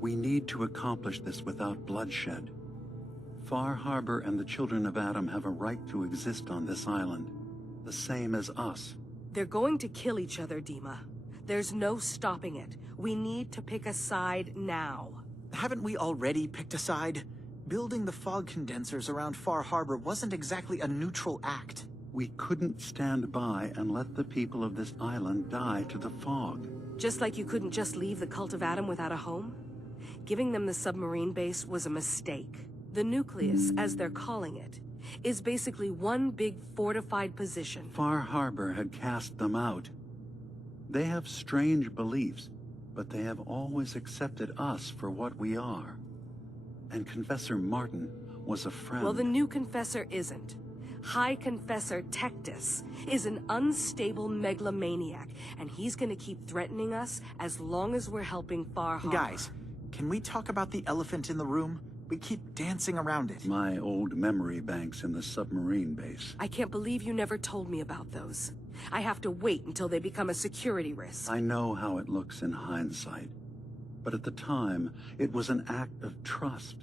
We need to accomplish this without bloodshed. Far Harbor and the children of Adam have a right to exist on this island, the same as us. They're going to kill each other, Dima. There's no stopping it. We need to pick a side now. Haven't we already picked a side? Building the fog condensers around Far Harbor wasn't exactly a neutral act. We couldn't stand by and let the people of this island die to the fog. Just like you couldn't just leave the Cult of Adam without a home? Giving them the submarine base was a mistake. The nucleus, as they're calling it, is basically one big fortified position. Far Harbor had cast them out. They have strange beliefs, but they have always accepted us for what we are. And Confessor Martin was a friend. Well, the new Confessor isn't. High Confessor Tectus is an unstable megalomaniac, and he's gonna keep threatening us as long as we're helping Far Harbor. Guys, can we talk about the elephant in the room? We keep dancing around it. My old memory banks in the submarine base. I can't believe you never told me about those. I have to wait until they become a security risk. I know how it looks in hindsight, but at the time, it was an act of trust.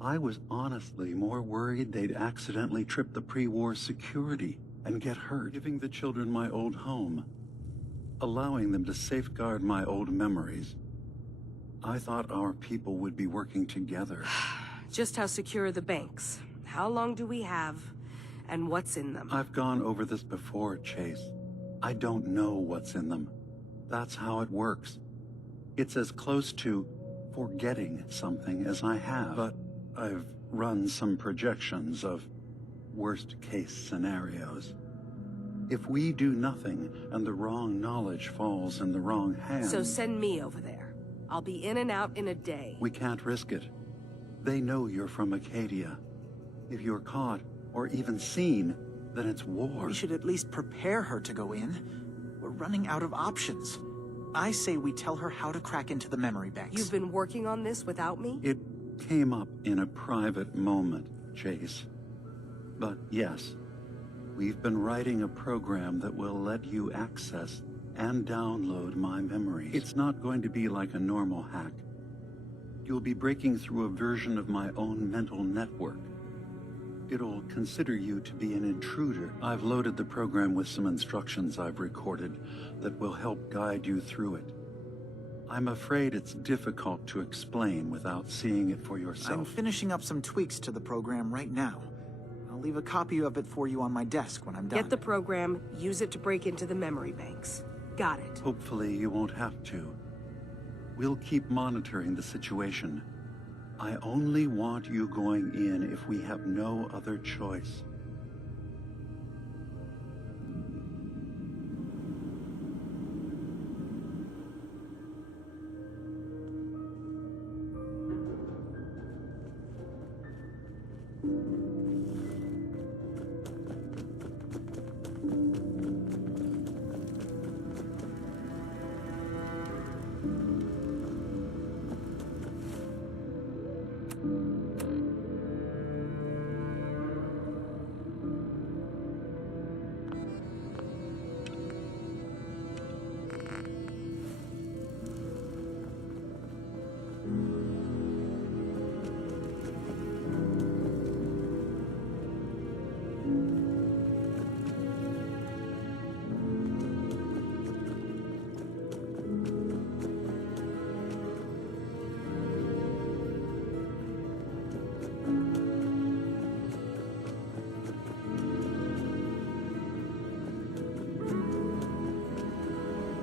I was honestly more worried they'd accidentally trip the pre-war security and get hurt. Giving the children my old home, allowing them to safeguard my old memories. I thought our people would be working together. Just how secure are the banks? How long do we have? And what's in them? I've gone over this before, Chase. I don't know what's in them. That's how it works. It's as close to forgetting something as I have. But I've run some projections of worst-case scenarios. If we do nothing and the wrong knowledge falls in the wrong hands... So send me over there. I'll be in and out in a day. We can't risk it. They know you're from Acadia. If you're caught, or even seen, then it's war. We should at least prepare her to go in. We're running out of options. I say we tell her how to crack into the memory banks. You've been working on this without me? It came up in a private moment, Chase. But yes, we've been writing a program that will let you access and download my memories. It's not going to be like a normal hack. You'll be breaking through a version of my own mental network. It'll consider you to be an intruder. I've loaded the program with some instructions I've recorded that will help guide you through it. I'm afraid it's difficult to explain without seeing it for yourself. I'm finishing up some tweaks to the program right now. I'll leave a copy of it for you on my desk when I'm done. Get the program, use it to break into the memory banks. Got it. Hopefully you won't have to. We'll keep monitoring the situation. I only want you going in if we have no other choice.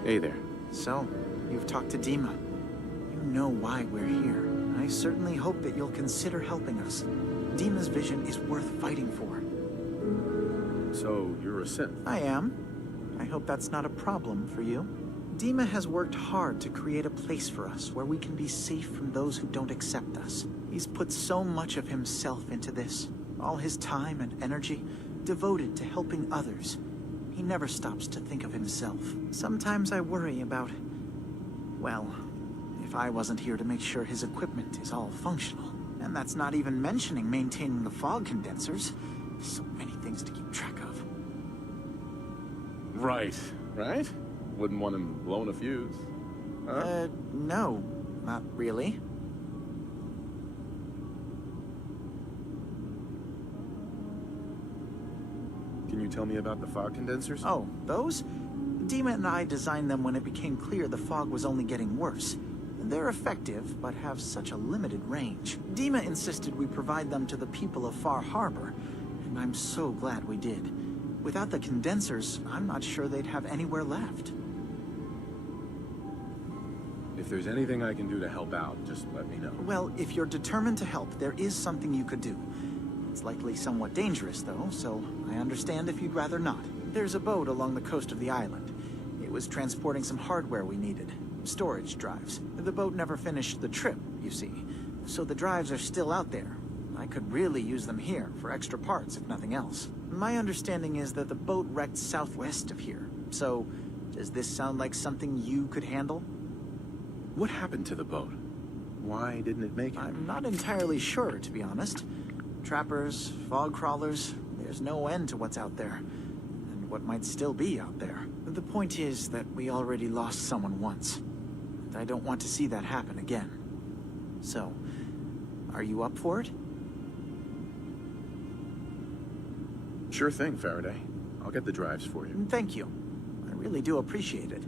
Hey there. So, you've talked to Dima. You know why we're here. I certainly hope that you'll consider helping us. Dima's vision is worth fighting for. So, you're a synth? I am. I hope that's not a problem for you. Dima has worked hard to create a place for us where we can be safe from those who don't accept us. He's put so much of himself into this, all his time and energy devoted to helping others. He never stops to think of himself. Sometimes I worry about, well, if I wasn't here to make sure his equipment is all functional. And that's not even mentioning maintaining the fog condensers. So many things to keep track of. Right. Right? Wouldn't want him blowing a fuse. Huh? No. Not really. Can you tell me about the fog condensers? Oh, those? Dima and I designed them when it became clear the fog was only getting worse. They're effective, but have such a limited range. Dima insisted we provide them to the people of Far Harbor, and I'm so glad we did. Without the condensers, I'm not sure they'd have anywhere left. If there's anything I can do to help out, just let me know. Well, if you're determined to help, there is something you could do. It's likely somewhat dangerous, though, so I understand if you'd rather not. There's a boat along the coast of the island. It was transporting some hardware we needed. Storage drives. The boat never finished the trip, you see. So the drives are still out there. I could really use them here for extra parts, if nothing else. My understanding is that the boat wrecked southwest of here. So, does this sound like something you could handle? What happened to the boat? Why didn't it make it? I'm not entirely sure, to be honest. Trappers, fog crawlers, there's no end to what's out there. And what might still be out there. The point is that we already lost someone once. And I don't want to see that happen again. So, are you up for it? Sure thing, Faraday. I'll get the drives for you. Thank you. I really do appreciate it.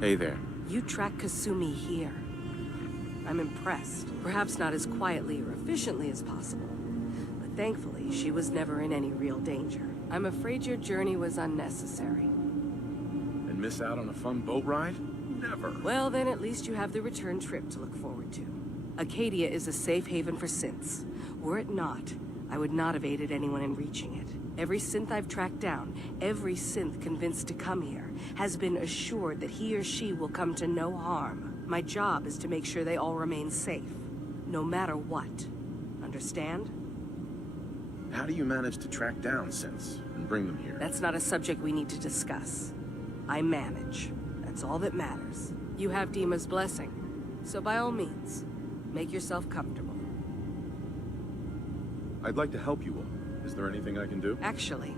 Hey there. You tracked Kasumi here. I'm impressed. Perhaps not as quietly or efficiently as possible. But thankfully, she was never in any real danger. I'm afraid your journey was unnecessary. And miss out on a fun boat ride? Never. Well, then at least you have the return trip to look forward to. Acadia is a safe haven for synths. Were it not, I would not have aided anyone in reaching it. Every synth I've tracked down, every synth convinced to come here, has been assured that he or she will come to no harm. My job is to make sure they all remain safe, no matter what. Understand? How do you manage to track down synths and bring them here? That's not a subject we need to discuss. I manage. That's all that matters. You have Dima's blessing, so by all means, make yourself comfortable. I'd like to help you all. Is there anything I can do? Actually,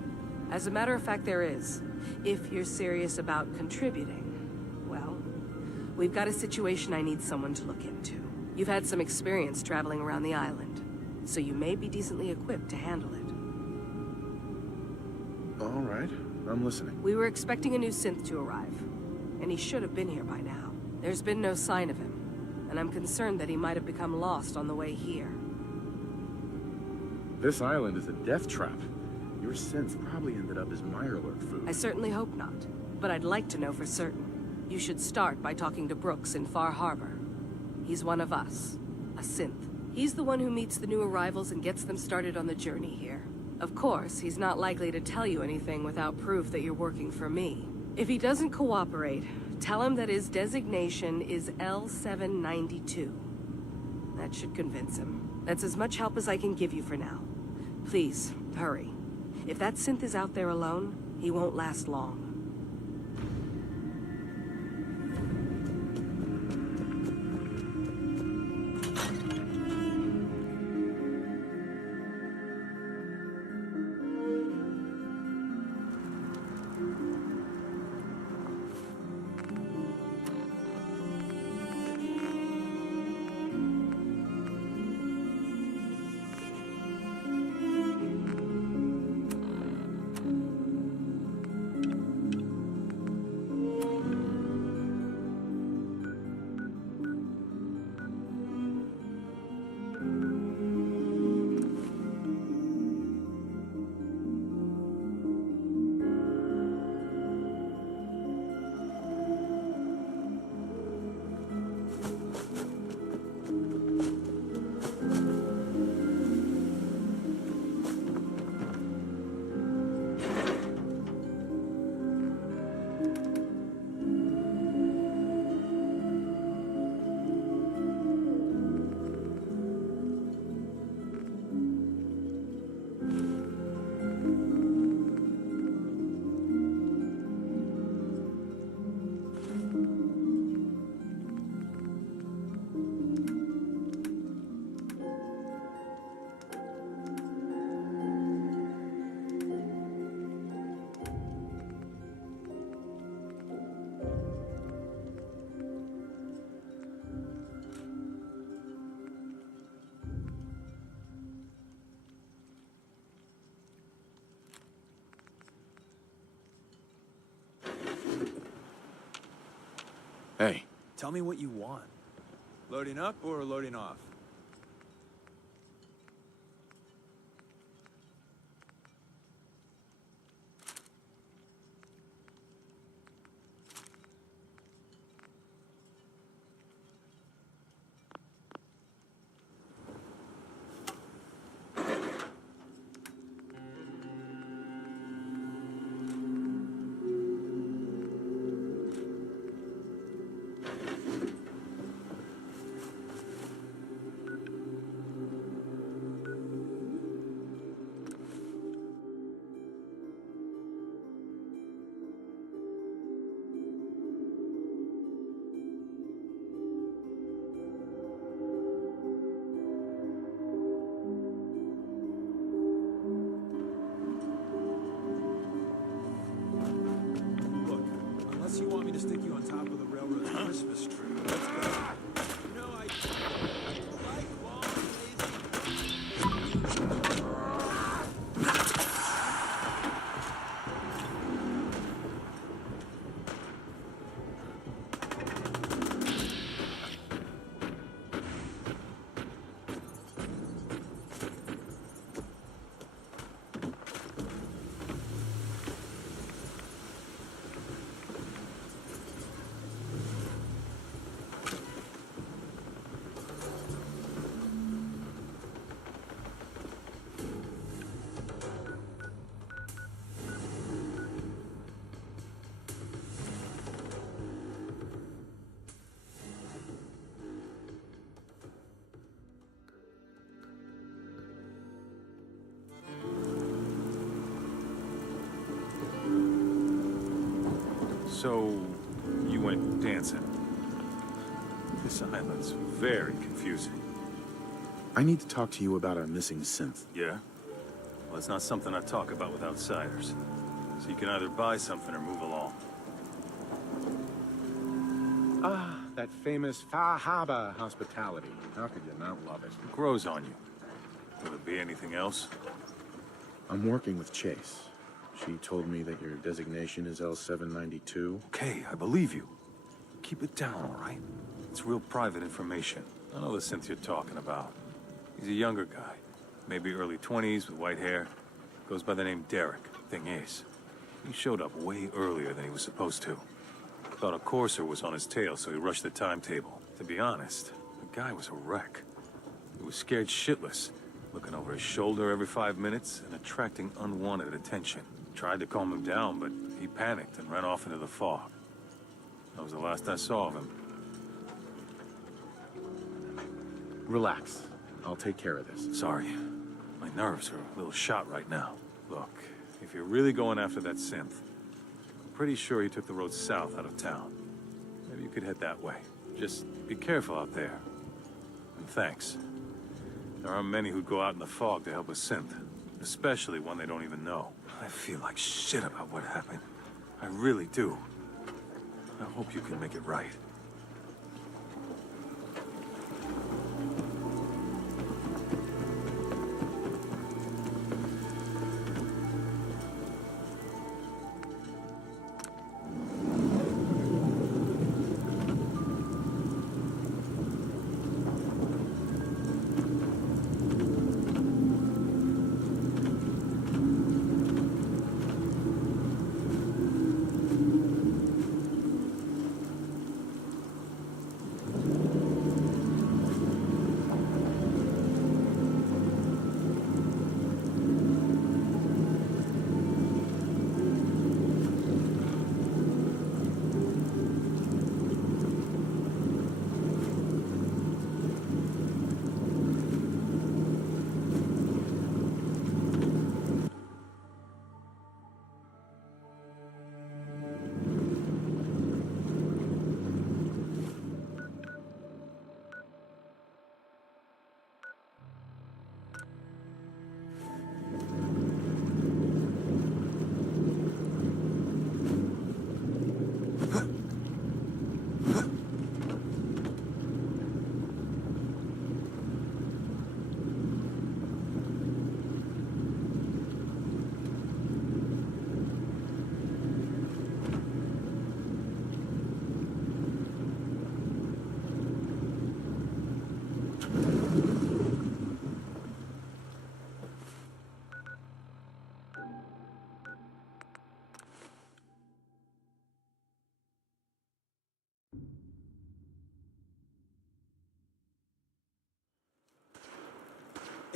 as a matter of fact, there is. If you're serious about contributing, well, we've got a situation I need someone to look into. You've had some experience traveling around the island, so you may be decently equipped to handle it. All right, I'm listening. We were expecting a new synth to arrive, and he should have been here by now. There's been no sign of him, and I'm concerned that he might have become lost on the way here. This island is a death trap. Your synths probably ended up as Mirelurk food. I certainly hope not, but I'd like to know for certain. You should start by talking to Brooks in Far Harbor. He's one of us, a synth. He's the one who meets the new arrivals and gets them started on the journey here. Of course, he's not likely to tell you anything without proof that you're working for me. If he doesn't cooperate, tell him that his designation is L792. That should convince him. That's as much help as I can give you for now. Please, hurry. If that synth is out there alone, he won't last long. Hey. Tell me what you want. Loading up or loading off? Look, unless you want me to stick you on top of the railroad's Christmas tree, let's go. You know, I like long, lazy... So, you went dancing. This island's very confusing. I need to talk to you about our missing synth. Yeah? Well, it's not something I talk about with outsiders. So you can either buy something or move along. Ah, that famous Fahaba hospitality. How could you not love it? It grows on you. Will it be anything else? I'm working with Chase. She told me that your designation is L792. Okay, I believe you. Keep it down, all right? It's real private information. I know the synth you're talking about. He's a younger guy. Maybe early 20s with white hair. Goes by the name Derek. Thing is, he showed up way earlier than he was supposed to. Thought a courser was on his tail, so he rushed the timetable. To be honest, the guy was a wreck. He was scared shitless, looking over his shoulder every 5 minutes and attracting unwanted attention. Tried to calm him down, but he panicked and ran off into the fog. That was the last I saw of him. Relax. I'll take care of this. Sorry. My nerves are a little shot right now. Look, if you're really going after that synth, I'm pretty sure he took the road south out of town. Maybe you could head that way. Just be careful out there. And thanks. There aren't many who'd go out in the fog to help a synth, especially one they don't even know. I feel like shit about what happened. I really do. I hope you can make it right.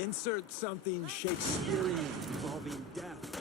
Insert something Shakespearean involving death.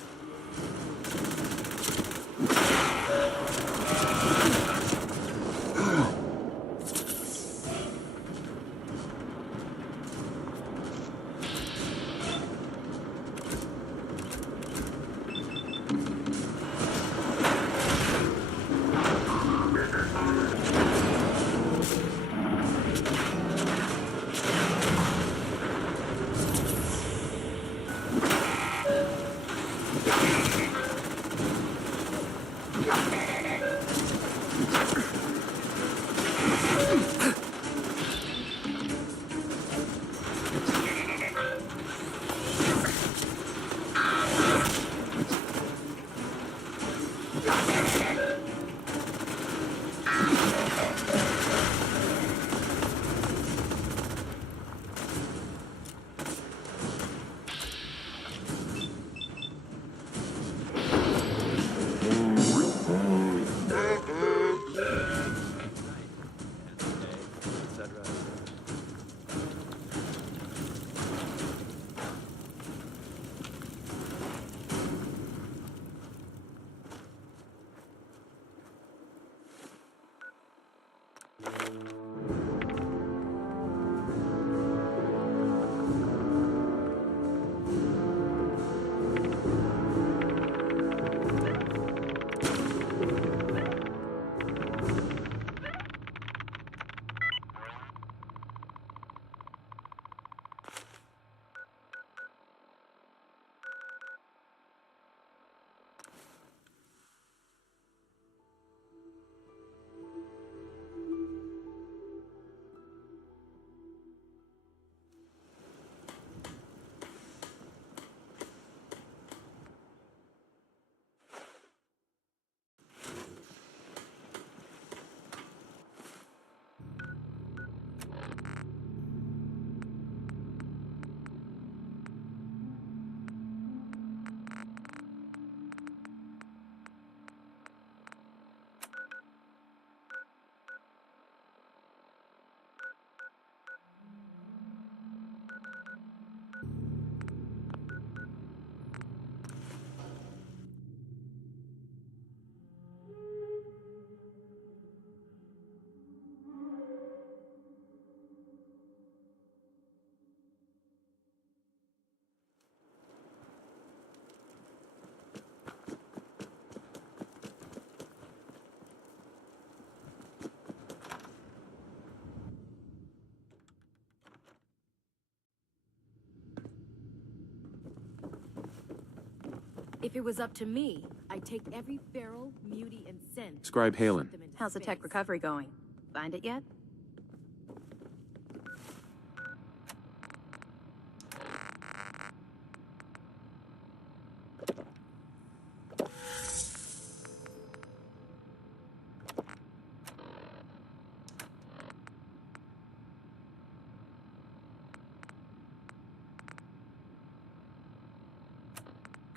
If it was up to me, I'd take every feral, muty, and synth. Scribe Halen. How's the tech recovery going? Find it yet?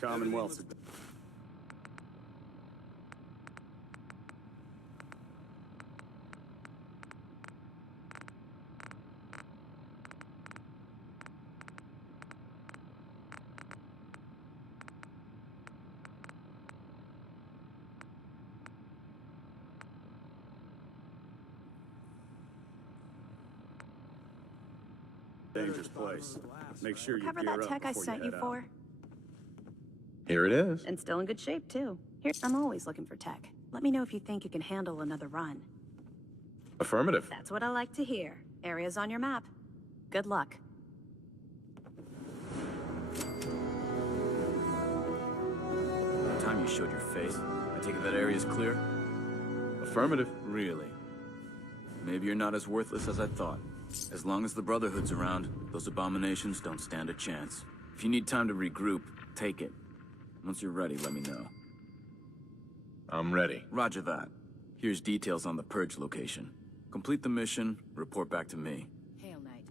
Commonwealth. Dangerous place. Make sure you Cover gear that up tech I before sent you you head for? out. Here it is. And still in good shape, too. Here, I'm always looking for tech. Let me know if you think you can handle another run. Affirmative. That's what I like to hear. Areas on your map. Good luck. Time you showed your face. I take it that area's clear? Affirmative. Really? Maybe you're not as worthless as I thought. As long as the Brotherhood's around, those abominations don't stand a chance. If you need time to regroup, take it. Once you're ready, let me know. I'm ready. Roger that. Here's details on the Purge location. Complete the mission, report back to me. Hail, Knight.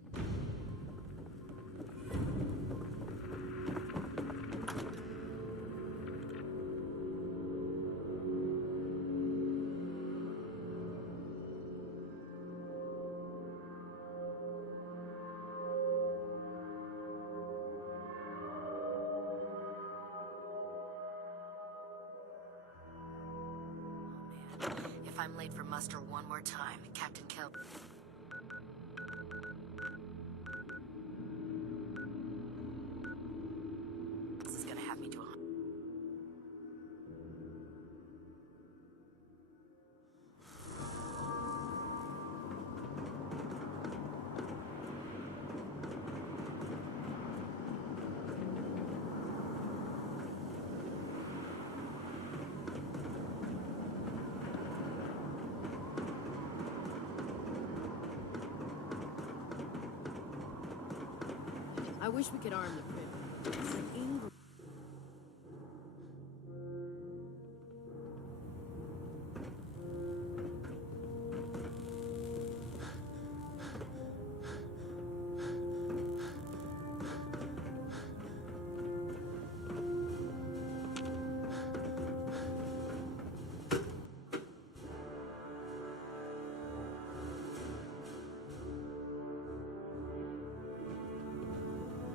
If I'm late for muster one more time, Captain Kelp... This is gonna have me do a... I wish we could arm the crib. It's like England.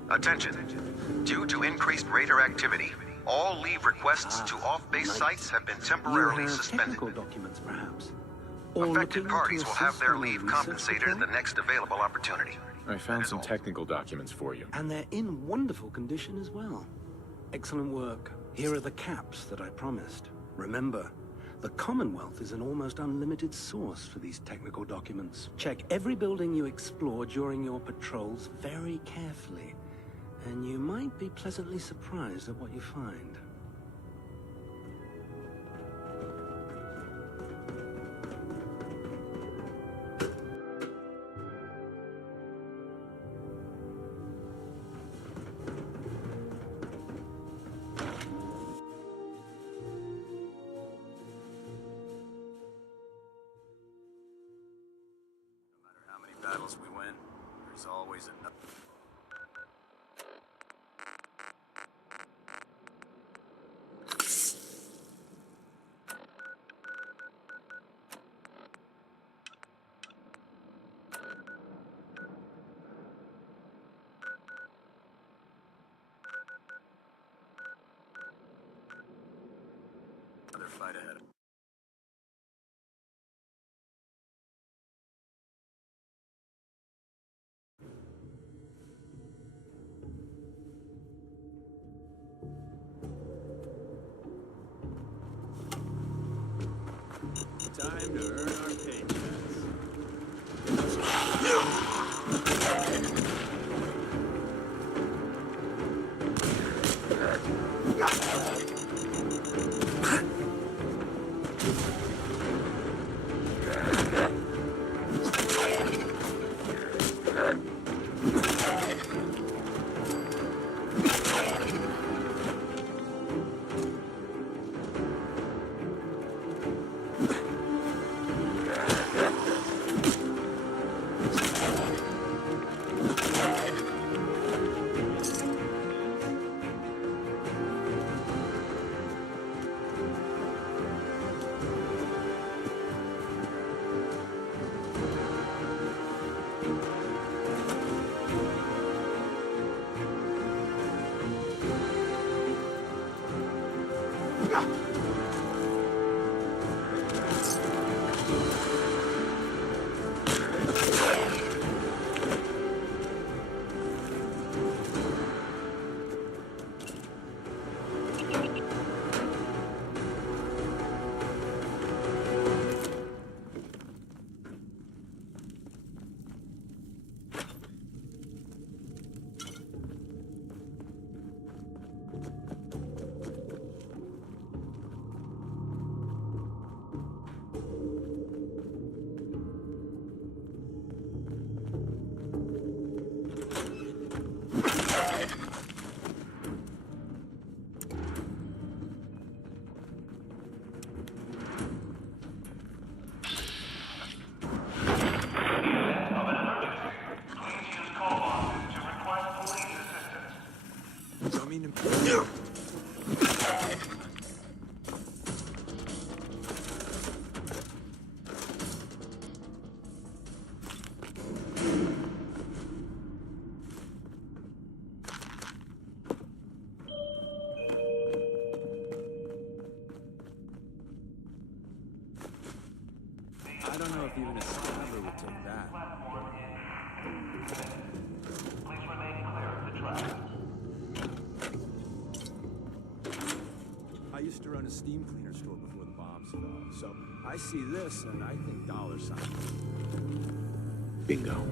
Attention. Due to increased raider activity, all leave requests to off-base sites have been temporarily suspended. Technical documents, perhaps. Affected parties will have their leave compensated at the next available opportunity. I found some technical documents for you. And they're in wonderful condition as well. Excellent work. Here are the caps that I promised. Remember, the Commonwealth is an almost unlimited source for these technical documents. Check every building you explore during your patrols very carefully, and you might be pleasantly surprised at what you find. Battles we win, there's always another. Another fight ahead. Time to earn our paychecks. I don't know if even a scabbard would take that. Please remain clear of the track. I used to run a steam cleaner store before the bombs fell, so I see this and I think dollar signs. Bingo.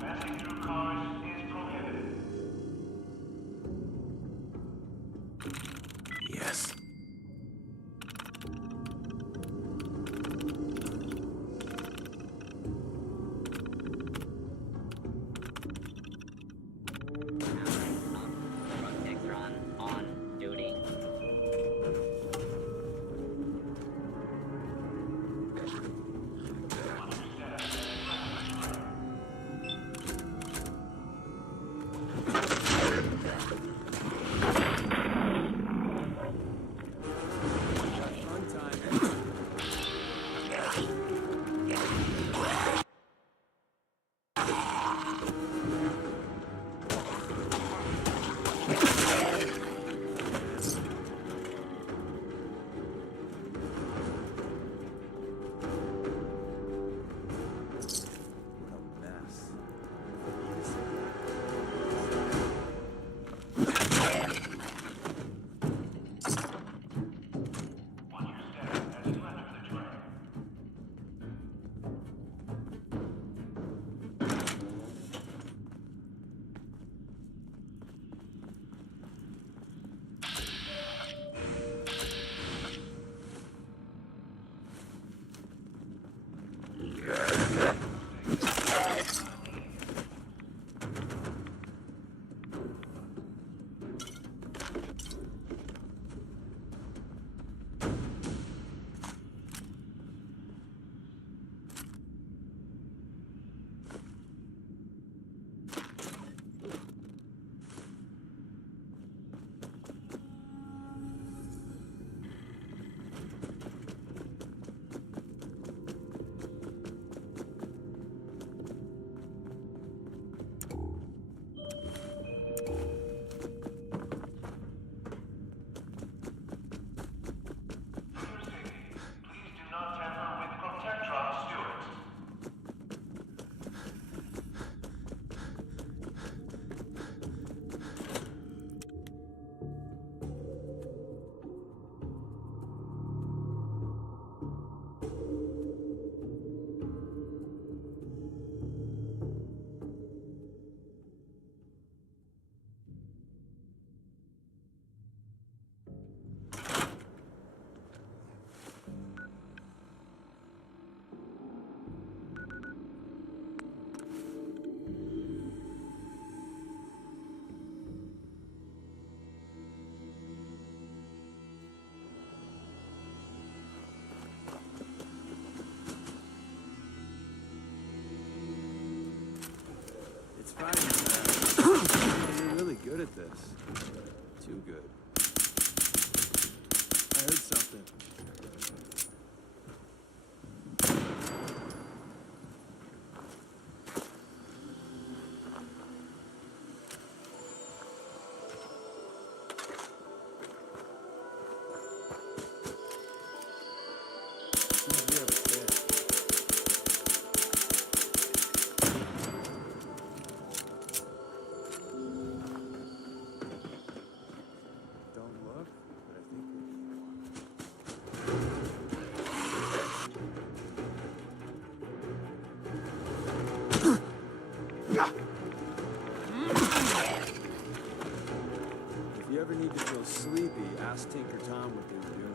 Passing through cars is prohibited. Yes. On duty. Fun time. What a mess. Watch your step as you enter the train. Please do not tamper with Protectron stewards. It's fine, man. You're really good at this. Too good. I heard something. Seems we have a fit. Don't look, but I think we need one. ask Tinker Tom what they were doing.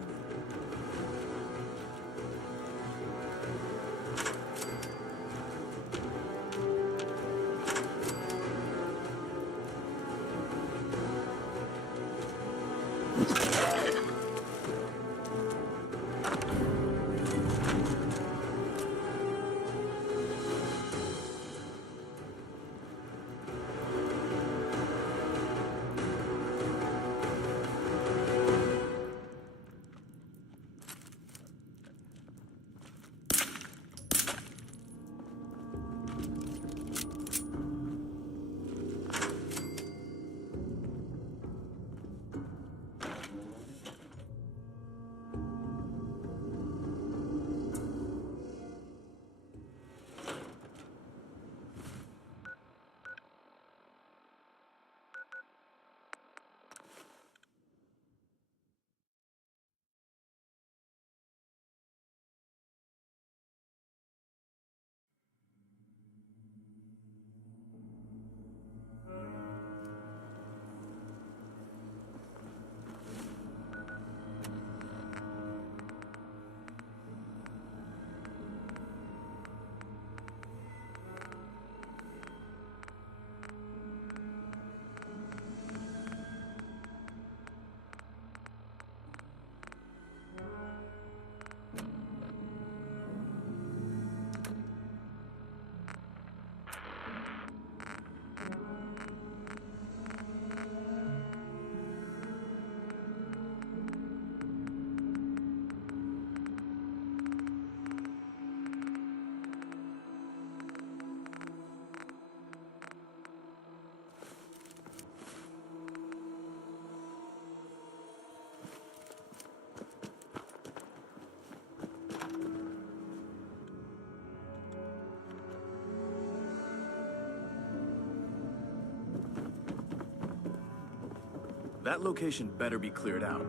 That location better be cleared out.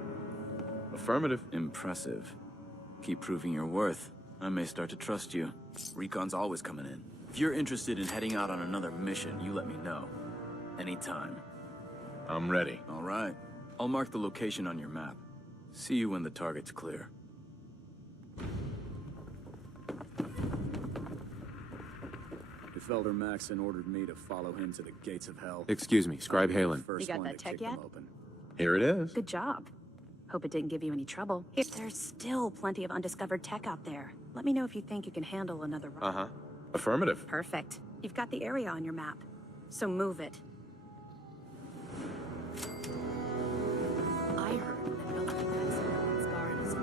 Affirmative. Impressive. Keep proving your worth. I may start to trust you. Recon's always coming in. If you're interested in heading out on another mission, you let me know. Anytime. I'm ready. All right. I'll mark the location on your map. See you when the target's clear. If Elder Maxon ordered me to follow him to the gates of hell... Excuse me, Scribe Halen. You got that tech yet? Here it is. Good job. Hope it didn't give you any trouble. There's still plenty of undiscovered tech out there. Let me know if you think you can handle another run. Uh-huh. Affirmative. Perfect. You've got the area on your map. So move it. I heard that Bill had some scar in his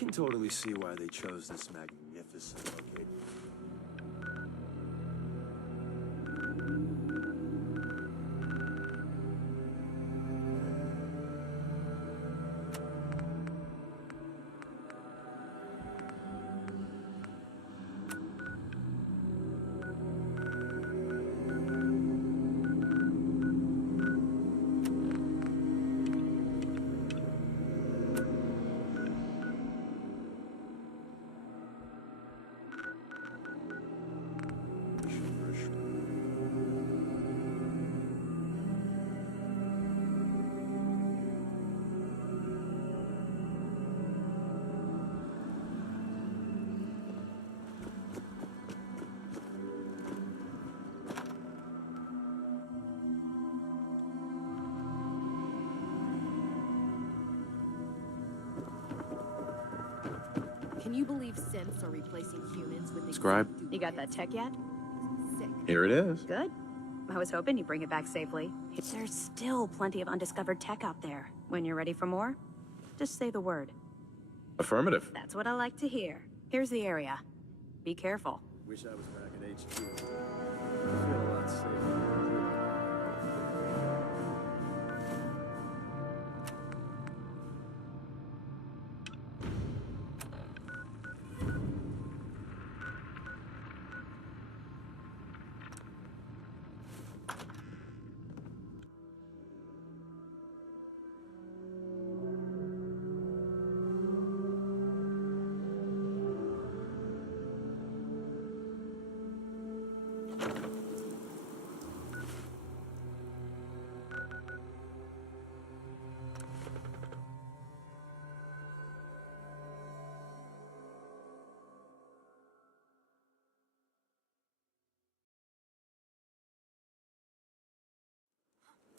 can totally see why they chose this magnificent location. Can you believe synths are replacing humans with Scribe. You got that tech yet? Sick. Here it is. Good. I was hoping you'd bring it back safely. There's still plenty of undiscovered tech out there. When you're ready for more, just say the word. Affirmative. That's what I like to hear. Here's the area. Be careful. Wish I was back at HQ. I feel a lot safer.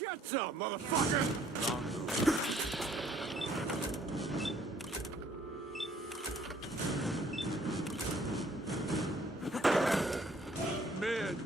Get some, motherfucker! Man,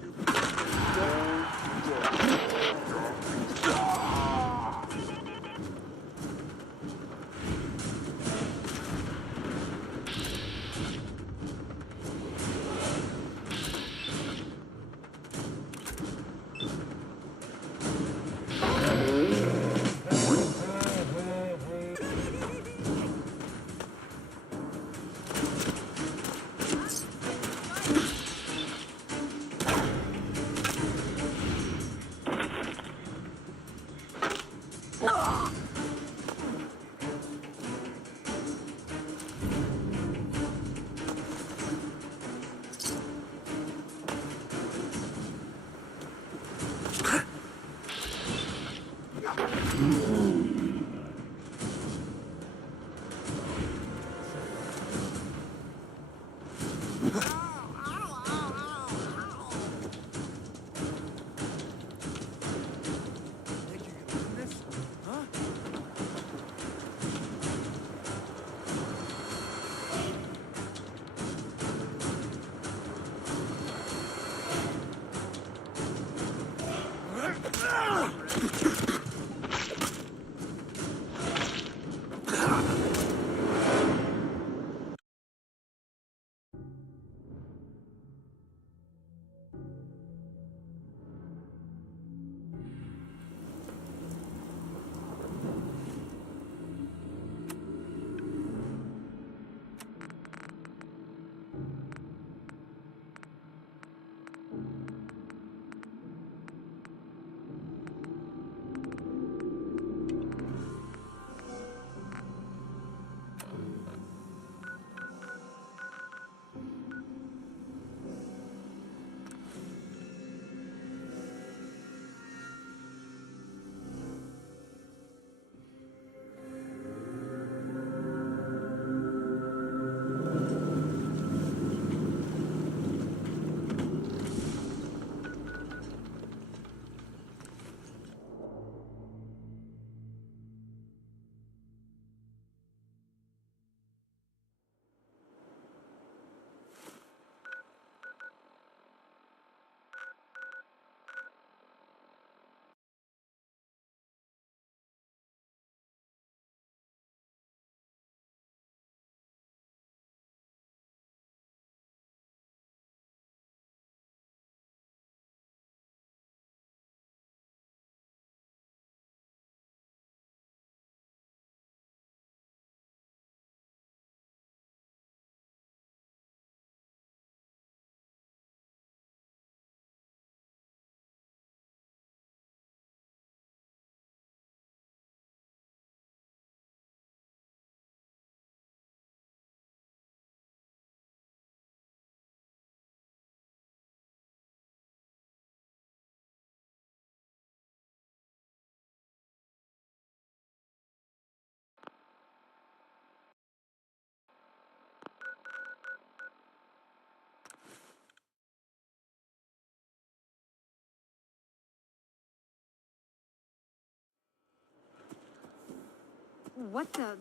What the?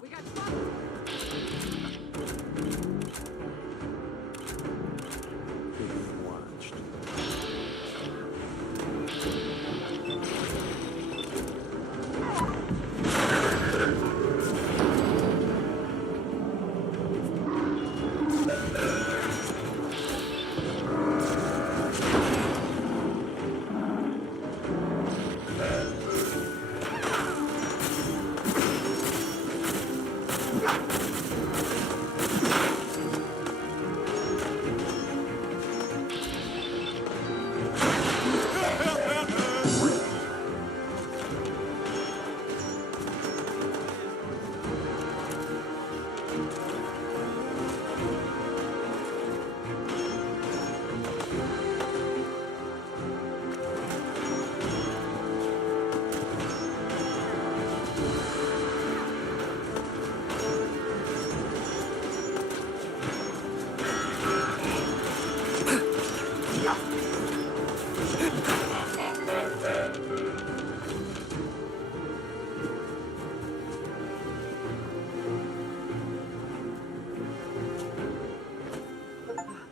We got Being watched.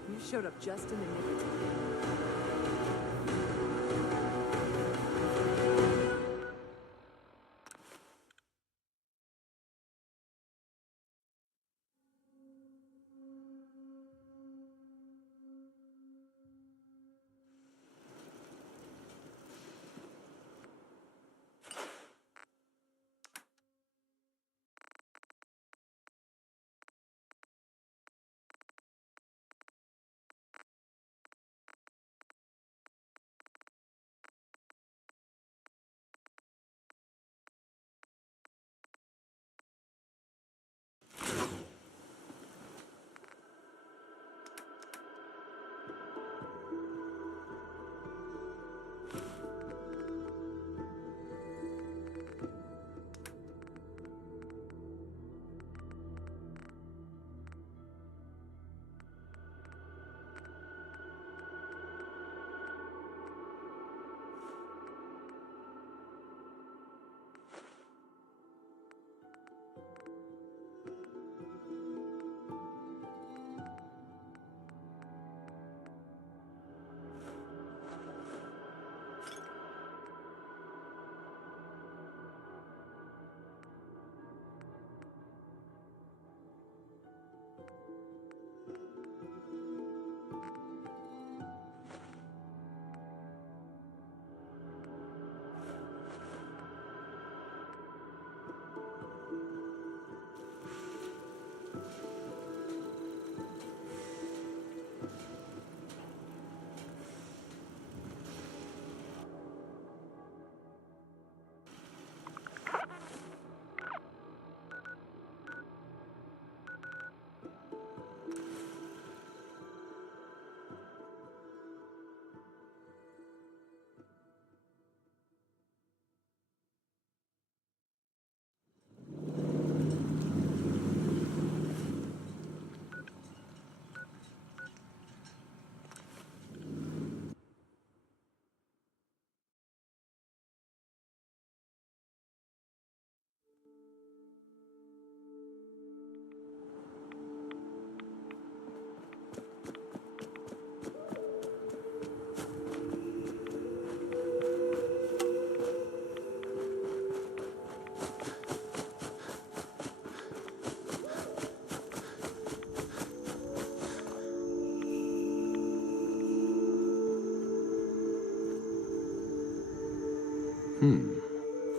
You showed up just in the nick of time.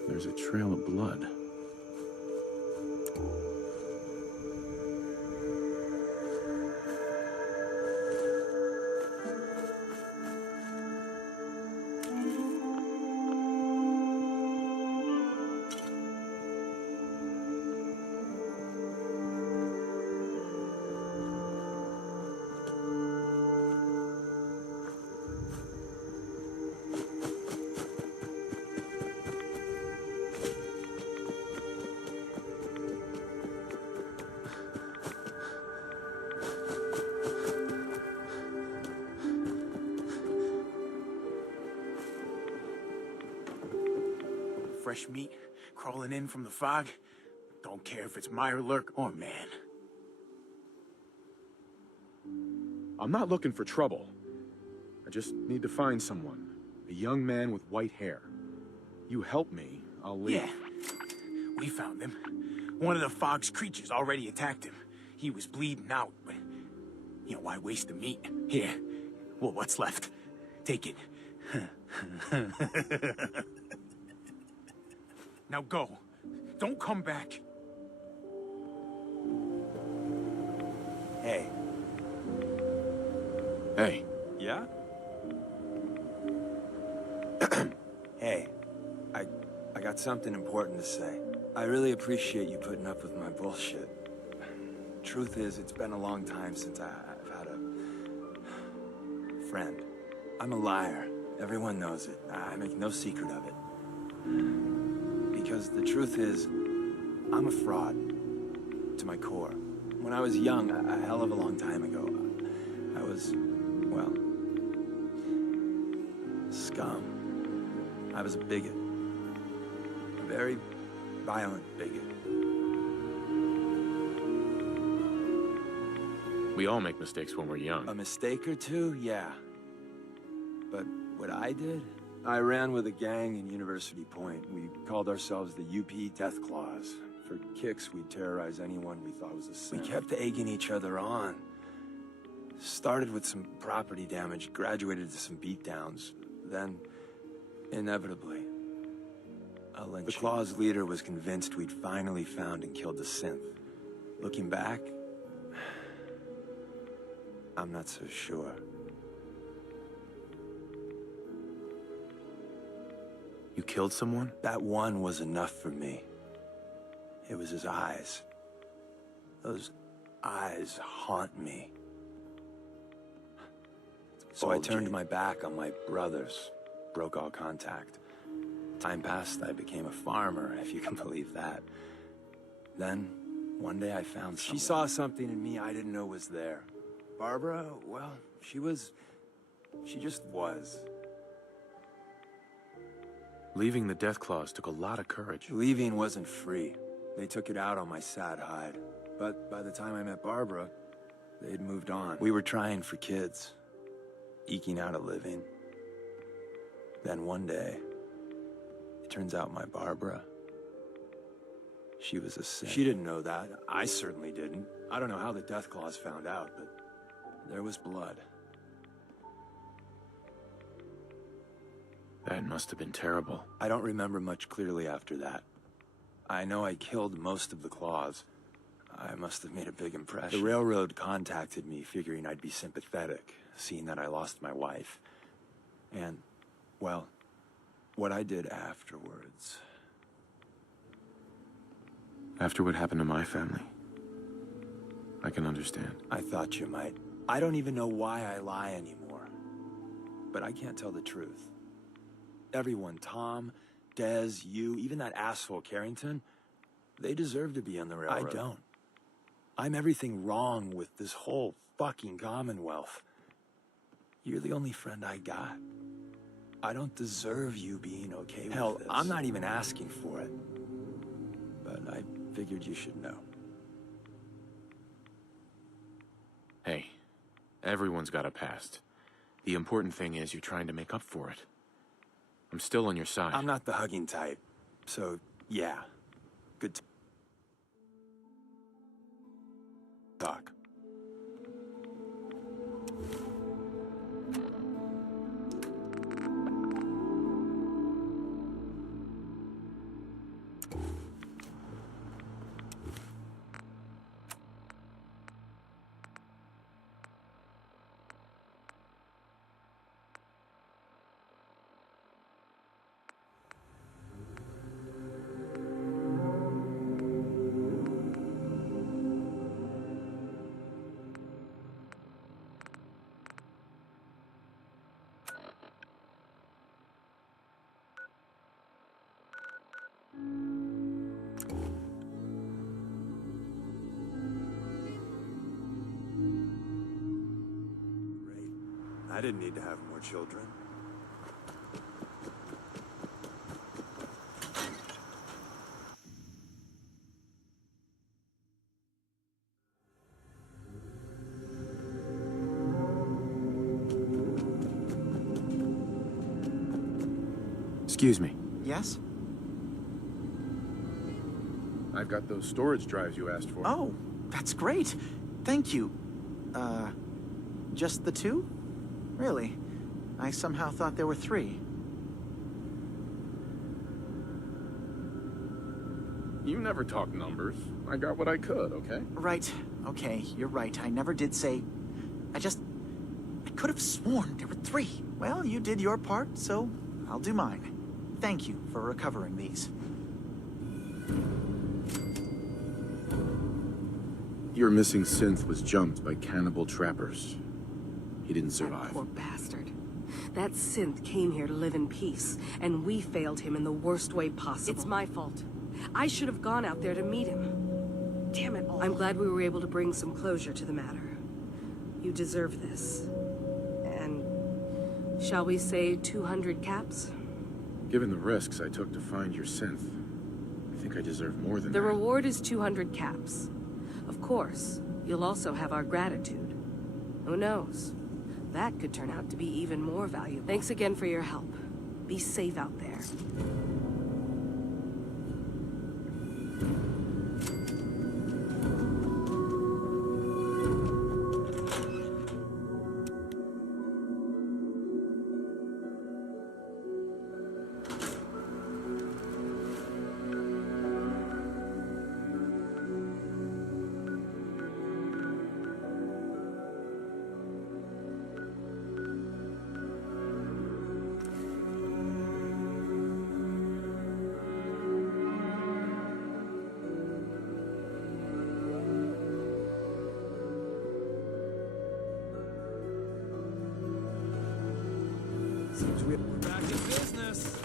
There's a trail of blood. fresh meat crawling in from the fog. Don't care if it's Mirelurk or man. I'm not looking for trouble. I just need to find someone. A young man with white hair. You help me, I'll leave. Yeah, we found him. One of the fog's creatures already attacked him. He was bleeding out, but, you know, why waste the meat? Here, well, what's left? Take it. Now go. Don't come back. Hey. Hey. Yeah? Hey, I got something important to say. I really appreciate you putting up with my bullshit. Truth is, it's been a long time since I've had a friend. I'm a liar. Everyone knows it. I make no secret of it. Because the truth is, I'm a fraud. To my core. When I was young, a hell of a long time ago, I was, well, scum. I was a bigot. A very violent bigot. We all make mistakes when we're young. A mistake or two, yeah. But what I did? I ran with a gang in University Point. We called ourselves the UP Death Claws. For kicks, we'd terrorize anyone we thought was a sin. We kept egging each other on. Started with some property damage, graduated to some beatdowns. Then, inevitably, a lynching. The Claws' leader was convinced we'd finally found and killed the synth. Looking back, I'm not so sure. You killed someone? That one was enough for me. It was his eyes. Those eyes haunt me. So I turned my back on my brothers, broke all contact. Time passed, I became a farmer, if you can believe that. Then, one day I found someone. She saw something in me I didn't know was there. Barbara, well, she just was. Leaving the Death Claws took a lot of courage. Leaving wasn't free. They took it out on my sad hide. But by the time I met Barbara, they'd moved on. We were trying for kids, eking out a living. Then one day, it turns out my Barbara, she was a sin. She didn't know that. I certainly didn't. I don't know how the Death Claws found out, but there was blood. That must have been terrible. I don't remember much clearly after that. I know I killed most of the Claws. I must have made a big impression. The railroad contacted me, figuring I'd be sympathetic, seeing that I lost my wife. And, well, what I did afterwards... After what happened to my family, I can understand. I thought you might. I don't even know why I lie anymore. But I can't tell the truth. Everyone, Tom, Dez, you, even that asshole Carrington, they deserve to be on the railroad. I don't. I'm everything wrong with this whole fucking Commonwealth. You're the only friend I got. I don't deserve you being okay with this. Hell, I'm not even asking for it. But I figured you should know. Hey, everyone's got a past. The important thing is you're trying to make up for it. I'm still on your side. I'm not the hugging type, so yeah. Good talk. I didn't need to have more children. Excuse me. Yes? I've got those storage drives you asked for. Oh, that's great. Thank you. Just the 2? Really? I somehow thought there were 3. You never talk numbers. I got what I could, okay? Right. Okay, you're right. I never did say... I could have sworn there were 3. Well, you did your part, so I'll do mine. Thank you for recovering these. Your missing synth was jumped by cannibal trappers. He didn't That survive. poor bastard. That synth came here to live in peace, and we failed him in the worst way possible. It's my fault. I should have gone out there to meet him. Damn it all. I'm glad we were able to bring some closure to the matter. You deserve this. And shall we say 200 caps? Given the risks I took to find your synth, I think I deserve more than The that. reward is 200 caps. Of course, you'll also have our gratitude. Who knows? That could turn out to be even more valuable. Thanks again for your help. Be safe out there. We're back in business.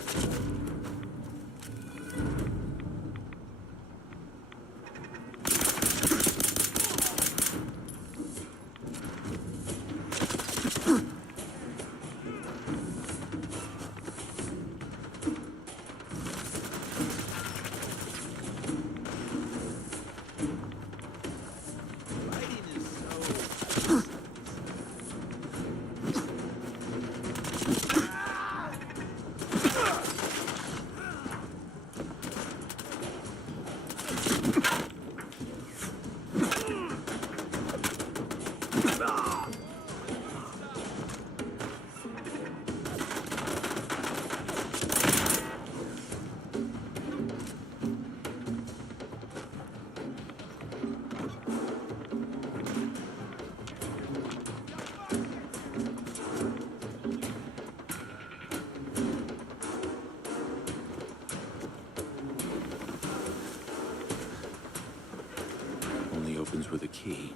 Only opens with a key.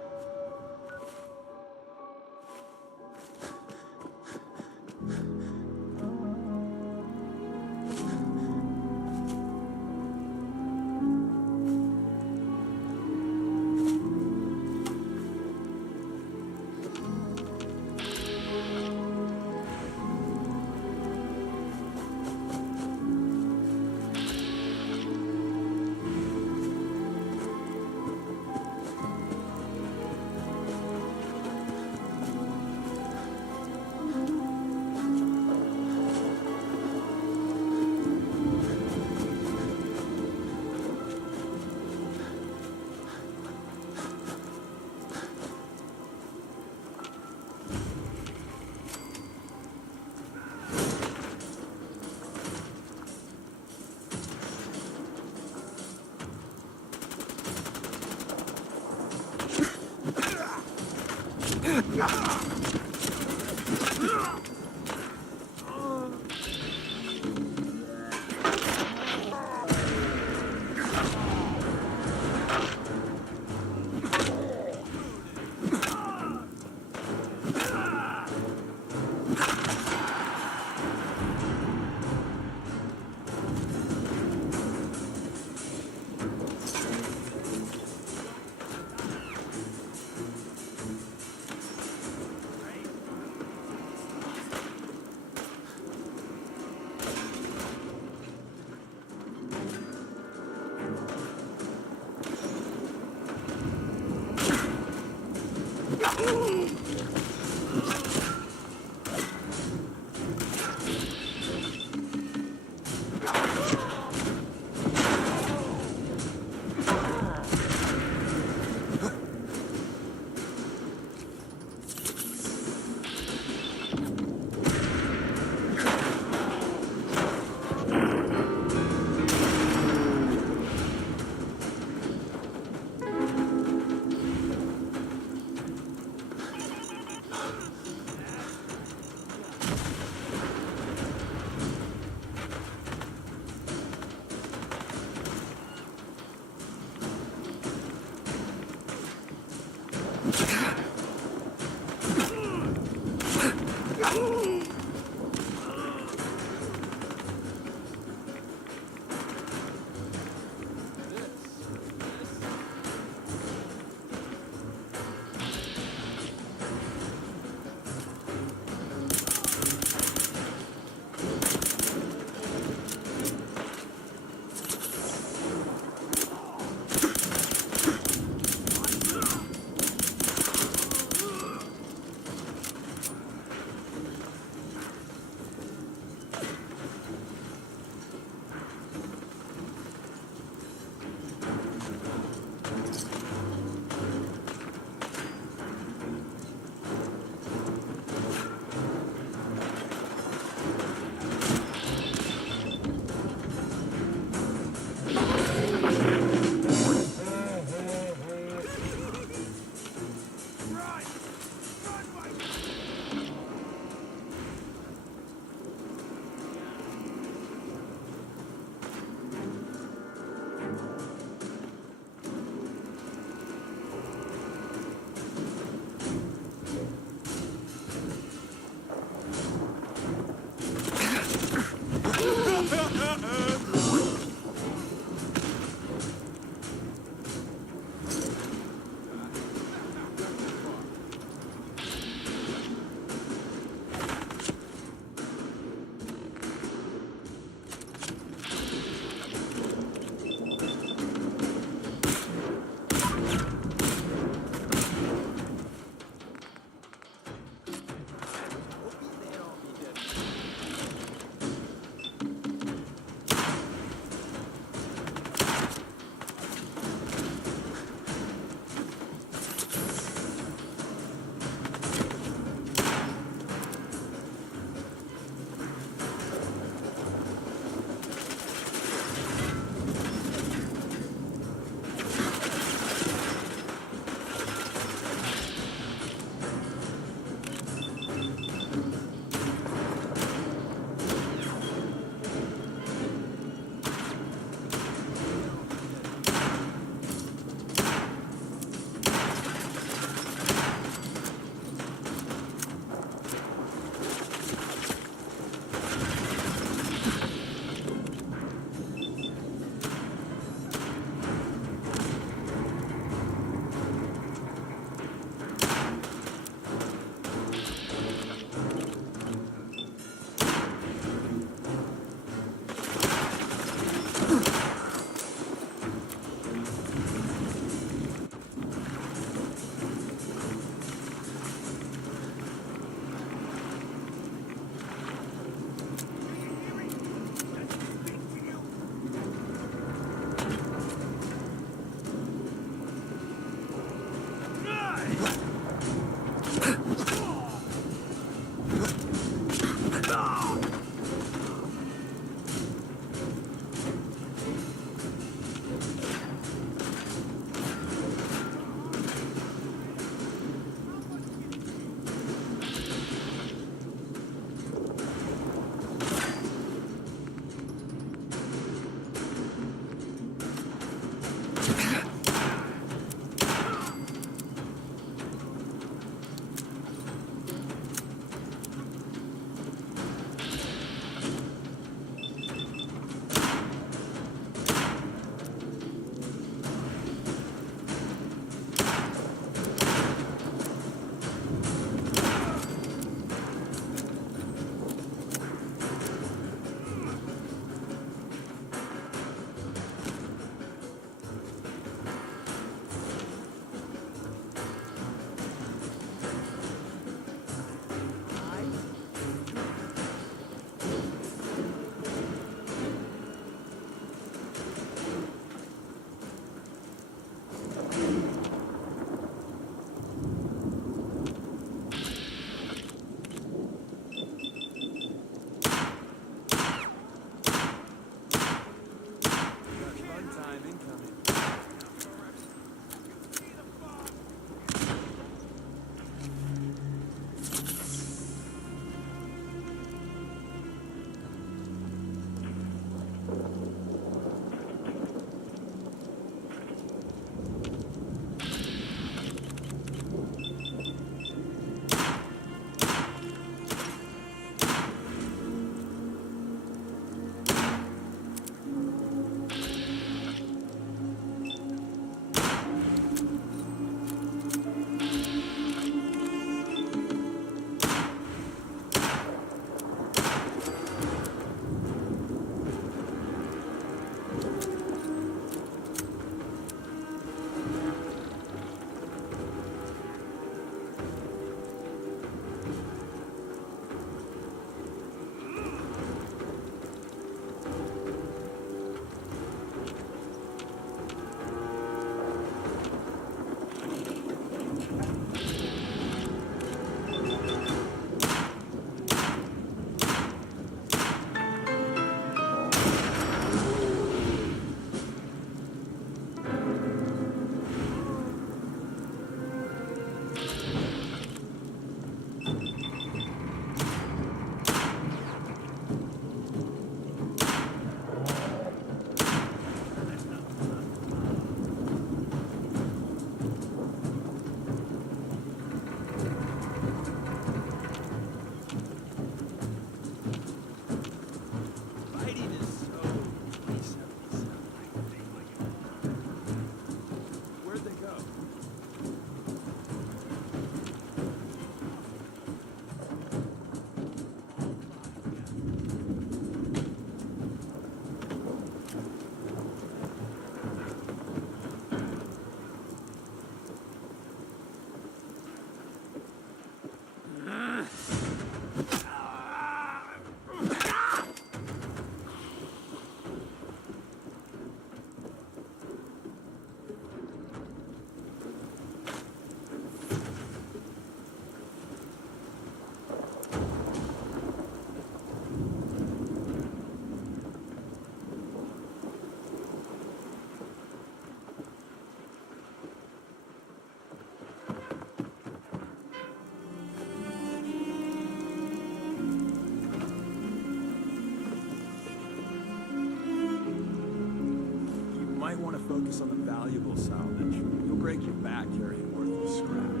might want to focus on the valuable salvage. You'll break your back carrying worthless scrap.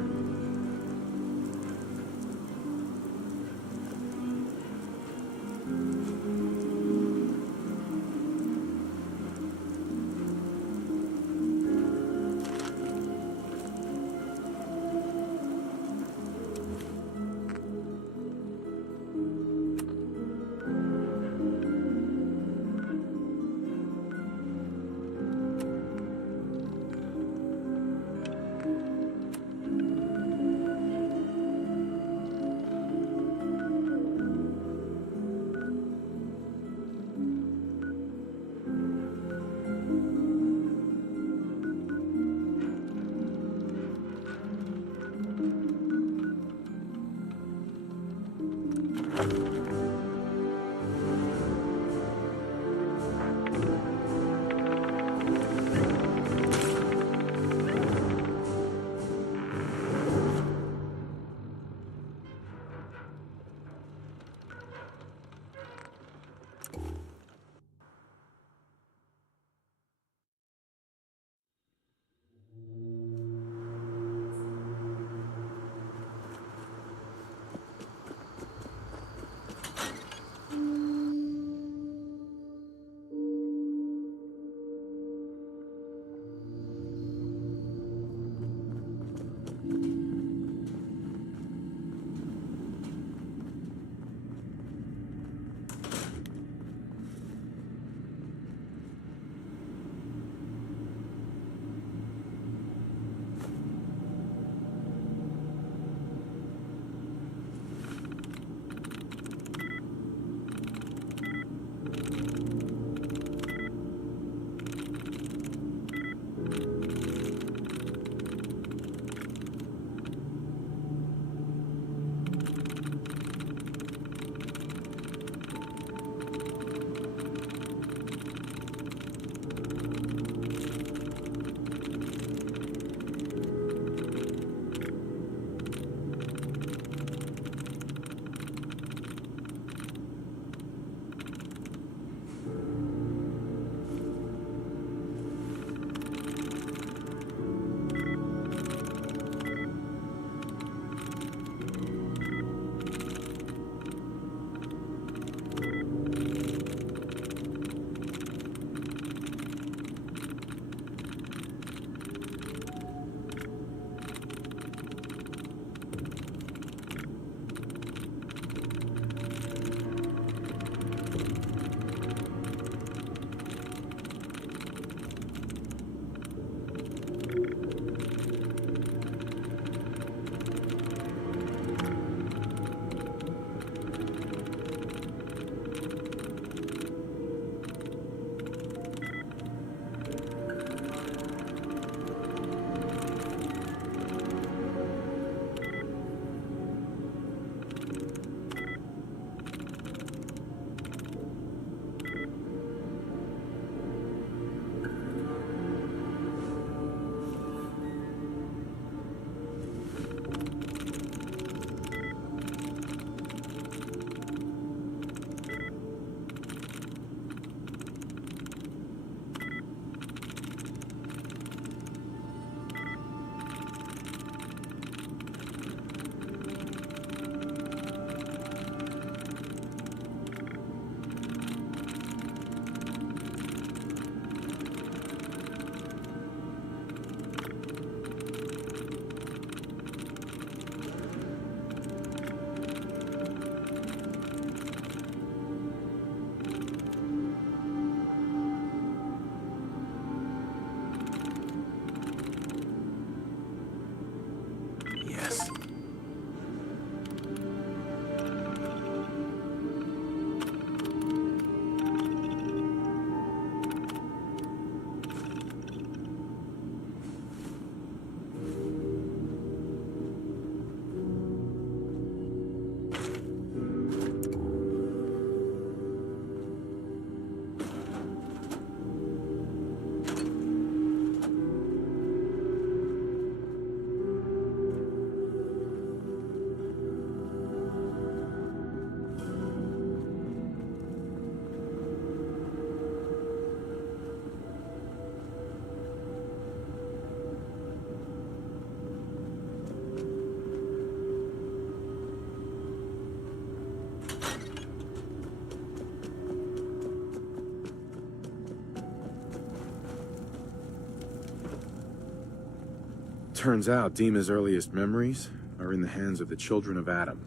Turns out Dima's earliest memories are in the hands of the children of Adam.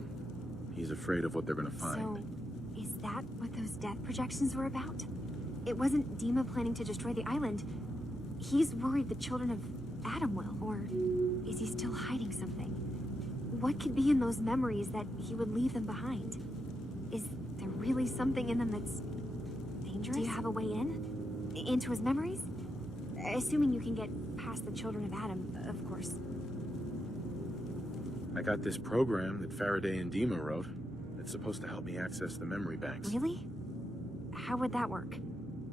He's afraid of what they're gonna find. So, is that what those death projections were about? It wasn't Dima planning to destroy the island. He's worried the children of Adam will, or is he still hiding something? What could be in those memories that he would leave them behind? Is there really something in them that's dangerous? Do you have a way in? Into his memories? Assuming you can get past the children of Adam, of course. I got this program that Faraday and Dima wrote. It's supposed to help me access the memory banks. Really? How would that work?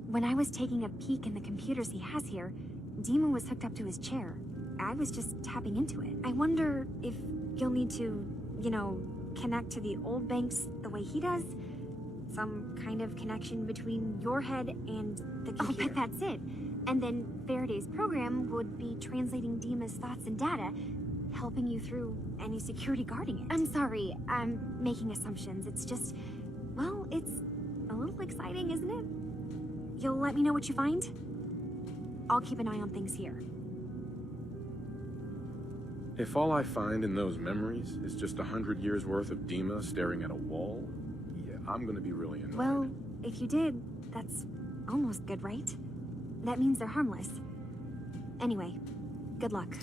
When I was taking a peek in the computers he has here, Dima was hooked up to his chair. I was just tapping into it. I wonder if you'll need to, you know, connect to the old banks the way he does? Some kind of connection between your head and the computer. Oh, but that's it. And then Faraday's program would be translating Dima's thoughts and data, helping you through any security guarding it. I'm sorry, I'm making assumptions. It's just, well, it's a little exciting, isn't it? You'll let me know what you find? I'll keep an eye on things here. If all I find in those memories is just 100 years worth of Dima staring at a wall, yeah, I'm gonna be really annoyed. Well, if you did, that's almost good, right? That means they're harmless. Anyway, good luck.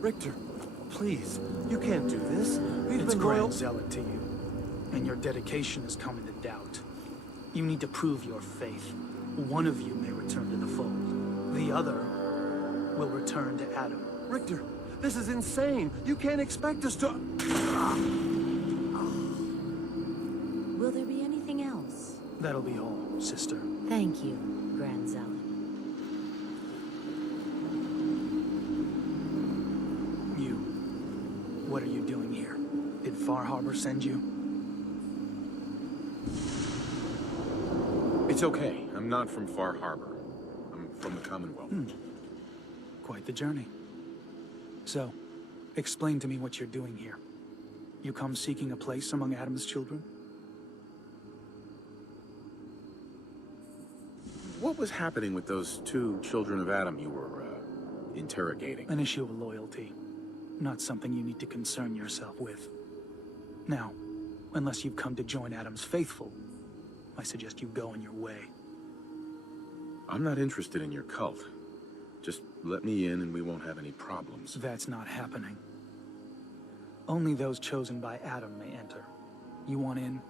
Richter, please, you can't do this. We've been loyal zealot to you, and your dedication is coming to doubt. You need to prove your faith. One of you may return to the fold. The other will return to Adam. Richter, this is insane. You can't expect us to... Will there be anything else? That'll be all, sister. Thank you, Grand Zealot. You. What are you doing here? Did Far Harbor send you? It's okay. I'm not from Far Harbor. I'm from the Commonwealth. Quite the journey. So, explain to me what you're doing here. You come seeking a place among Adam's children? What was happening with those two children of Adam you were, interrogating? An issue of loyalty. Not something you need to concern yourself with. Now, unless you've come to join Adam's faithful, I suggest you go on your way. I'm not interested in your cult. Just let me in and we won't have any problems. That's not happening. Only those chosen by Adam may enter. You want in,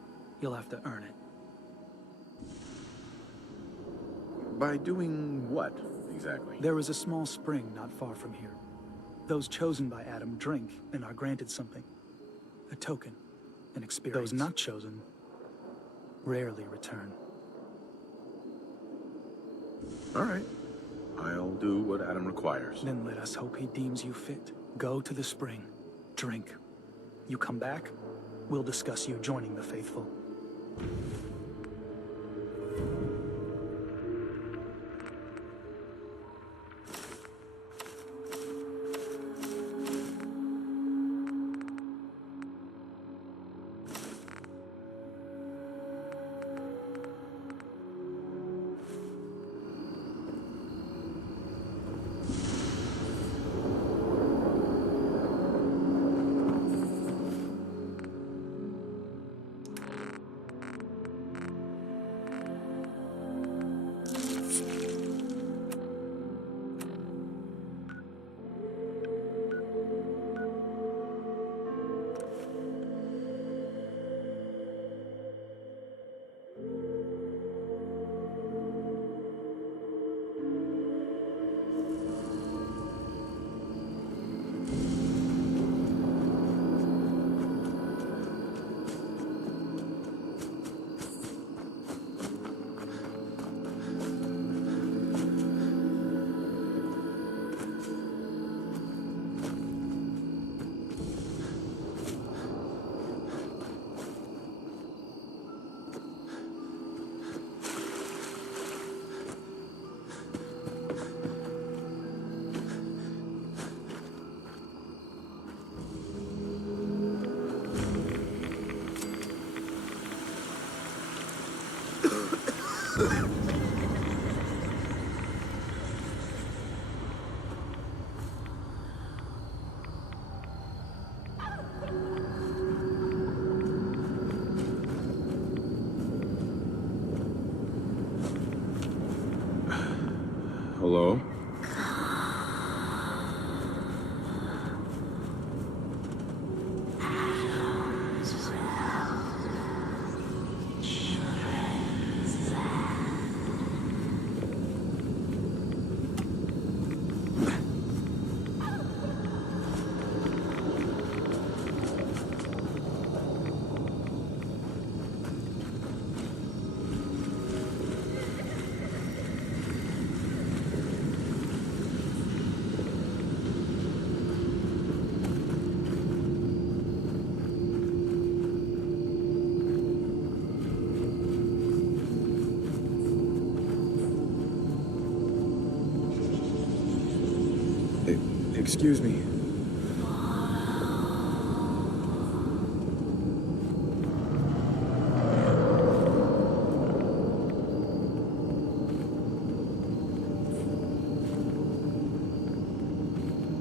you'll have to earn it. By doing what, exactly? There is a small spring not far from here. Those chosen by Adam drink and are granted something. A token, an experience. Those not chosen rarely return. All right. I'll do what Adam requires. Then let us hope he deems you fit. Go to the spring. Drink. You come back, we'll discuss you joining the faithful. Hello? Excuse me.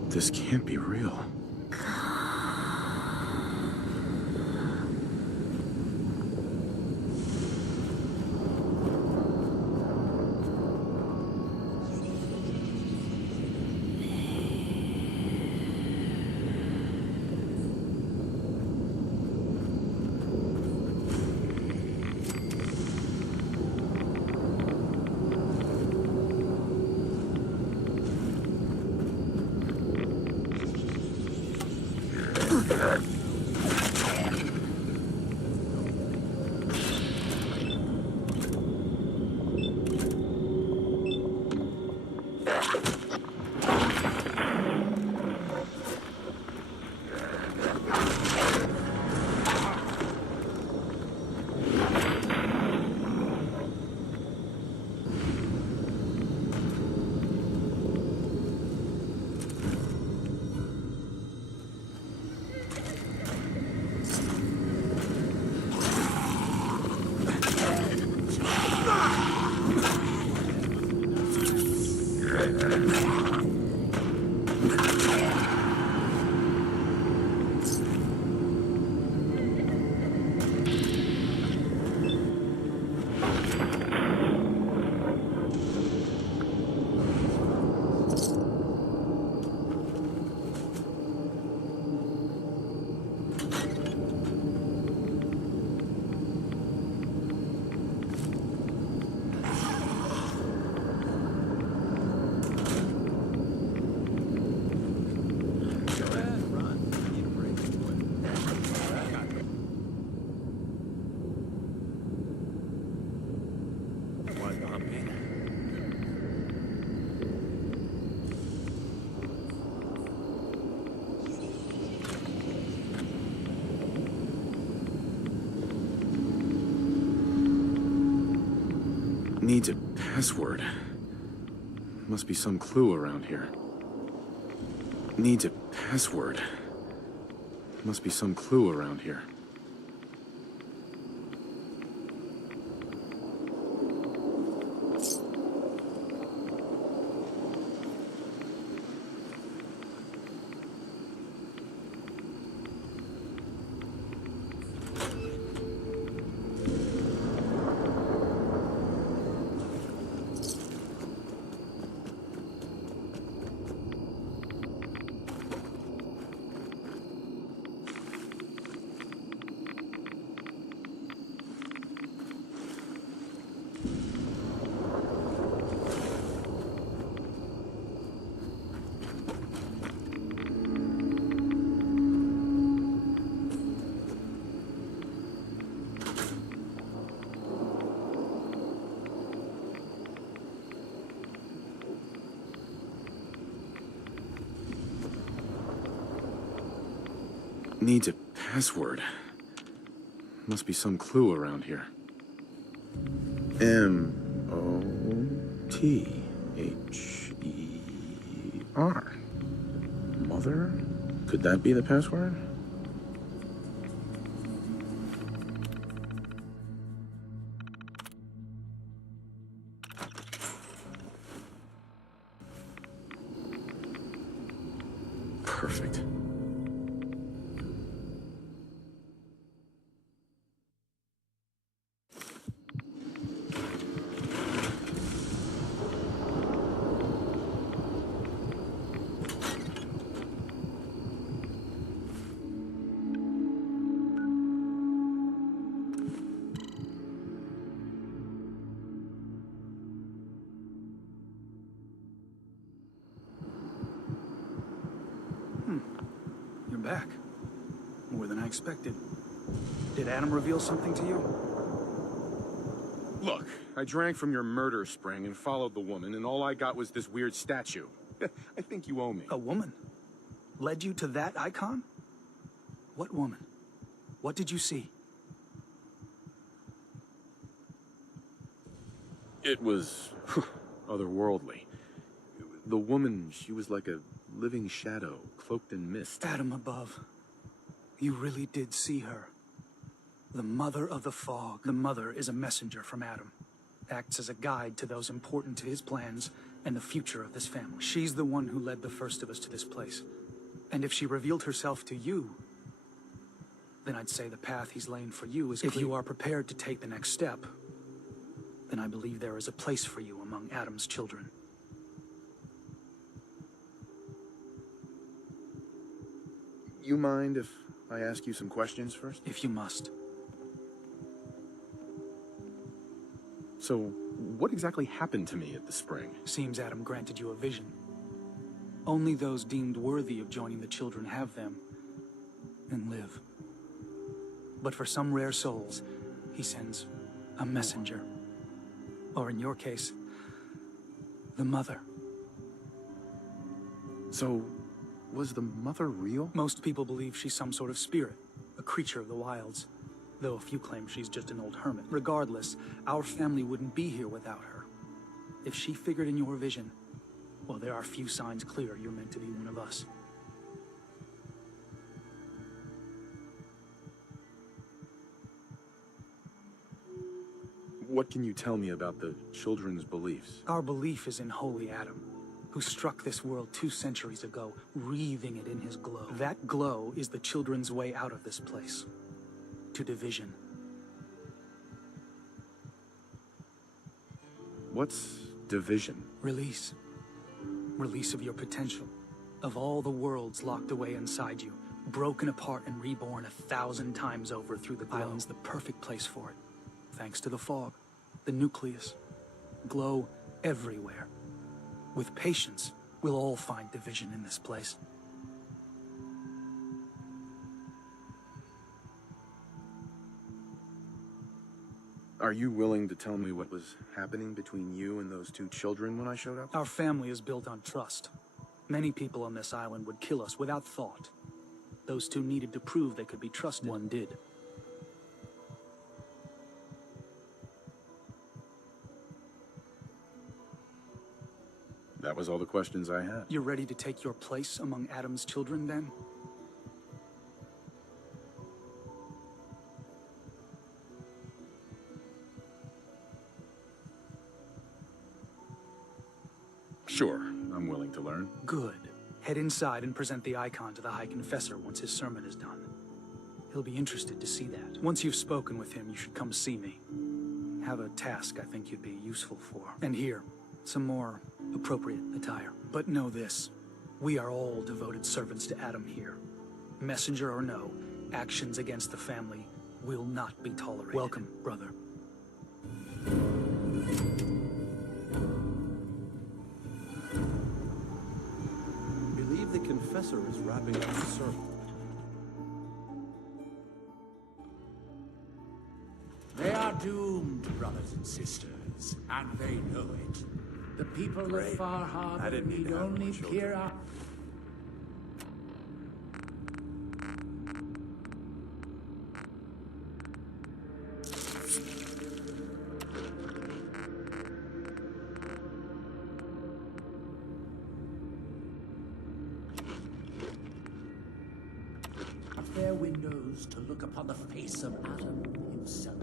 This can't be real. Needs a password. Must be some clue around here. Needs a password. Must be some clue around here. Needs a password. Must be some clue around here. M-O-T-H-E-R. Mother? Could that be the password? Perfect. You're back. More than I expected. Did Adam reveal something to you? Look, I drank from your murder spring and followed the woman, and all I got was this weird statue. I think you owe me. A woman? Led you to that icon? What woman? What did you see? It was otherworldly. The woman, she was like a living shadow, cloaked in mist. Adam above. You really did see her. The Mother of the Fog. The Mother is a messenger from Adam. Acts as a guide to those important to his plans and the future of this family. She's the one who led the first of us to this place. And if she revealed herself to you, then I'd say the path he's laying for you is clear. If you are prepared to take the next step, then I believe there is a place for you among Adam's children. You mind if I ask you some questions first? If you must. So, what exactly happened to me at the spring? Seems Adam granted you a vision. Only those deemed worthy of joining the children have them and live. But for some rare souls, he sends a messenger. Or in your case, the Mother. So, was the Mother real? Most people believe she's some sort of spirit, a creature of the wilds, though a few claim she's just an old hermit. Regardless, our family wouldn't be here without her. If she figured in your vision, well, there are few signs clear you're meant to be one of us. What can you tell me about the children's beliefs? Our belief is in Holy Adam, who struck this world 2 centuries ago, wreathing it in his glow. That glow is the children's way out of this place, to division. What's division? Release. Release of your potential, of all the worlds locked away inside you, broken apart and reborn 1,000 times over through the glow. Island's the perfect place for it, thanks to the fog, the nucleus. Glow everywhere. With patience, we'll all find division in this place. Are you willing to tell me what was happening between you and those 2 children when I showed up? Our family is built on trust. Many people on this island would kill us without thought. Those 2 needed to prove they could be trusted. One did. That was all the questions I had. You're ready to take your place among Adam's children, then? Sure, I'm willing to learn. Good. Head inside and present the icon to the High Confessor once his sermon is done. He'll be interested to see that. Once you've spoken with him, you should come see me. Have a task I think you'd be useful for. And here, some more appropriate attire. But know this, we are all devoted servants to Adam here. Messenger or no, actions against the family will not be tolerated. Welcome, brother. Believe the Confessor is wrapping up the sermon. They are doomed, brothers and sisters, and they know it. The people of Far Harbor need only peer up. Their windows to look upon the face of Adam himself,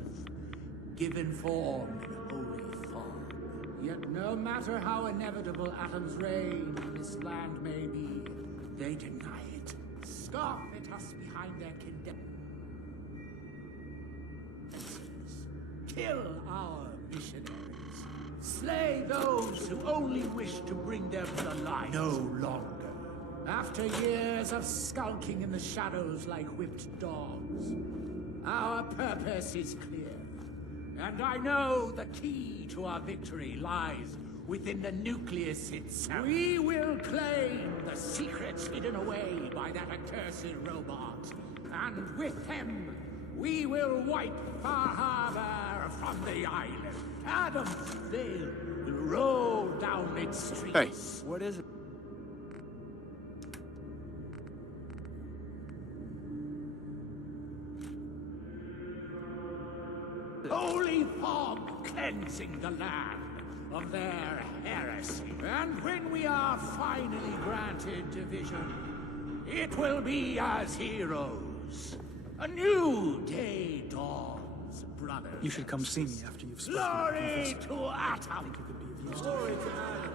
given form in holy fog. Yet no matter how inevitable Adam's reign in this land may be, they deny it, scoff at us behind their condemned. Kill our missionaries, slay those who only wish to bring them the light. No longer. After years of skulking in the shadows like whipped dogs, our purpose is clear. And I know the key to our victory lies within the nucleus itself. We will claim the secrets hidden away by that accursed robot. And with them, we will wipe Far Harbor from the island. Adam's Veil will roll down its streets. Hey, what is it? Holy fog cleansing the land of their heresy. And when we are finally granted division, it will be as heroes. A new day dawns, brothers. You should come see me after you've spoken Glory with the to Confessor. I Atom! think you could be of use to Glory me. to Adam!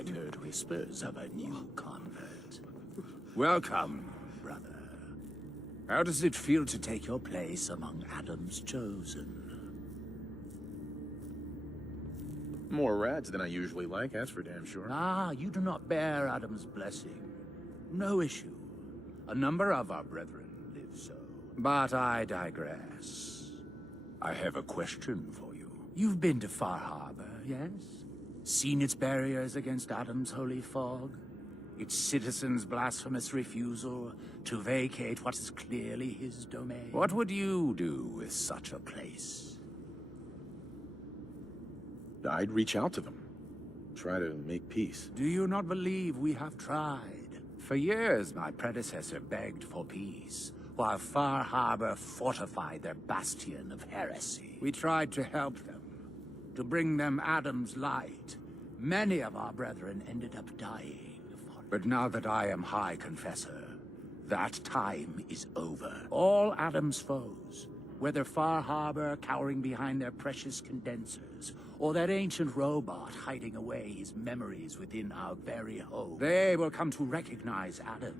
I'd heard whispers of a new convert. Welcome, brother. How does it feel to take your place among Adam's chosen? More rads than I usually like, that's for damn sure. Ah, you do not bear Adam's blessing. No issue. A number of our brethren live so. But I digress. I have a question for you. You've been to Far Harbor, yes? Seen its barriers against Adam's holy fog? Its citizens' blasphemous refusal to vacate what is clearly his domain? What would you do with such a place? I'd reach out to them. Try to make peace. Do you not believe we have tried? For years, my predecessor begged for peace, while Far Harbor fortified their bastion of heresy. We tried to help them, to bring them Adam's light. Many of our brethren ended up dying. But now that I am High Confessor, that time is over. All Adam's foes, whether Far Harbor cowering behind their precious condensers, or that ancient robot hiding away his memories within our very home, they will come to recognize Adam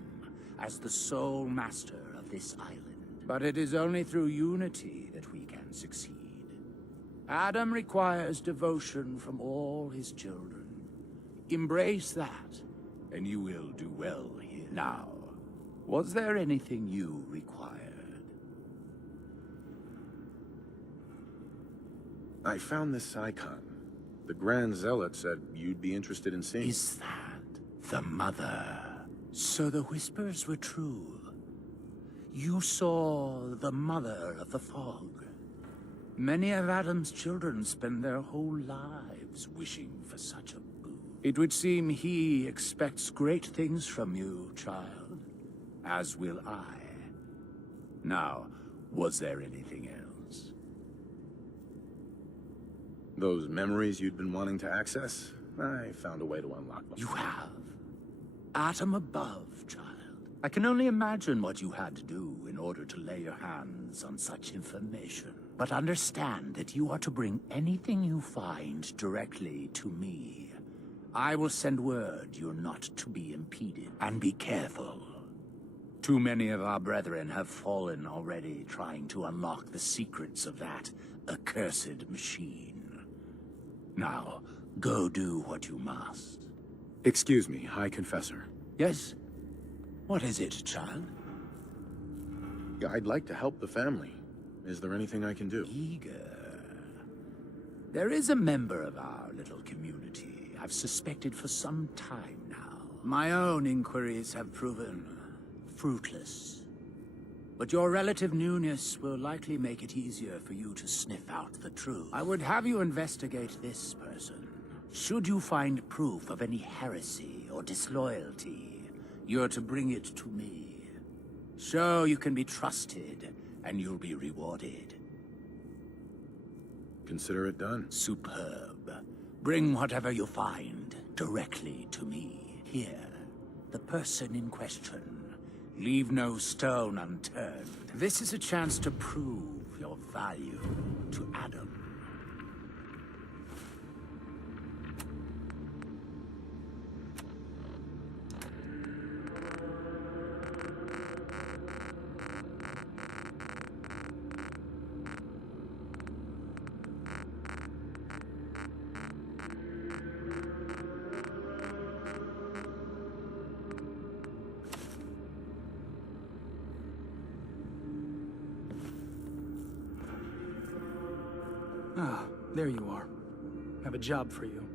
as the sole master of this island. But it is only through unity that we can succeed. Adam requires devotion from all his children. Embrace that, and you will do well here. Now, was there anything you required? I found this icon. The Grand Zealot said you'd be interested in seeing. Is that the Mother? So the whispers were true. You saw the Mother of the Fog. Many of Adam's children spend their whole lives wishing for such a boon. It would seem he expects great things from you, child. As will I. Now, was there anything else? Those memories you'd been wanting to access? I found a way to unlock them. You have? Atom above, child. I can only imagine what you had to do in order to lay your hands on such information. But understand that you are to bring anything you find directly to me. I will send word you're not to be impeded. And be careful. Too many of our brethren have fallen already trying to unlock the secrets of that accursed machine. Now, go do what you must. Excuse me, High Confessor. Yes? What is it, child? I'd like to help the family. Is there anything I can do? Eager. There is a member of our little community I've suspected for some time now. My own inquiries have proven fruitless. But your relative newness will likely make it easier for you to sniff out the truth. I would have you investigate this person. Should you find proof of any heresy or disloyalty, you're to bring it to me. Show you can be trusted, and you'll be rewarded. Consider it done. Superb. Bring whatever you find directly to me. Here, the person in question. Leave no stone unturned. This is a chance to prove your value to Adam. Ah, there you are. Have a job for you.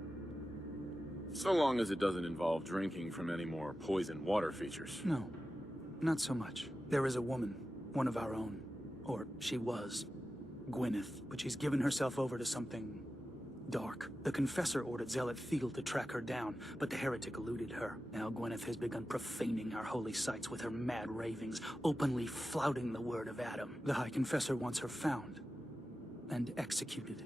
So long as it doesn't involve drinking from any more poisoned water features. No, not so much. There is a woman, one of our own. Or she was. Gwyneth, but she's given herself over to something dark. The Confessor ordered Zealot Thiel to track her down, but the heretic eluded her. Now Gwyneth has begun profaning our holy sites with her mad ravings, openly flouting the word of Adam. The High Confessor wants her found and executed.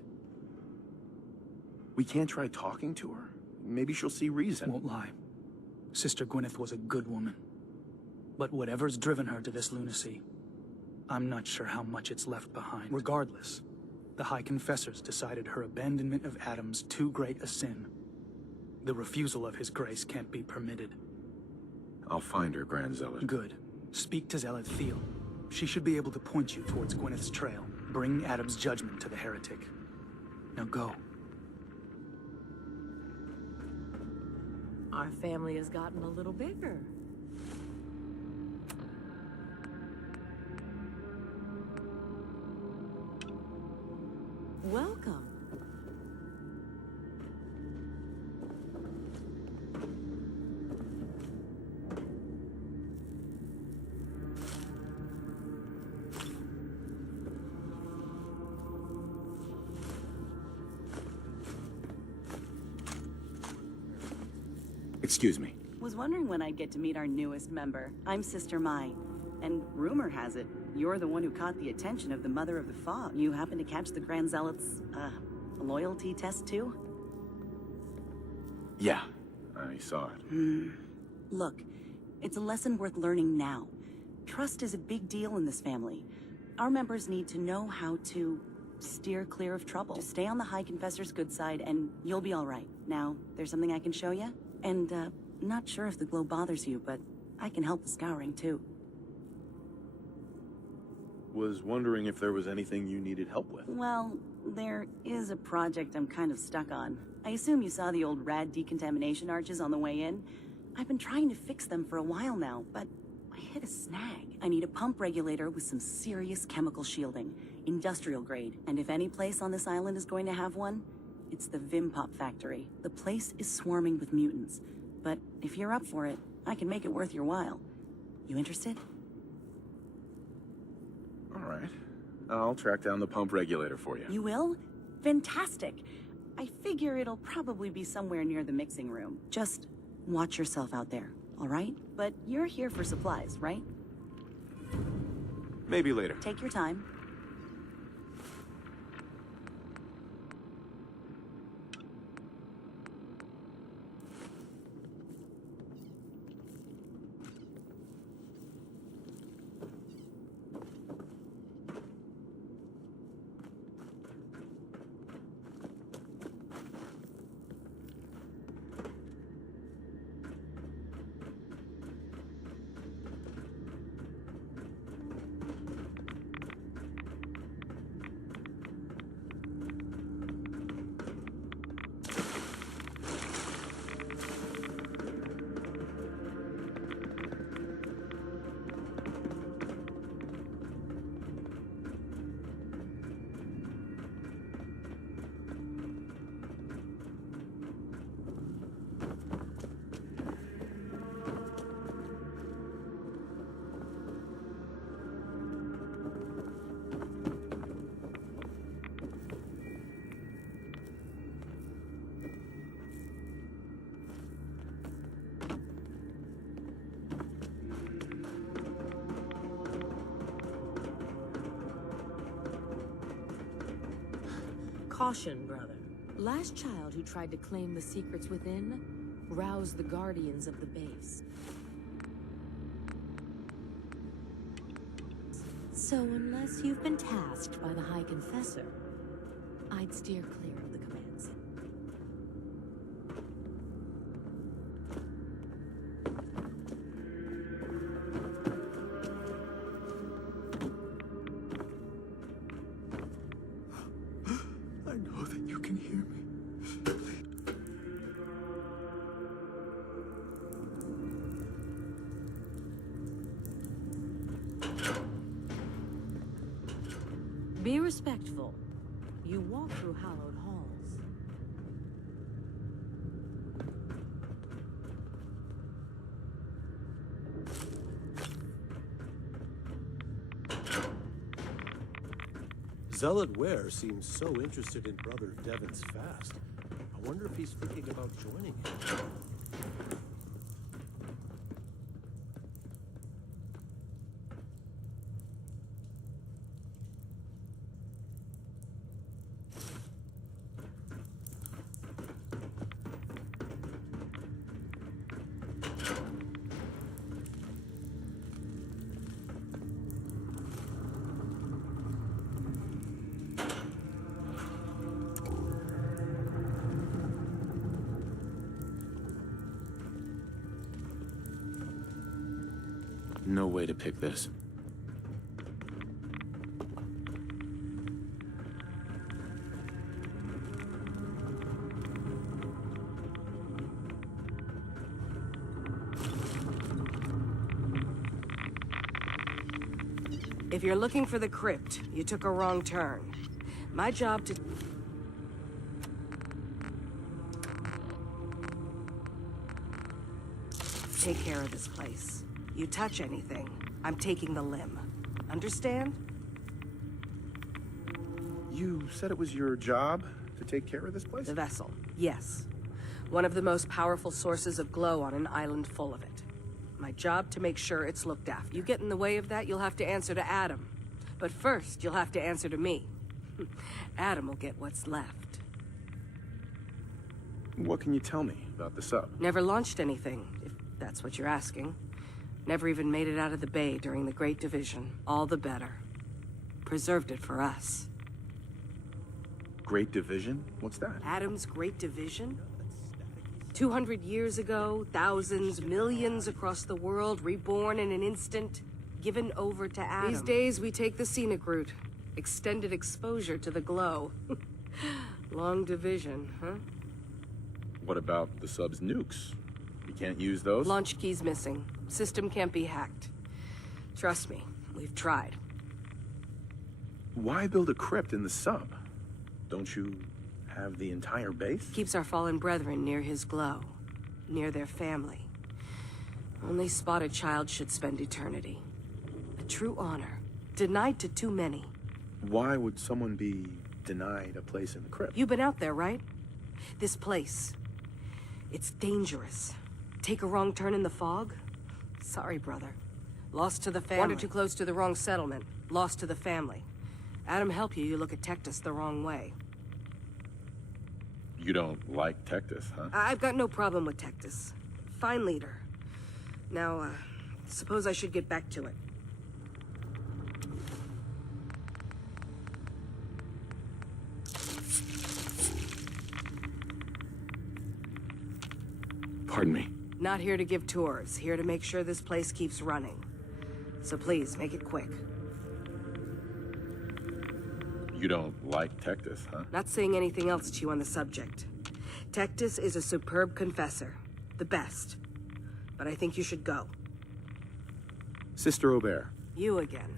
We can't try talking to her? Maybe she'll see reason. Won't lie. Sister Gwyneth was a good woman. But whatever's driven her to this lunacy, I'm not sure how much it's left behind. Regardless, the High Confessors decided her abandonment of Adam's too great a sin. The refusal of his grace can't be permitted. I'll find her, Grand Zealot. Good. Speak to Zealot Thiel. She should be able to point you towards Gwyneth's trail. Bring Adam's judgment to the heretic. Now go. Our family has gotten a little bigger. Welcome. Excuse me. Was wondering when I'd get to meet our newest member. I'm Sister Mai, and rumor has it, you're the one who caught the attention of the Mother of the Fog. You happen to catch the Grand Zealot's, loyalty test too? Yeah, I saw it. Look, it's a lesson worth learning now. Trust is a big deal in this family. Our members need to know how to steer clear of trouble. Just stay on the High Confessor's good side, and you'll be all right. Now, there's something I can show you? And, not sure if the glow bothers you, but I can help the scouring, too. Was wondering if there was anything you needed help with. Well, there is a project I'm kind of stuck on. I assume you saw the old rad decontamination arches on the way in. I've been trying to fix them for a while now, but I hit a snag. I need a pump regulator with some serious chemical shielding, industrial grade. And if any place on this island is going to have one, it's the Vimpop factory. The place is swarming with mutants. But if you're up for it, I can make it worth your while. You interested? All right. I'll track down the pump regulator for you. You will? Fantastic. I figure it'll probably be somewhere near the mixing room. Just watch yourself out there, all right? But you're here for supplies, right? Maybe later. Take your time. Caution, brother. Last child who tried to claim the secrets within roused the guardians of the base. So unless you've been tasked by the High Confessor, I'd steer clear of the command center. I know that you can hear me. Be respectful. You walk through hallowed halls. Zealot Ware seems so interested in Brother Devon's fast. I wonder if he's thinking about joining him. No way to pick this. If you're looking for the crypt, you took a wrong turn. My job to... take care of this place. You touch anything, I'm taking the limb. Understand? You said it was your job to take care of this place? The vessel, yes. One of the most powerful sources of glow on an island full of it. My job to make sure it's looked after. You get in the way of that, you'll have to answer to Adam. But first, you'll have to answer to me. Adam will get what's left. What can you tell me about the sub? Never launched anything, if that's what you're asking. Never even made it out of the bay during the Great Division. All the better. Preserved it for us. Great Division? What's that? Adam's Great Division? 200 years ago, thousands, millions across the world, reborn in an instant, given over to Adam. These days, we take the scenic route. Extended exposure to the glow. Long division, huh? What about the sub's nukes? We can't use those? Launch key's missing. System can't be hacked. Trust me, we've tried. Why build a crypt in the sub? Don't you have the entire base? Keeps our fallen brethren near his glow. Near their family. Only spotted child should spend eternity. A true honor. Denied to too many. Why would someone be denied a place in the crypt? You've been out there, right? This place. It's dangerous. Take a wrong turn in the fog? Sorry, brother. Lost to the family. Wandered too close to the wrong settlement. Lost to the family. Adam help you, you look at Tectus the wrong way. You don't like Tectus, huh? I've got no problem with Tectus. Fine leader. Now, suppose I should get back to it. Pardon me. Not here to give tours, here to make sure this place keeps running. So please, make it quick. You don't like Tectus, huh? Not saying anything else to you on the subject. Tectus is a superb confessor. The best. But I think you should go. Sister Aubert. You again.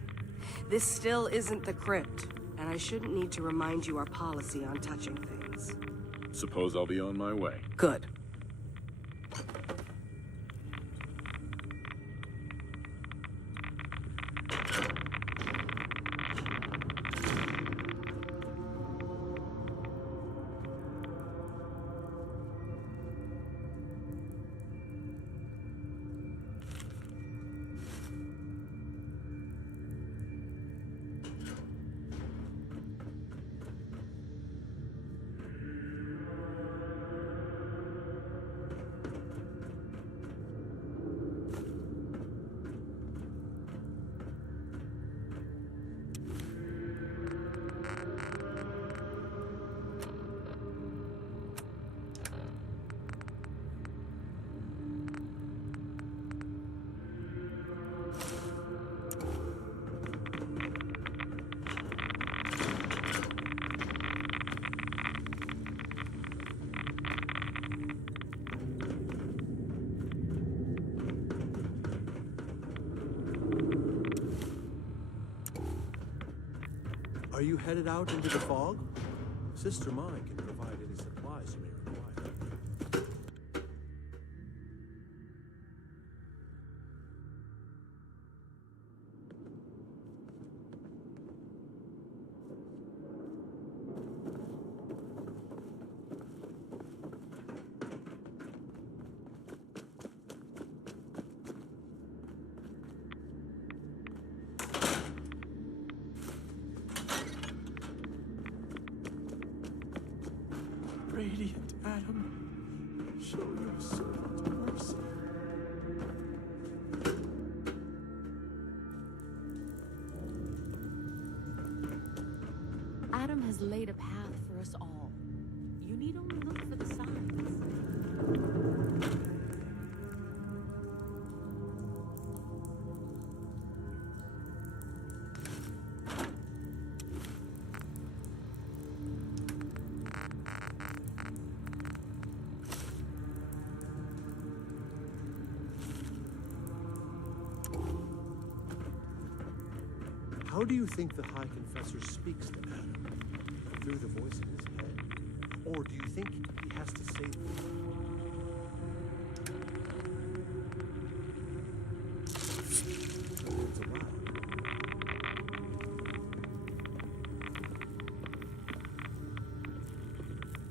This still isn't the crypt, and I shouldn't need to remind you our policy on touching things. Suppose I'll be on my way. Good. Are you headed out into the fog? Sister Mai can provide any supplies you may require. Radiant Adam, show your servant mercy. Adam has laid a path for us all. You need only look for the signs. How do you think the High Confessor speaks to Adam? Through the voice in his head? Or do you think he has to say the words aloud?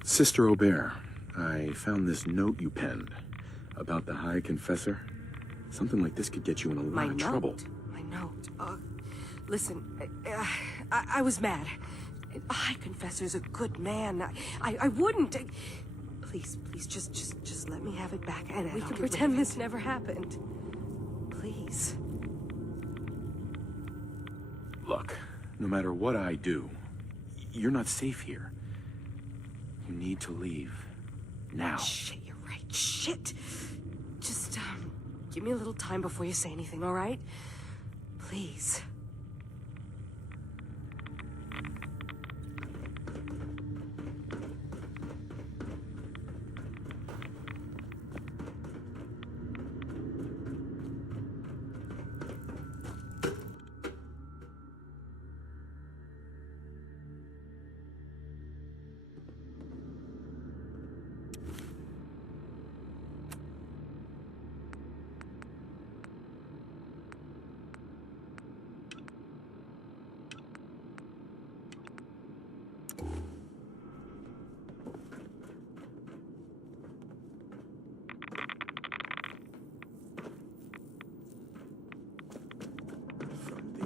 Sister Aubert, I found this note you penned about the High Confessor. Something like this could get you in a lot of trouble. My note. Listen, I was mad. High Confessor's a good man. I wouldn't. Please, just let me have it back, and we can pretend this never happened. Please. Look, no matter what I do, you're not safe here. You need to leave. Now. Shit, you're right. Shit. Just, give me a little time before you say anything, all right? Please.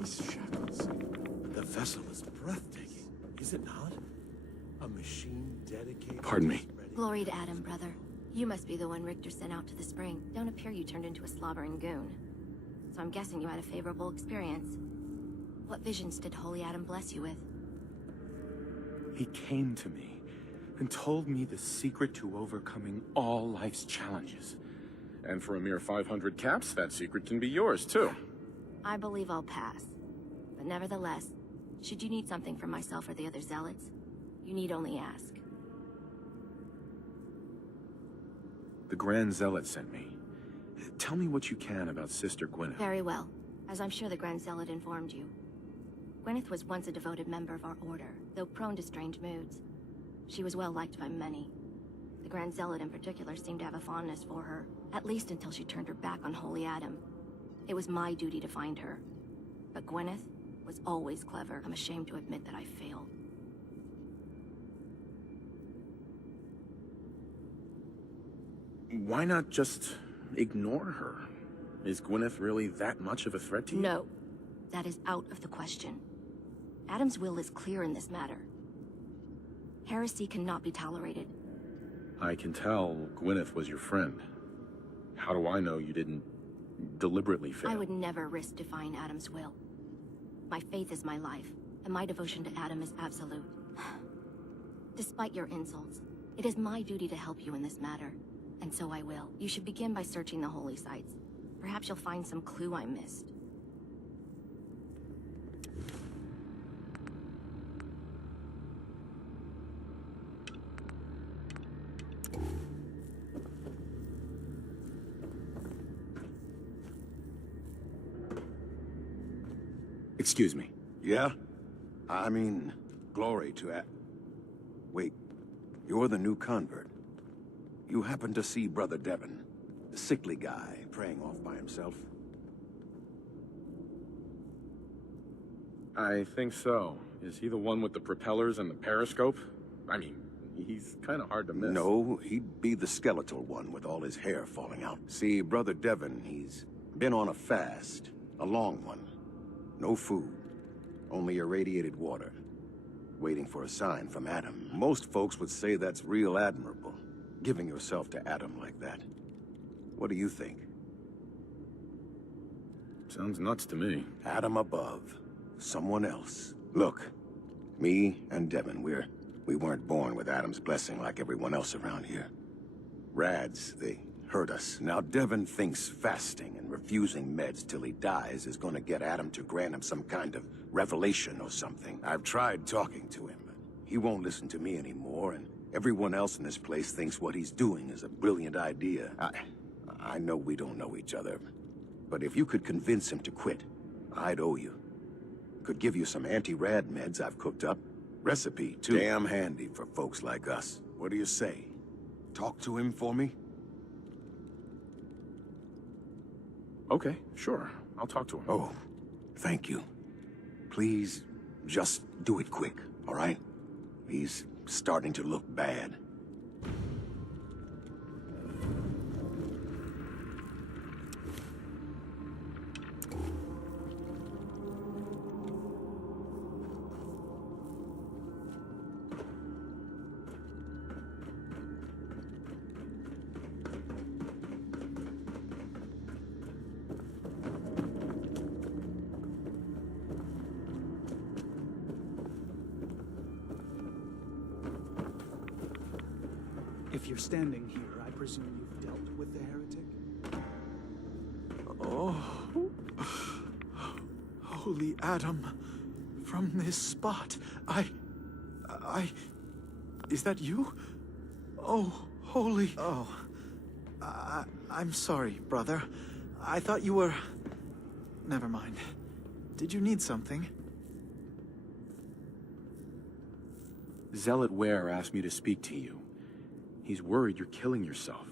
These shackles. The vessel is breathtaking, is it not? A machine dedicated... Pardon me. Glory to Adam, brother. You must be the one Richter sent out to the spring. Don't appear you turned into a slobbering goon. So I'm guessing you had a favorable experience. What visions did Holy Adam bless you with? He came to me and told me the secret to overcoming all life's challenges. And for a mere 500 caps, that secret can be yours, too. I believe I'll pass. But nevertheless, should you need something from myself or the other zealots, you need only ask. The Grand Zealot sent me. Tell me what you can about Sister Gwyneth. Very well, as I'm sure the Grand Zealot informed you. Gwyneth was once a devoted member of our order, though prone to strange moods. She was well liked by many. The Grand Zealot in particular seemed to have a fondness for her, at least until she turned her back on Holy Adam. It was my duty to find her. But Gwyneth was always clever. I'm ashamed to admit that I failed. Why not just ignore her? Is Gwyneth really that much of a threat to you? No, that is out of the question. Adam's will is clear in this matter. Heresy cannot be tolerated. I can tell Gwyneth was your friend. How do I know you didn't deliberately fail? I would never risk defying Adam's will. My faith is my life, and my devotion to Adam is absolute. Despite your insults, it is my duty to help you in this matter, and so I will. You should begin by searching the holy sites. Perhaps you'll find some clue I missed. Excuse me. Yeah? I mean, glory to Wait, you're the new convert. You happen to see Brother Devon, the sickly guy praying off by himself? I think so. Is he the one with the propellers and the periscope? I mean, he's kind of hard to miss. No, he'd be the skeletal one with all his hair falling out. See, Brother Devon, he's been on a fast, a long one. No food, only irradiated water, waiting for a sign from Adam. Most folks would say that's real admirable, giving yourself to Adam like that. What do you think? Sounds nuts to me. Adam above, someone else. Look, me and Devon, we weren't born with Adam's blessing like everyone else around here. Rads, they hurt us. Now Devon thinks fasting and refusing meds till he dies is gonna get Adam to grant him some kind of revelation or something. I've tried talking to him, but he won't listen to me anymore, and everyone else in this place thinks what he's doing is a brilliant idea. I know we don't know each other, but if you could convince him to quit, I'd owe you. Could give you some anti-rad meds I've cooked up. Recipe, too. Damn handy for folks like us. What do you say? Talk to him for me? Okay, sure. I'll talk to him. Oh, thank you. Please, just do it quick, all right? He's starting to look bad. If you're standing here, I presume you've dealt with the heretic? Oh, Holy Adam, from this spot, is that you? Oh, holy... Oh, I'm sorry, brother. I thought you were... Never mind. Did you need something? Zealot Ware asked me to speak to you. He's worried you're killing yourself.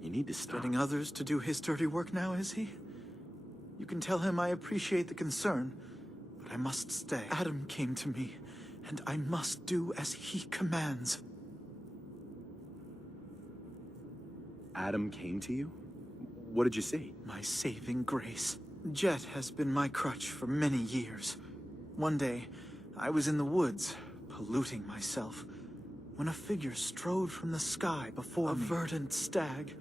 You need to stop. Getting others to do his dirty work now, is he? You can tell him I appreciate the concern, but I must stay. Adam came to me, and I must do as he commands. Adam came to you? What did you see? My saving grace. Jet has been my crutch for many years. One day, I was in the woods, polluting myself, when a figure strode from the sky before me. A verdant stag,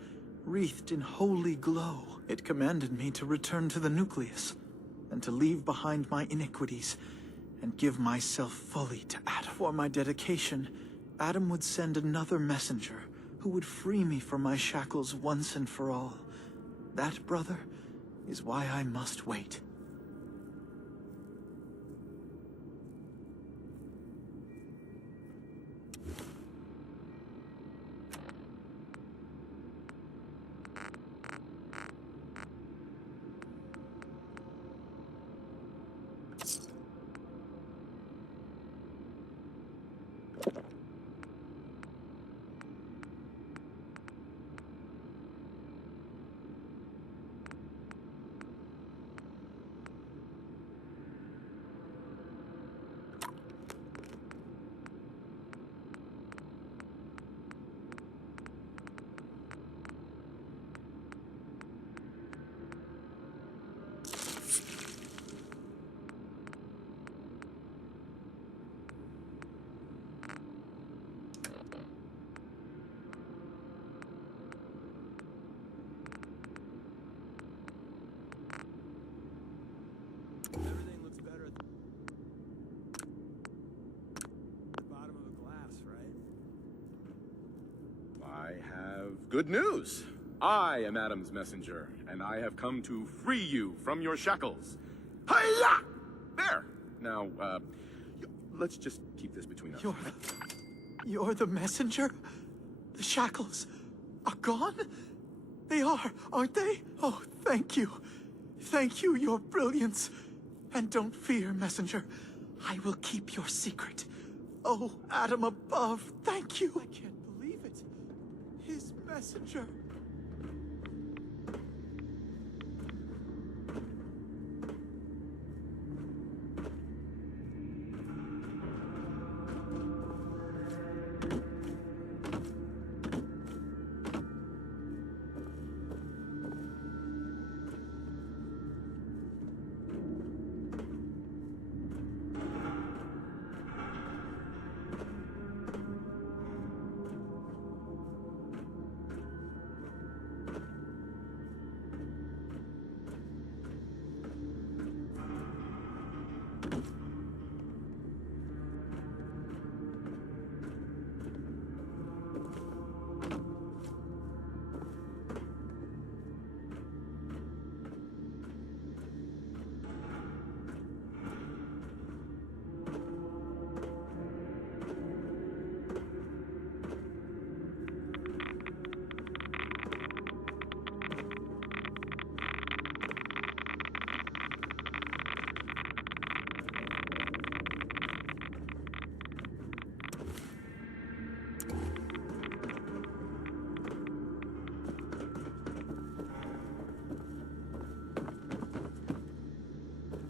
wreathed in holy glow. It commanded me to return to the nucleus, and to leave behind my iniquities, and give myself fully to Adam. For my dedication, Adam would send another messenger, who would free me from my shackles once and for all. That, brother, is why I must wait. Everything looks better at the bottom of the glass, right? I have good news. I am Adam's messenger, and I have come to free you from your shackles. Hiya! There! Now, let's just keep this between us. You're the messenger? The shackles are gone? They are, aren't they? Oh, thank you. Thank you, your brilliance. And don't fear, messenger. I will keep your secret. Oh, Adam above, thank you. I can't believe it. His messenger.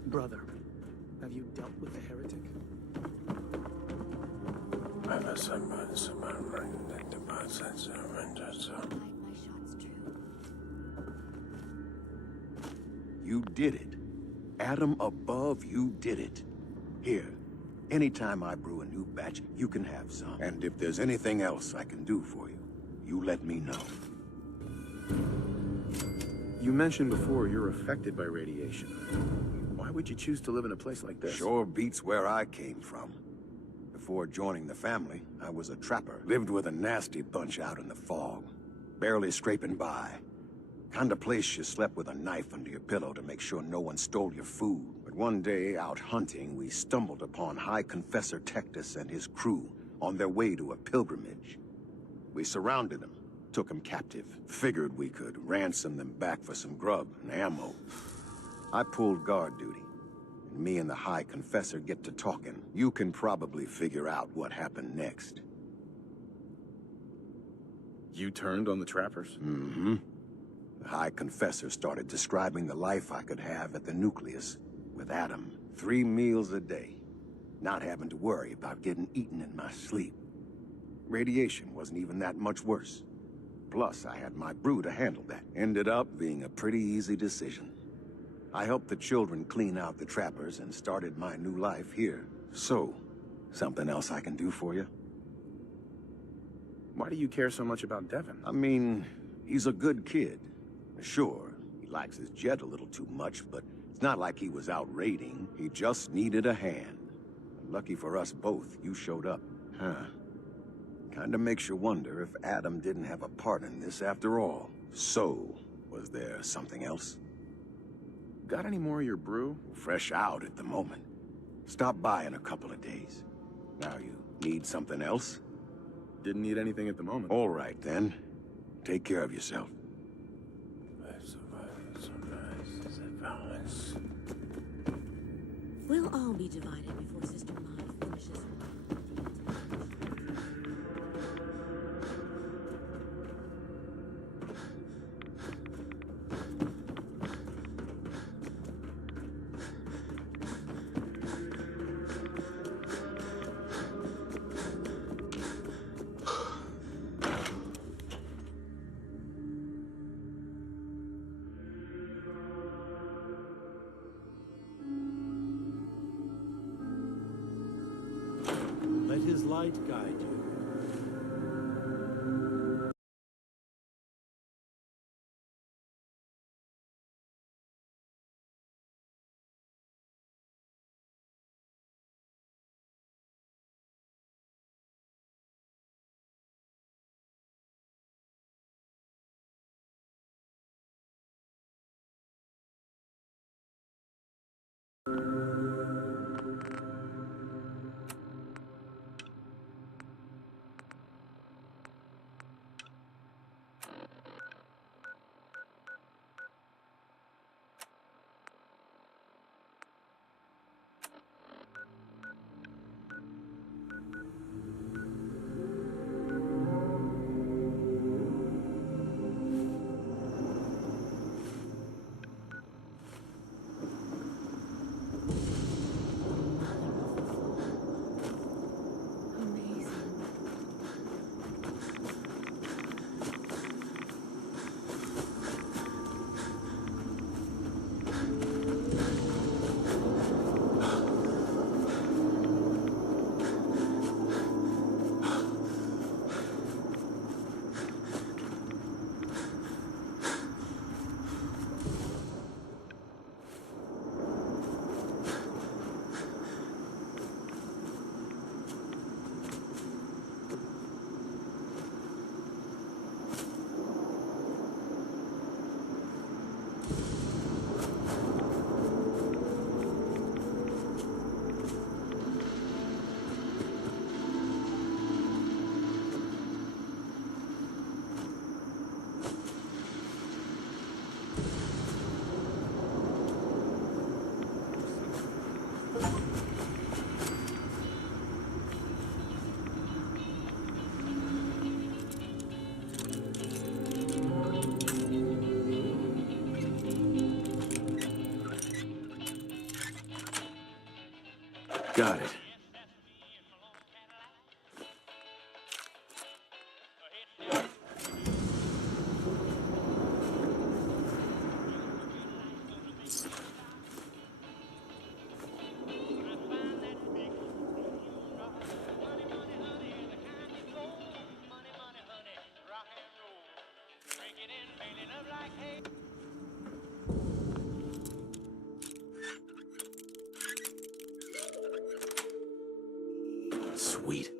Brother, have you dealt with the heretic? You did it. Adam above, you did it. Here, anytime I brew a new batch, you can have some. And if there's anything else I can do for you, you let me know. You mentioned before you're affected by radiation. Why would you choose to live in a place like this? Sure beats where I came from. Before joining the family, I was a trapper. Lived with a nasty bunch out in the fog. Barely scraping by. Kind of place you slept with a knife under your pillow to make sure no one stole your food. But one day, out hunting, we stumbled upon High Confessor Tectus and his crew on their way to a pilgrimage. We surrounded them, took them captive. Figured we could ransom them back for some grub and ammo. I pulled guard duty. Me and the High Confessor get to talking. You can probably figure out what happened next. You turned on the trappers? Mm-hmm. The High Confessor started describing the life I could have at the nucleus with Adam. 3 meals a day. Not having to worry about getting eaten in my sleep. Radiation wasn't even that much worse. Plus, I had my brew to handle that. Ended up being a pretty easy decision. I helped the children clean out the trappers and started my new life here. So, something else I can do for you? Why do you care so much about Devin? I mean, he's a good kid. Sure, he likes his jet a little too much, but it's not like he was out raiding. He just needed a hand. Lucky for us both, you showed up. Huh. Kinda makes you wonder if Adam didn't have a part in this after all. So, was there something else? Got any more of your brew? Fresh out at the moment. Stop by in a couple of days. Now you need something else? Didn't need anything at the moment. All right, then. Take care of yourself. We'll all be divided before Sister Maud finishes. Let his light guide you. Got it. Sweet.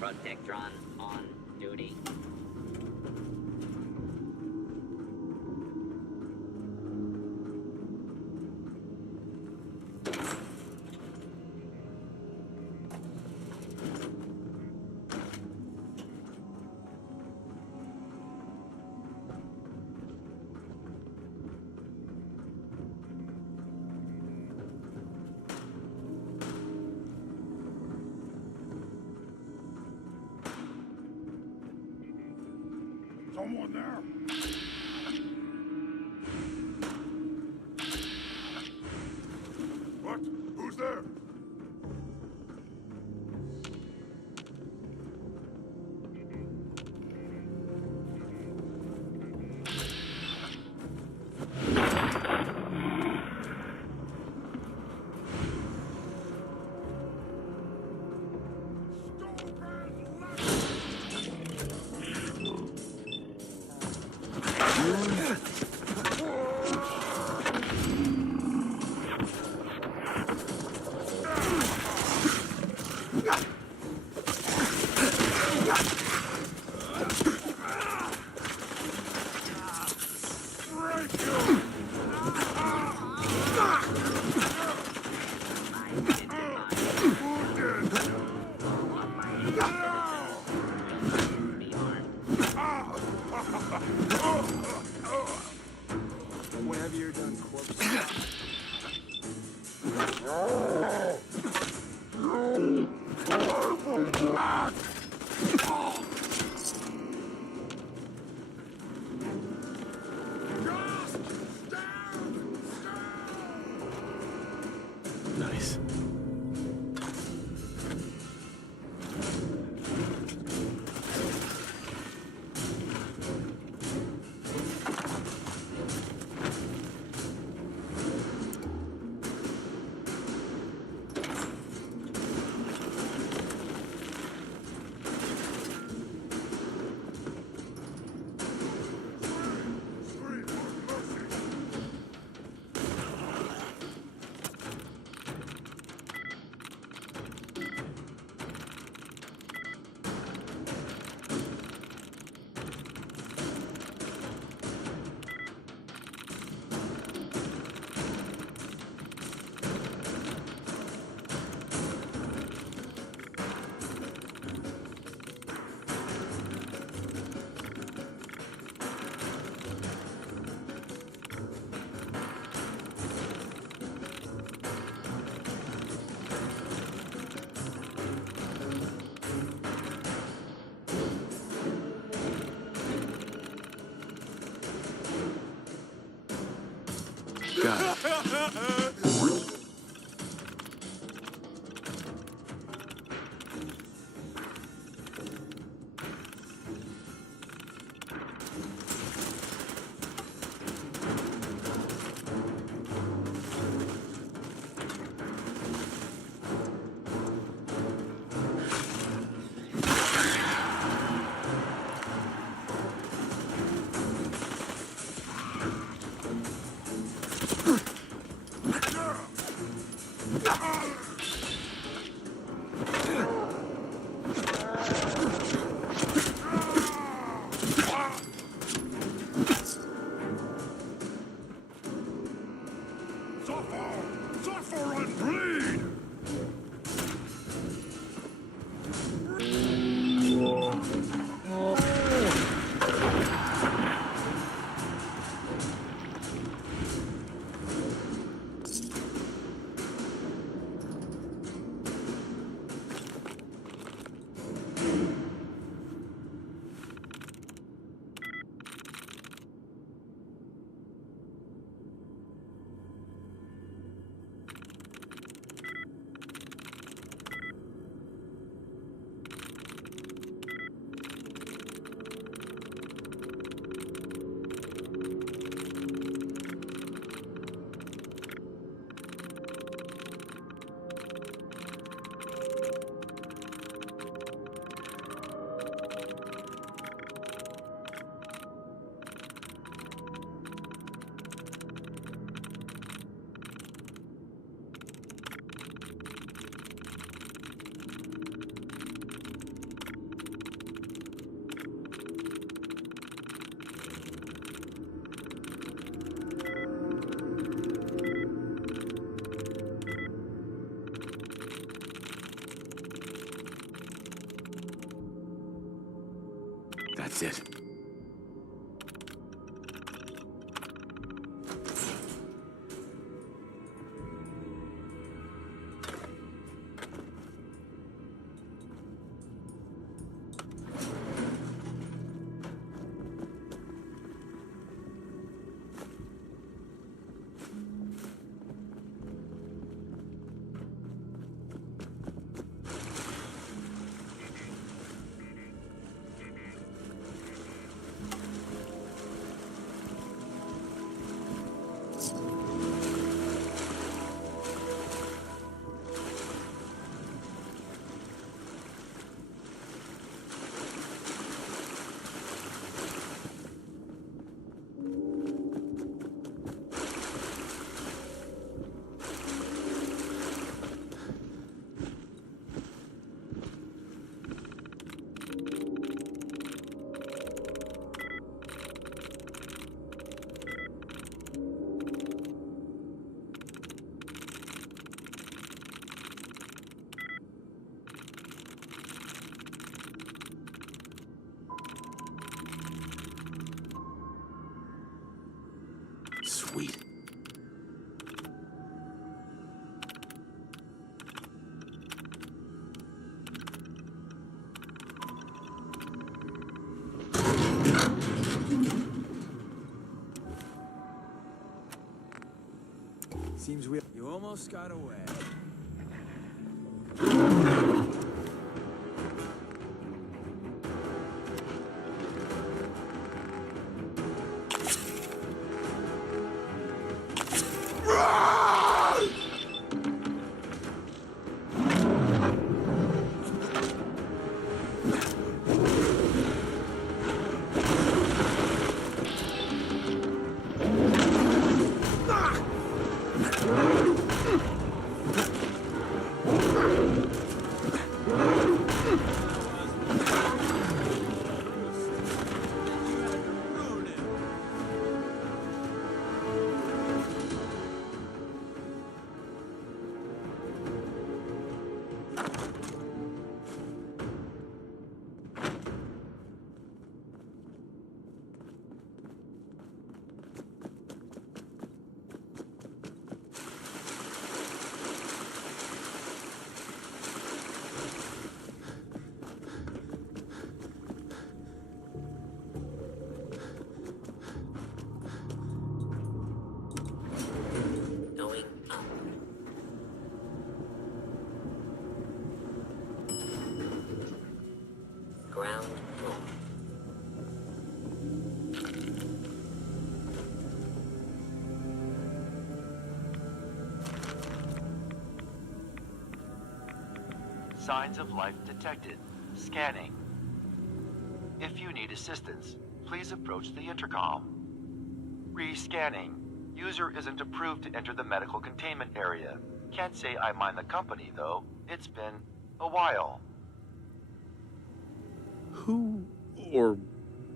Protectron on duty. Someone there? What? Who's there? Whenever you're done, corpse. Got it. Suffer and bleed! That's it. Sweet. Seems you almost got away. Signs of life detected. Scanning. If you need assistance, please approach the intercom. Re-scanning. User isn't approved to enter the medical containment area. Can't say I mind the company, though. It's been a while. Who or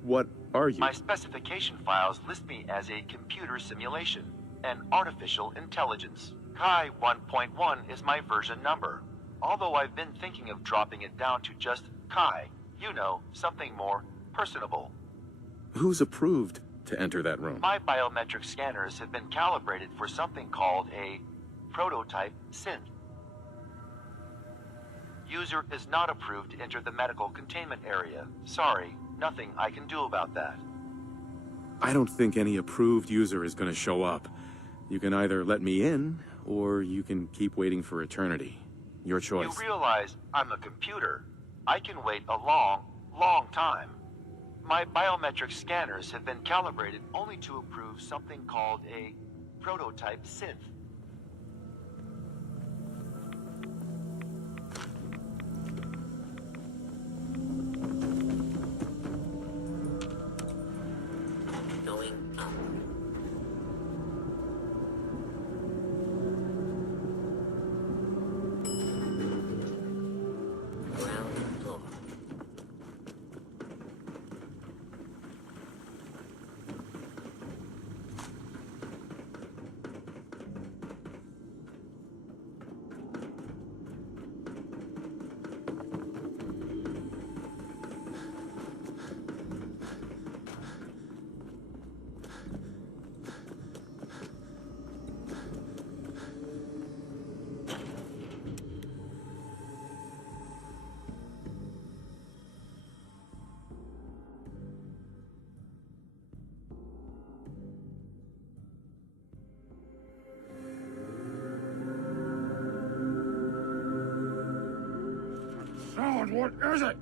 what are you? My specification files list me as a computer simulation, an artificial intelligence. Kai 1.1 is my version number. Although I've been thinking of dropping it down to just Kai, you know, something more personable. Who's approved to enter that room? My biometric scanners have been calibrated for something called a prototype synth. User is not approved to enter the medical containment area. Sorry, nothing I can do about that. I don't think any approved user is going to show up. You can either let me in, or you can keep waiting for eternity. Your choice. You realize I'm a computer. I can wait a long, long time. My biometric scanners have been calibrated only to approve something called a prototype synth. Going up. Ground floor. Sound, what is it?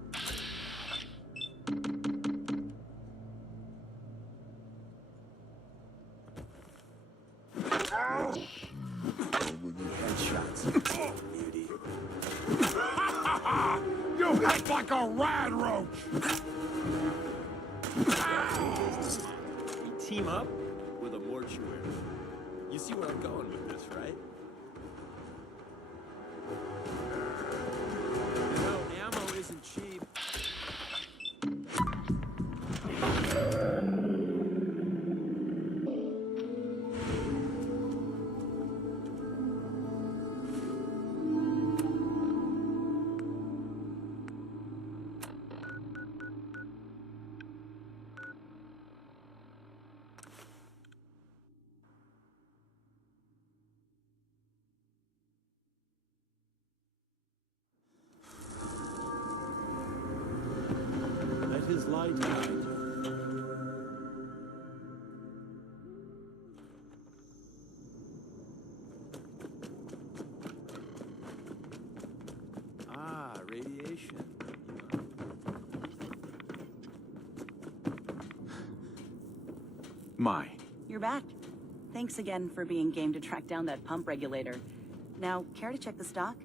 Headshots. Beauty. You hit like a rad roach! We team up with a mortuary. You see where I'm going with this, right? You know, ammo isn't cheap. Let his light guide you. Ah, radiation. My. You're back. Thanks again for being game to track down that pump regulator. Now, care to check the stock?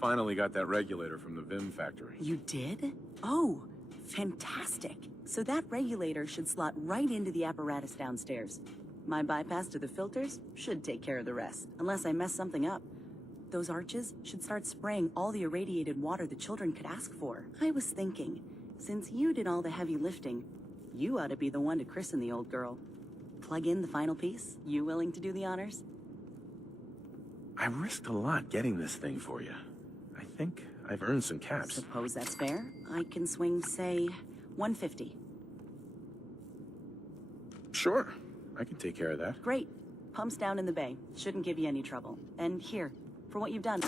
Finally got that regulator from the Vim factory. You did? Oh, fantastic. So that regulator should slot right into the apparatus downstairs. My bypass to the filters should take care of the rest, unless I mess something up. Those arches should start spraying all the irradiated water the children could ask for. I was thinking, since you did all the heavy lifting, you ought to be the one to christen the old girl. Plug in the final piece? You willing to do the honors? I risked a lot getting this thing for you. I think I've earned some caps. Suppose that's fair. I can swing, say, 150. Sure, I can take care of that. Great. Pumps down in the bay. Shouldn't give you any trouble. And here, for what you've done.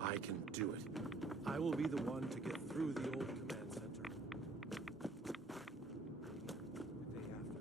I can do it. I will be the one to get through the old command center. The day after.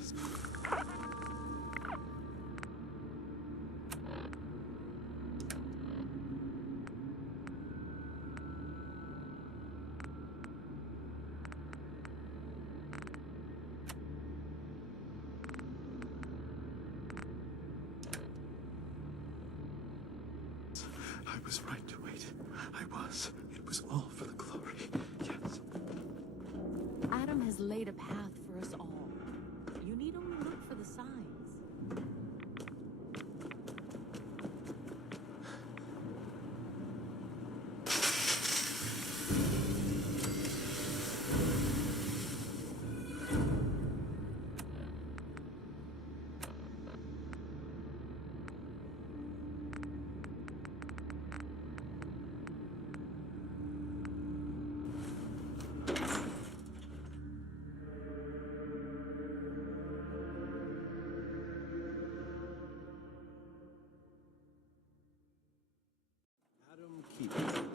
Yes. I was right to wait. I was. It was all for the glory. Yes. Adam has laid a path for us all. You need only look for the signs. Adam Keith.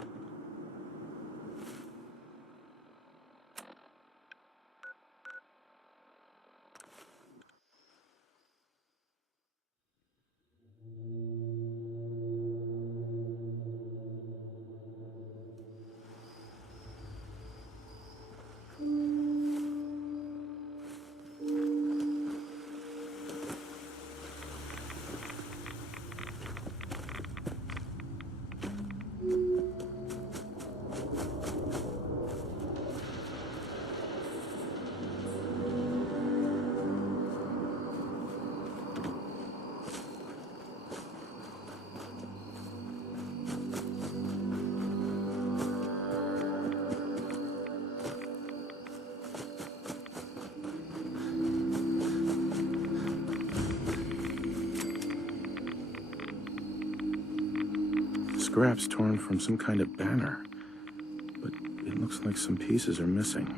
Scraps torn from some kind of banner, but it looks like some pieces are missing.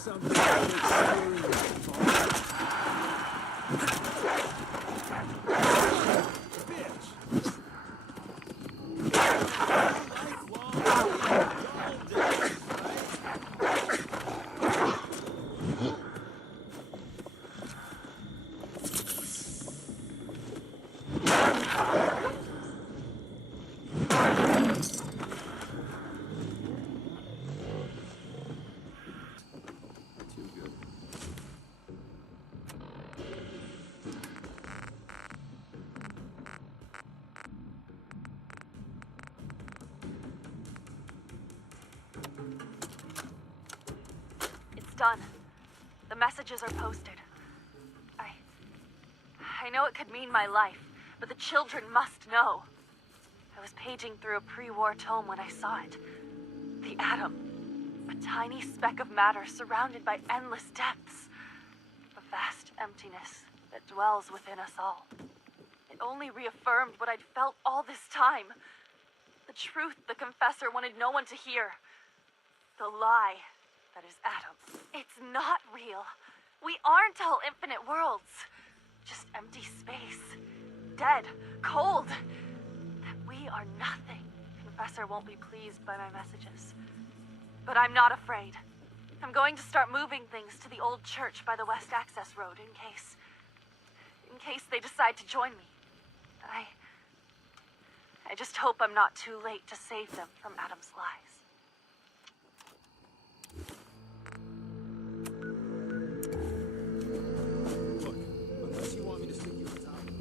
something to Done. The messages are posted. I know it could mean my life, but the children must know. I was paging through a pre-war tome when I saw it. The atom. A tiny speck of matter surrounded by endless depths. A vast emptiness that dwells within us all. It only reaffirmed what I'd felt all this time. The truth the Confessor wanted no one to hear. The lie that is Adam. It's not real. We aren't all infinite worlds. Just empty space. Dead. Cold. That we are nothing. Confessor won't be pleased by my messages. But I'm not afraid. I'm going to start moving things to the old church by the West Access Road in case they decide to join me. I just hope I'm not too late to save them from Adam's lies. Unless you want me to stick you on top of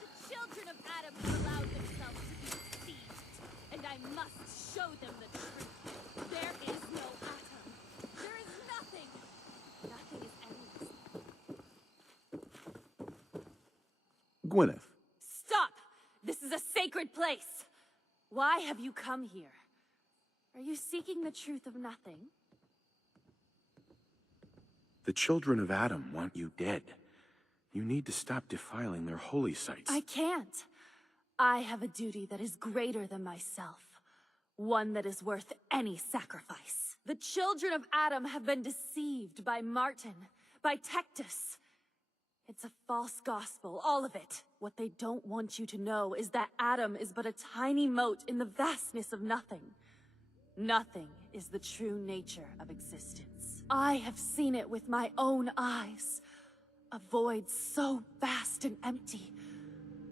the children of Adam have allowed themselves to be deceived, and I must show them the truth. There is no atom. There is nothing. Nothing is endless. Gwyneth. Stop! This is a sacred place. Why have you come here? Are you seeking the truth of nothing? The children of Adam want you dead. You need to stop defiling their holy sites. I can't. I have a duty that is greater than myself. One that is worth any sacrifice. The children of Adam have been deceived by Martin, by Tectus. It's a false gospel, all of it. What they don't want you to know is that Adam is but a tiny mote in the vastness of nothing. Nothing is the true nature of existence. I have seen it with my own eyes. A void so vast and empty,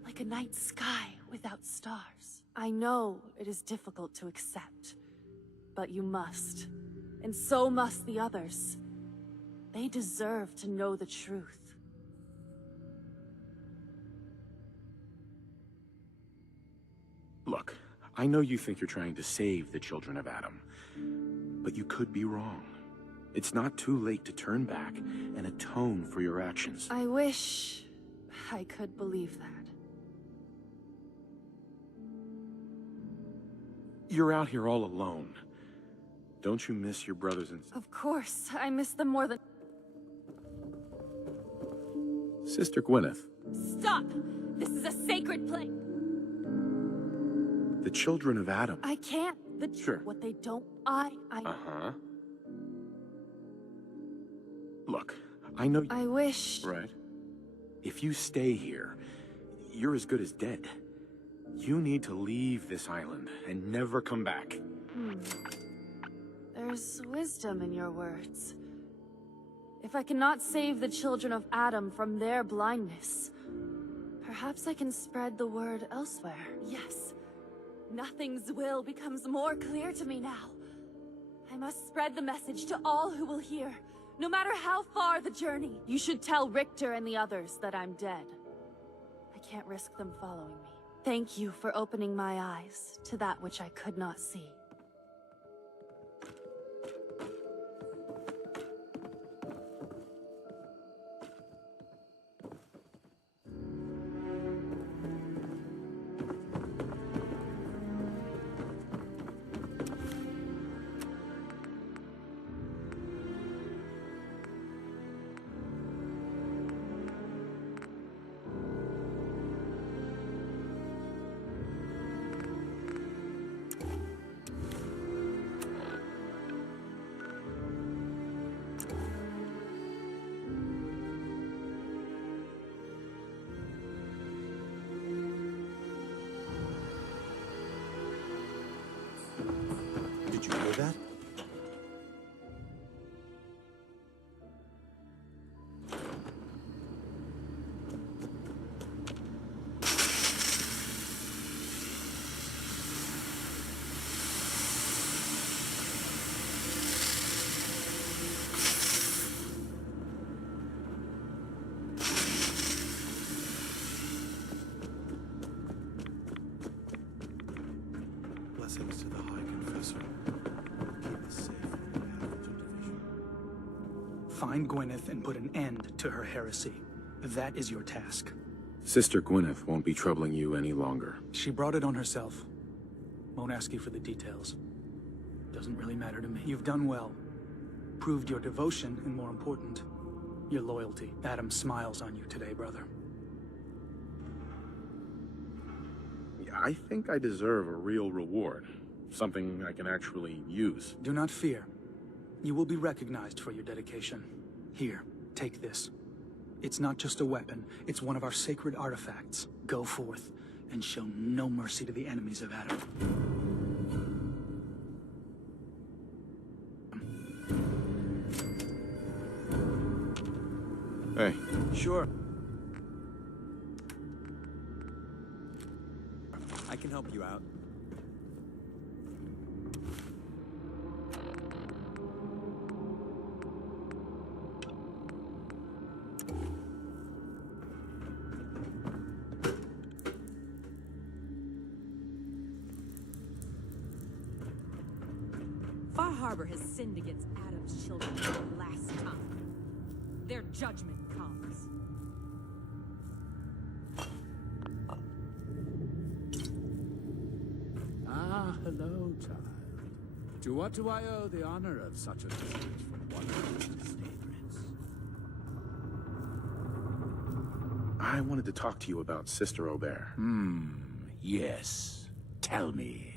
like a night sky without stars. I know it is difficult to accept, but you must. And so must the others. They deserve to know the truth. Look, I know you think you're trying to save the children of Adam, but you could be wrong. It's not too late to turn back and atone for your actions. I wish I could believe that. You're out here all alone. Don't you miss your brothers and... Of course, I miss them more than... Sister Gwyneth, Stop! This is a sacred place. the children of Adam... I can't. Sure. What they don't... I... Uh-huh. Look, I know... I wish... Right. If you stay here, you're as good as dead. You need to leave this island and never come back. There's wisdom in your words. If I cannot save the children of Adam from their blindness, perhaps I can spread the word elsewhere. Yes, Nothing's will becomes more clear to me now. I must spread the message to all who will hear, no matter how far the journey. You should tell Richter and the others that I'm dead. I can't risk them following me. Thank you for opening my eyes to that which I could not see. heard that? Blessings to the High Confessor. Keep us safe from the path to division. Find Gwyneth and put an end to her heresy. That is your task. Sister Gwyneth won't be troubling you any longer. She brought it on herself. Won't ask you for the details. Doesn't really matter to me. You've done well. Proved your devotion, and more important, your loyalty. Adam smiles on you today, brother. I think I deserve a real reward. Something I can actually use. Do not fear. You will be recognized for your dedication. Here, take this. It's not just a weapon, it's one of our sacred artifacts. Go forth and show no mercy to the enemies of Adam. Hey. Sure. I can help you out. Far Harbor has sinned against Adam's children for the last time. Their judgment comes. Ah, hello, child. To what do I owe the honor of such a visit from one of these favorites? I wanted to talk to you about Sister Aubert. Yes. Tell me,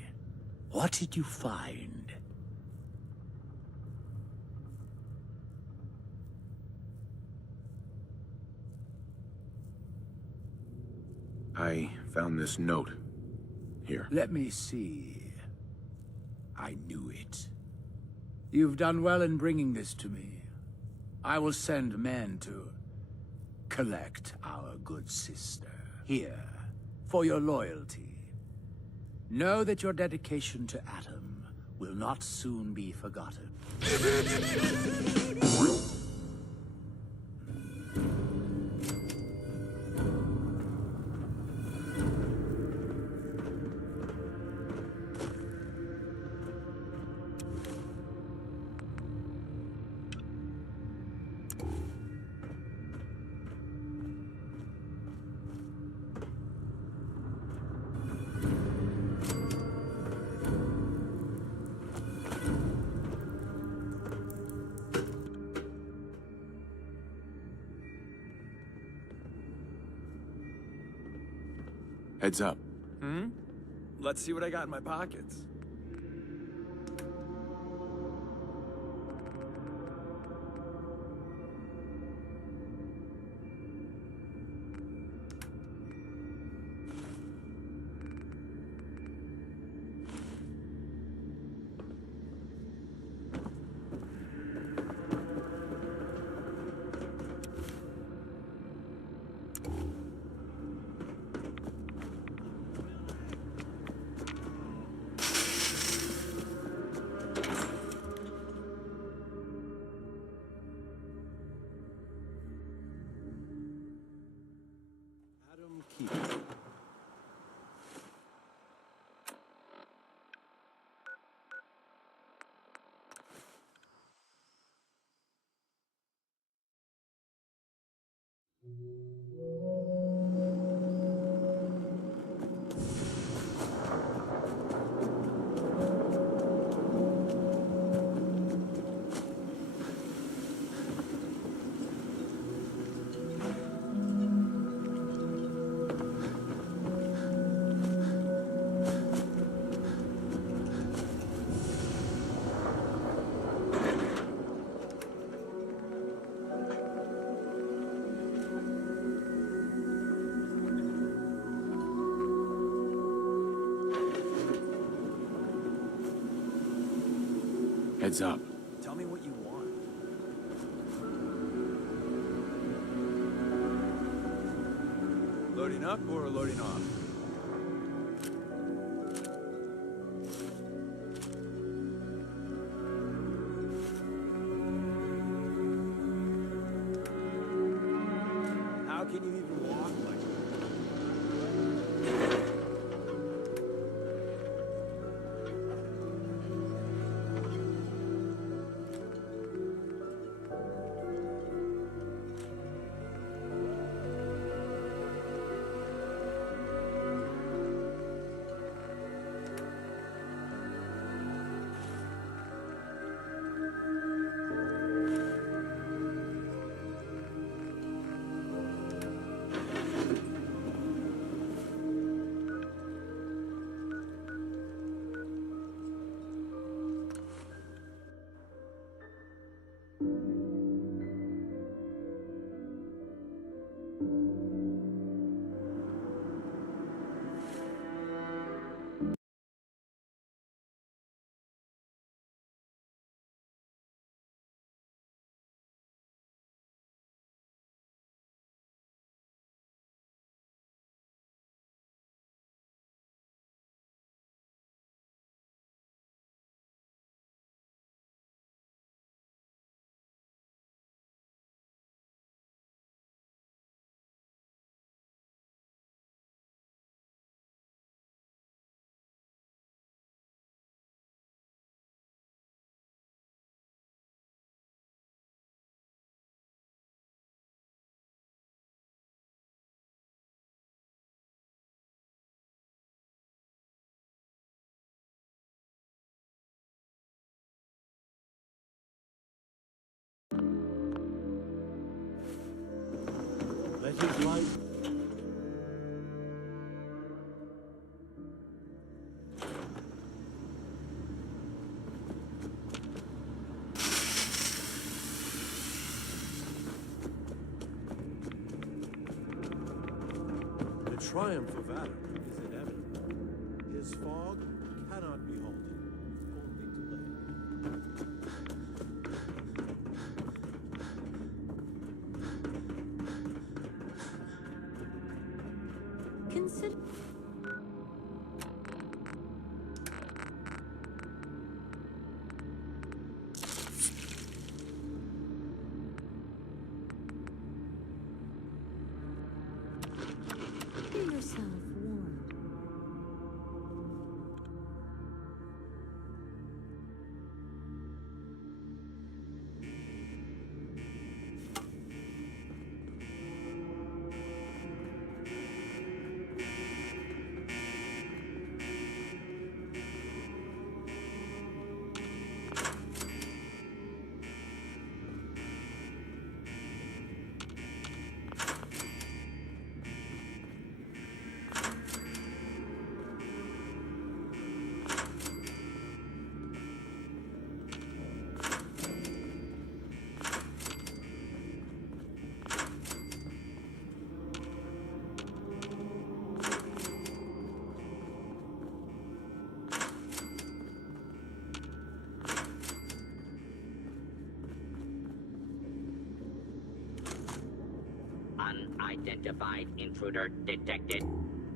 what did you find? I found this note. Here. Let me see. I knew it. You've done well in bringing this to me. I will send men to collect our good sister. Here, for your loyalty. Know that your dedication to Adam will not soon be forgotten. Heads up. Let's see what I got in my pockets. Heads up. Tell me what you want. Loading up or loading off? How can you even walk like that? Let his light. The triumph of Adam is inevitable. His fog cannot be halted, only delayed. Consider. Consider yourself warned. Unidentified intruder detected.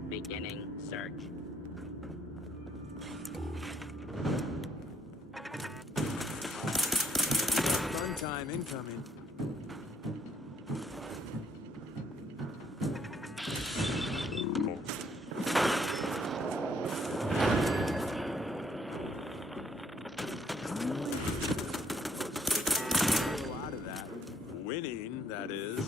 Beginning search. Fun time incoming. A lot of that. Winning, that is.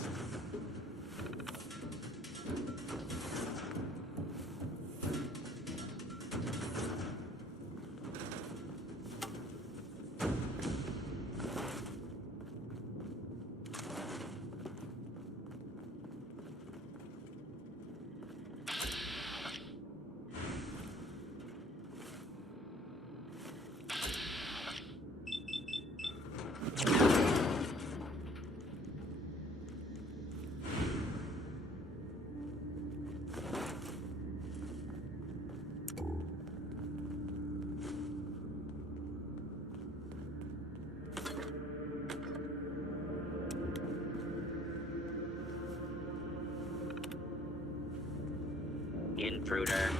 intruder.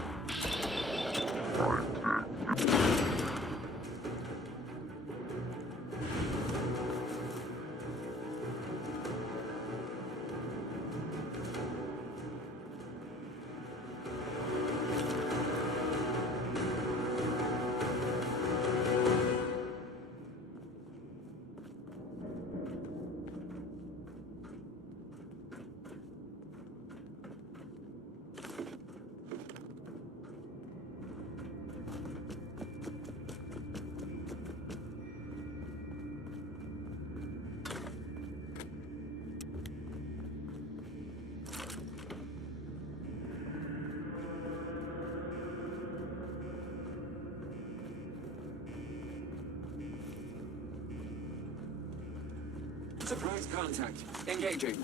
Surprise contact. Engaging.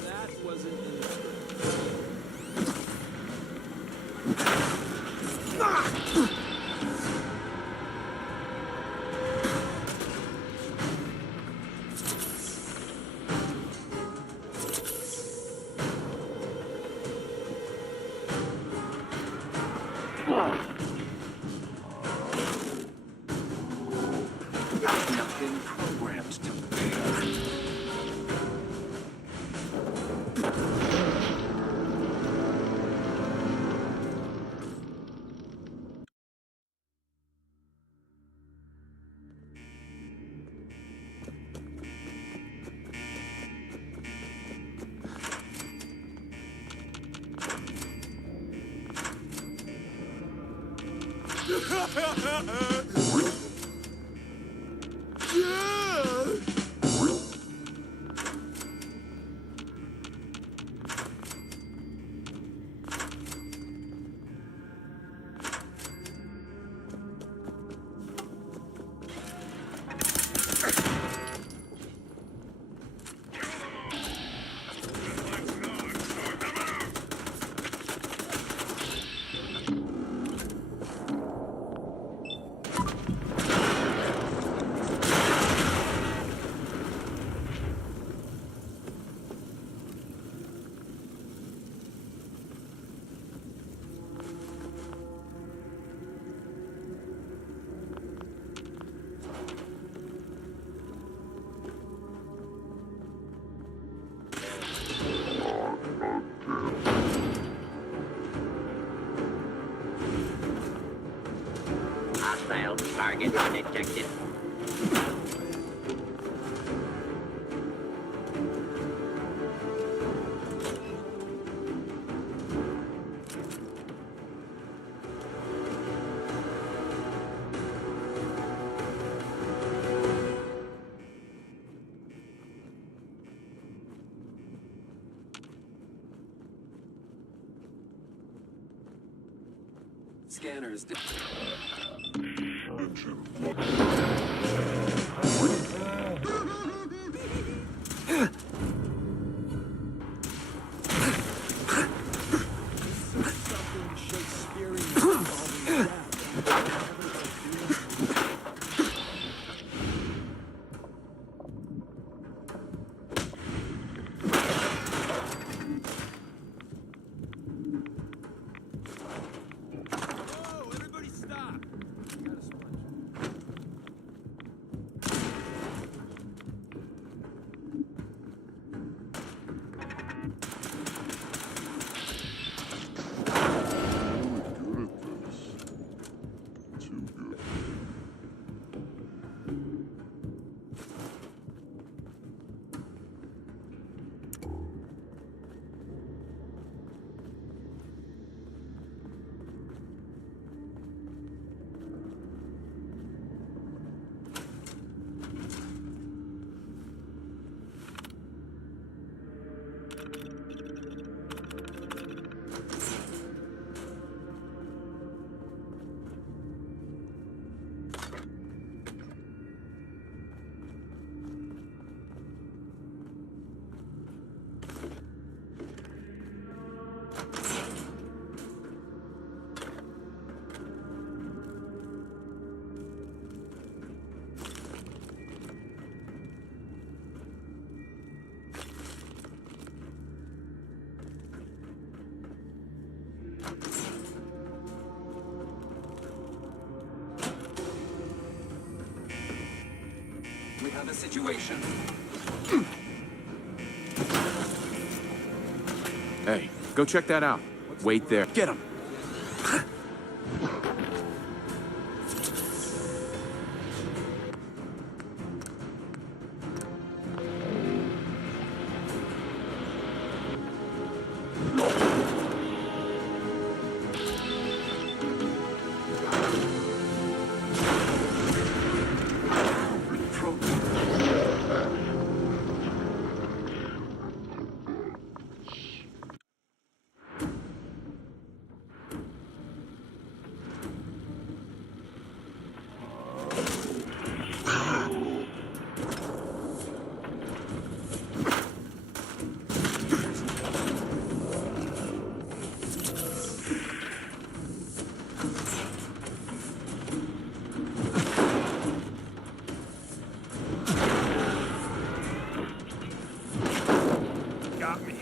That wasn't... Nothing programmed to fail. Hostile target detected. Scanners. We have a situation. Hey, go check that out. Wait there. Get him! Got me.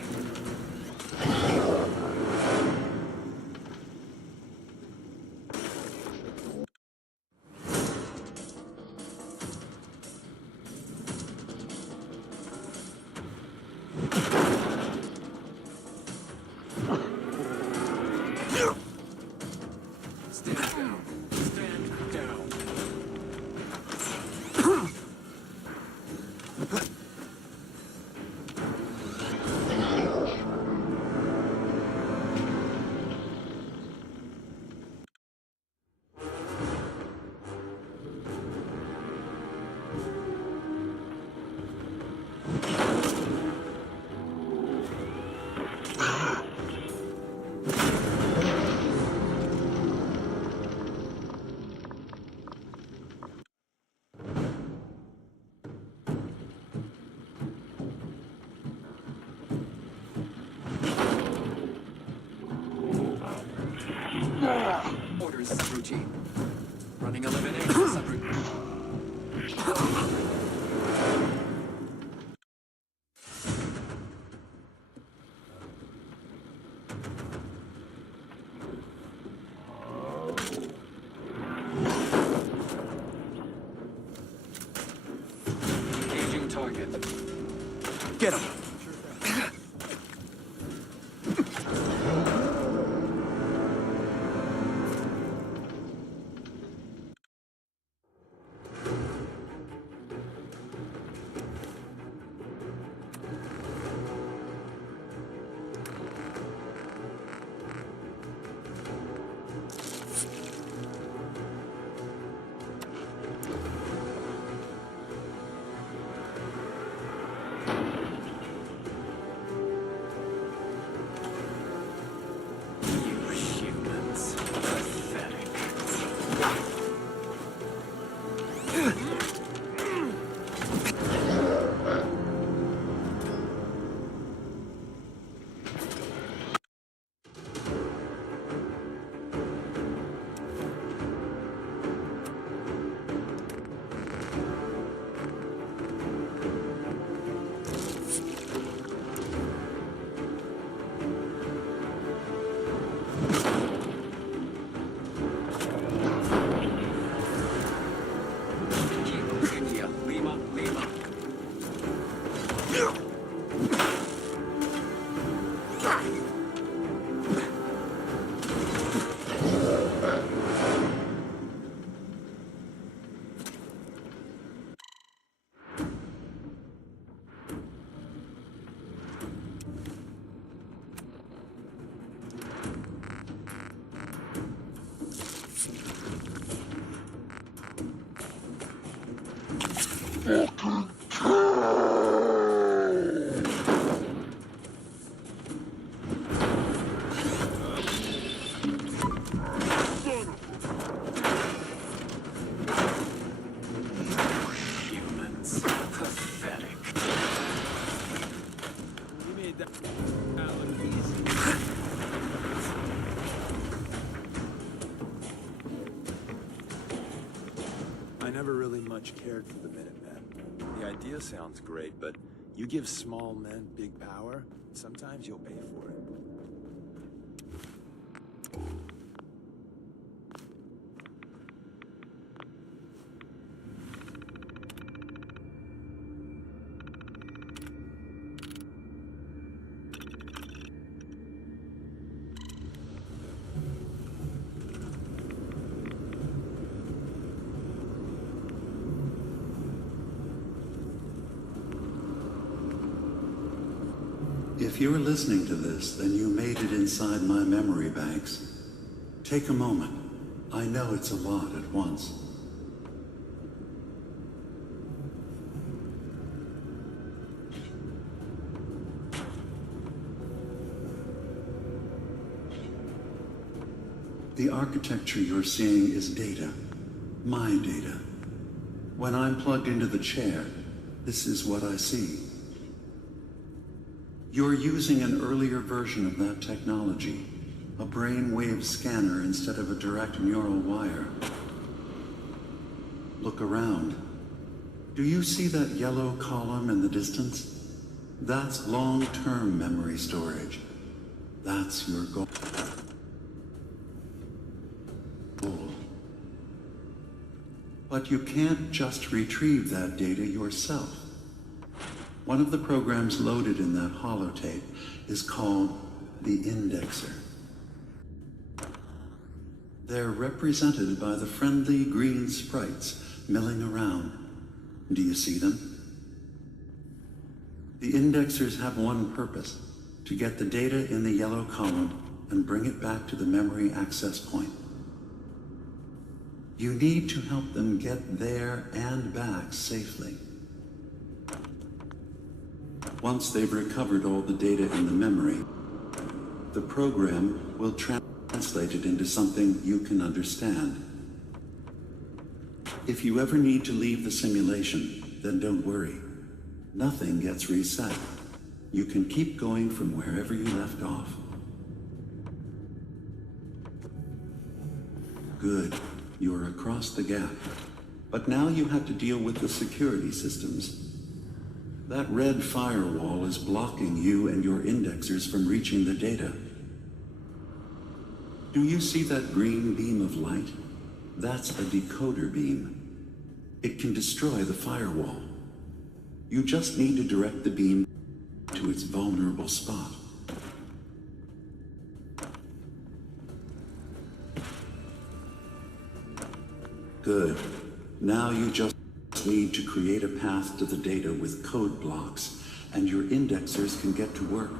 Stand down. Stand down. Orders subroutine. Running elimination subroutine. Engaging target. Get him! India. Lima. Lima. Humans. Pathetic. You made that look easy. I never really much cared for the Minutemen. The idea sounds great, but you give small men big power, sometimes you'll pay for it. If you're listening to this, then you made it inside my memory banks. Take a moment. I know it's a lot at once. The architecture you're seeing is data. My data. When I'm plugged into the chair, this is what I see. You're using an earlier version of that technology, a brainwave scanner instead of a direct neural wire. Look around. Do you see that yellow column in the distance? That's long-term memory storage. That's your goal. But you can't just retrieve that data yourself. One of the programs loaded in that holotape is called the Indexer. They're represented by the friendly green sprites milling around. Do you see them? The Indexers have one purpose: to get the data in the yellow column and bring it back to the memory access point. You need to help them get there and back safely. Once they've recovered all the data in the memory, the program will translate it into something you can understand. If you ever need to leave the simulation, then don't worry. Nothing gets reset. You can keep going from wherever you left off. Good. You're across the gap. But now you have to deal with the security systems. That red firewall is blocking you and your indexers from reaching the data. Do you see that green beam of light? That's a decoder beam. It can destroy the firewall. You just need to direct the beam to its vulnerable spot. Good. Now you just need to create a path to the data with code blocks, and your indexers can get to work.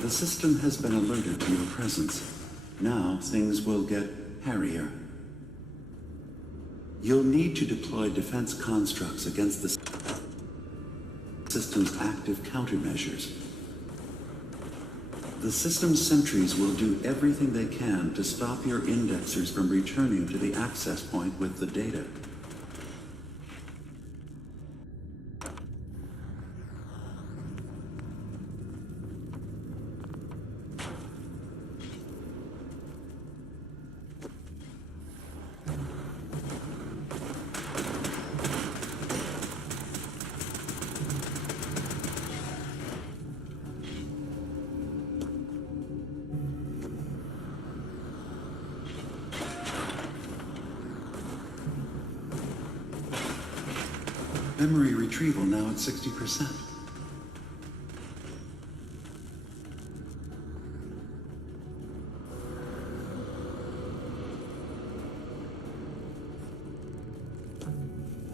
The system has been alerted to your presence. Now things will get hairier. You'll need to deploy defense constructs against the system's active countermeasures. The system's sentries will do everything they can to stop your indexers from returning to the access point with the data. Memory retrieval now at 60%.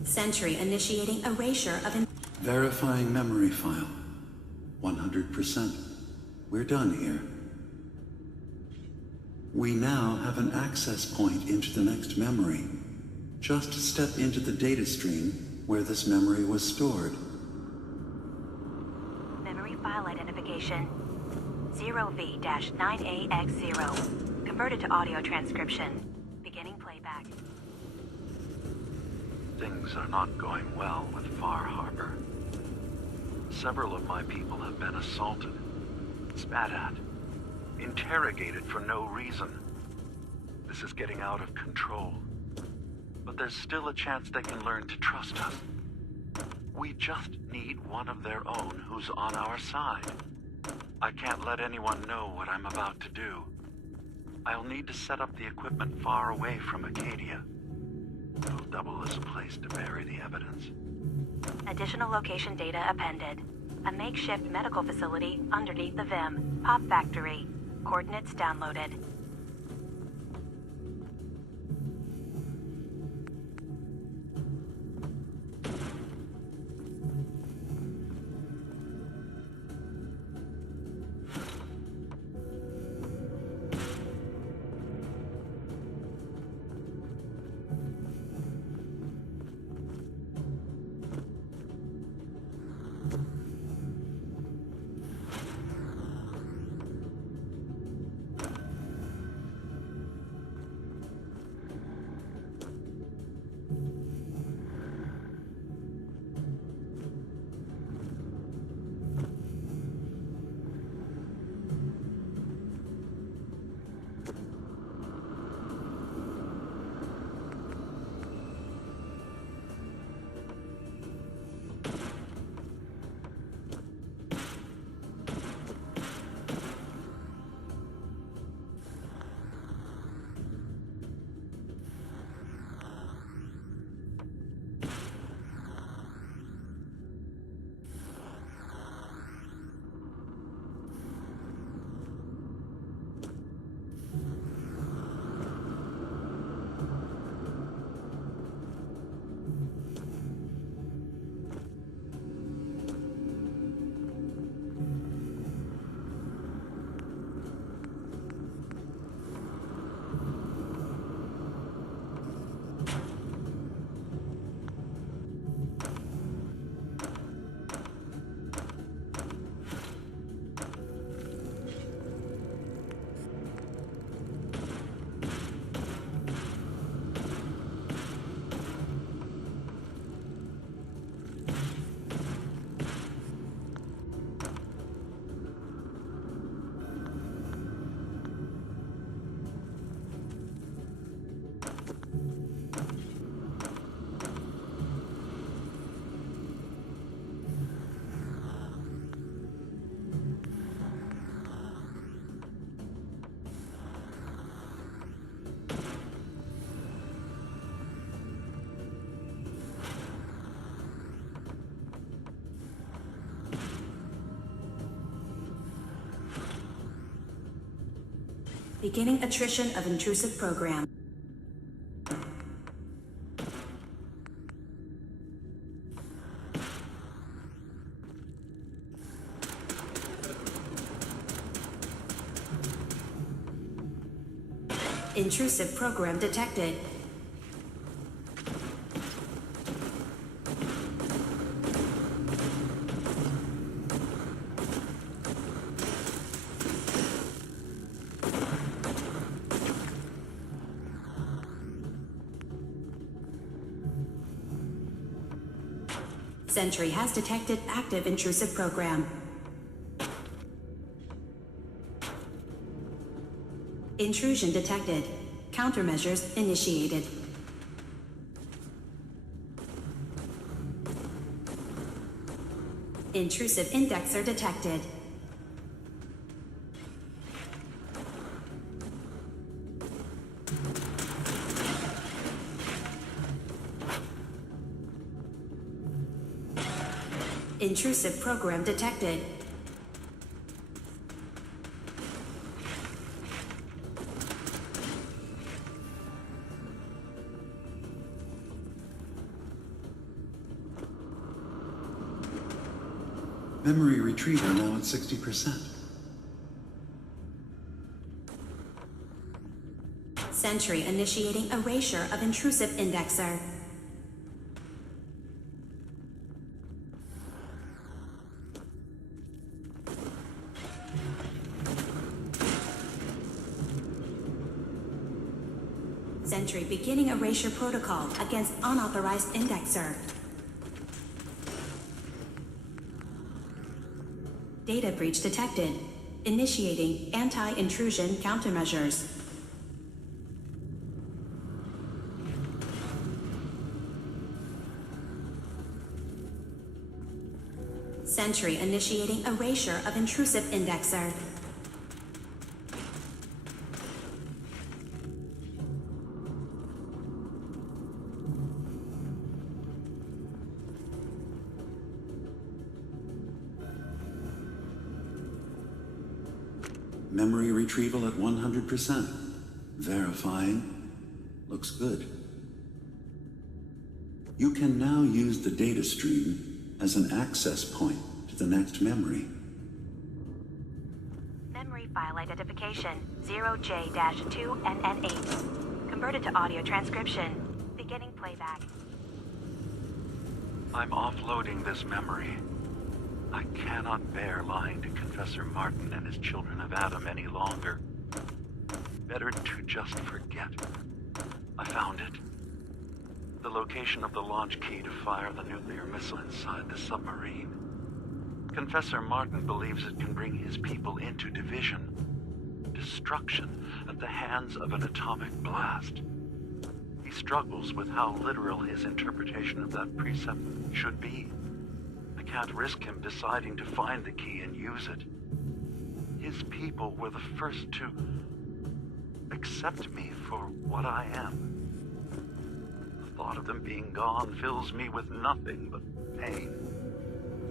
Sentry initiating erasure of... Verifying memory file. 100%. We're done here. We now have an access point into the next memory. Just step into the data stream where this memory was stored. Memory file identification 0V-9AX0. Converted to audio transcription. Beginning playback. Things are not going well with Far Harbor. Several of my people have been assaulted, spat at, interrogated for no reason. This is getting out of control. But there's still a chance they can learn to trust us. We just need one of their own who's on our side. I can't let anyone know what I'm about to do. I'll need to set up the equipment far away from Acadia. It'll double as a place to bury the evidence. Additional location data appended. A makeshift medical facility underneath the VIM. Pop factory. Coordinates downloaded. Beginning attrition of intrusive program. Intrusive program detected. Sentry has detected active intrusive program. Intrusion detected. Countermeasures initiated. Intrusive indexer detected. Intrusive program detected. Memory retrieval now at 60%. Sentry initiating erasure of intrusive indexer. Sentry beginning erasure protocol against unauthorized indexer. Data breach detected. Initiating anti-intrusion countermeasures. Sentry initiating erasure of intrusive indexer. Memory retrieval at 100%. Verifying. Looks good. You can now use the data stream as an access point to the next memory. Memory file identification 0J-2NN8. Converted to audio transcription. Beginning playback. I'm offloading this memory. I cannot bear lying to Confessor Martin and his children of Adam any longer. Better to just forget. I found it. The location of the launch key to fire the nuclear missile inside the submarine. Confessor Martin believes it can bring his people into division, destruction at the hands of an atomic blast. He struggles with how literal his interpretation of that precept should be. I can't risk him deciding to find the key and use it. His people were the first to accept me for what I am. The thought of them being gone fills me with nothing but pain.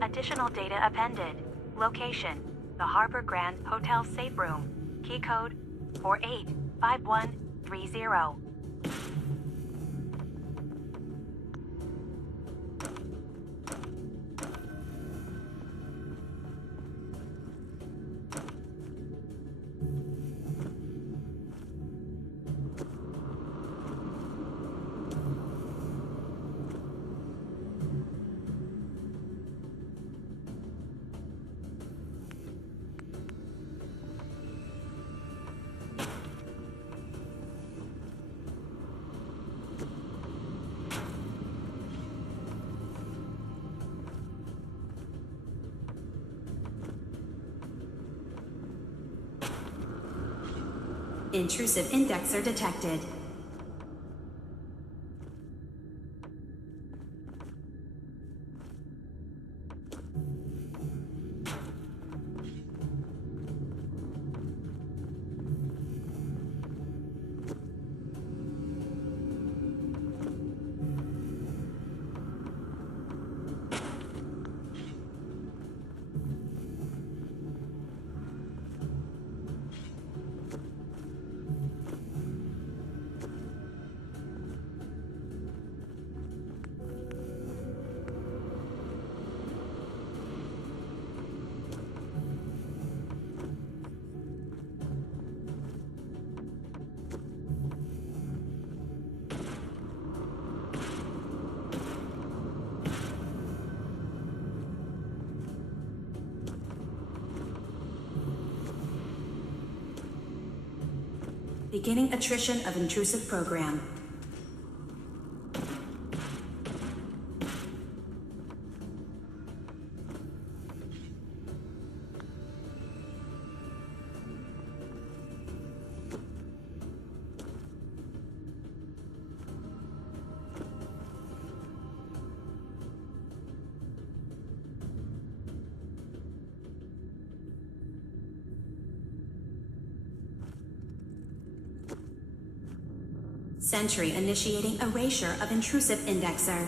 Additional data appended. Location: the Harbor Grand Hotel safe room. Key code 485130. Intrusive indexer detected. Beginning attrition of intrusive program. Sentry initiating erasure of intrusive indexer.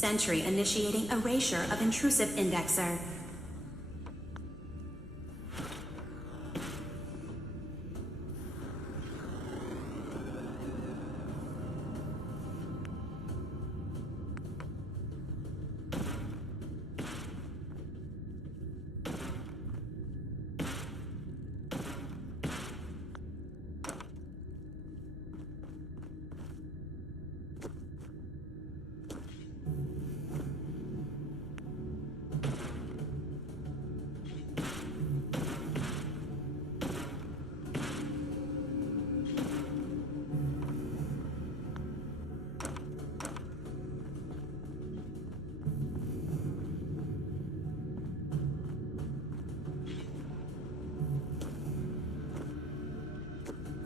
Sentry initiating erasure of intrusive indexer.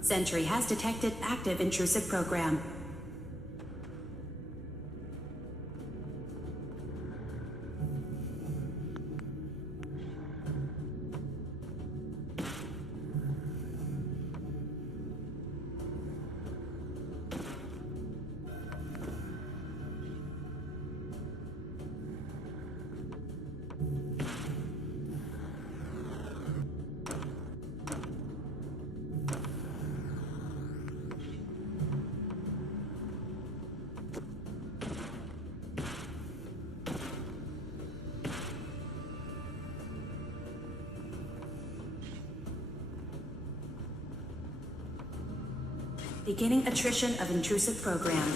Sentry has detected active intrusive program. Beginning attrition of intrusive program.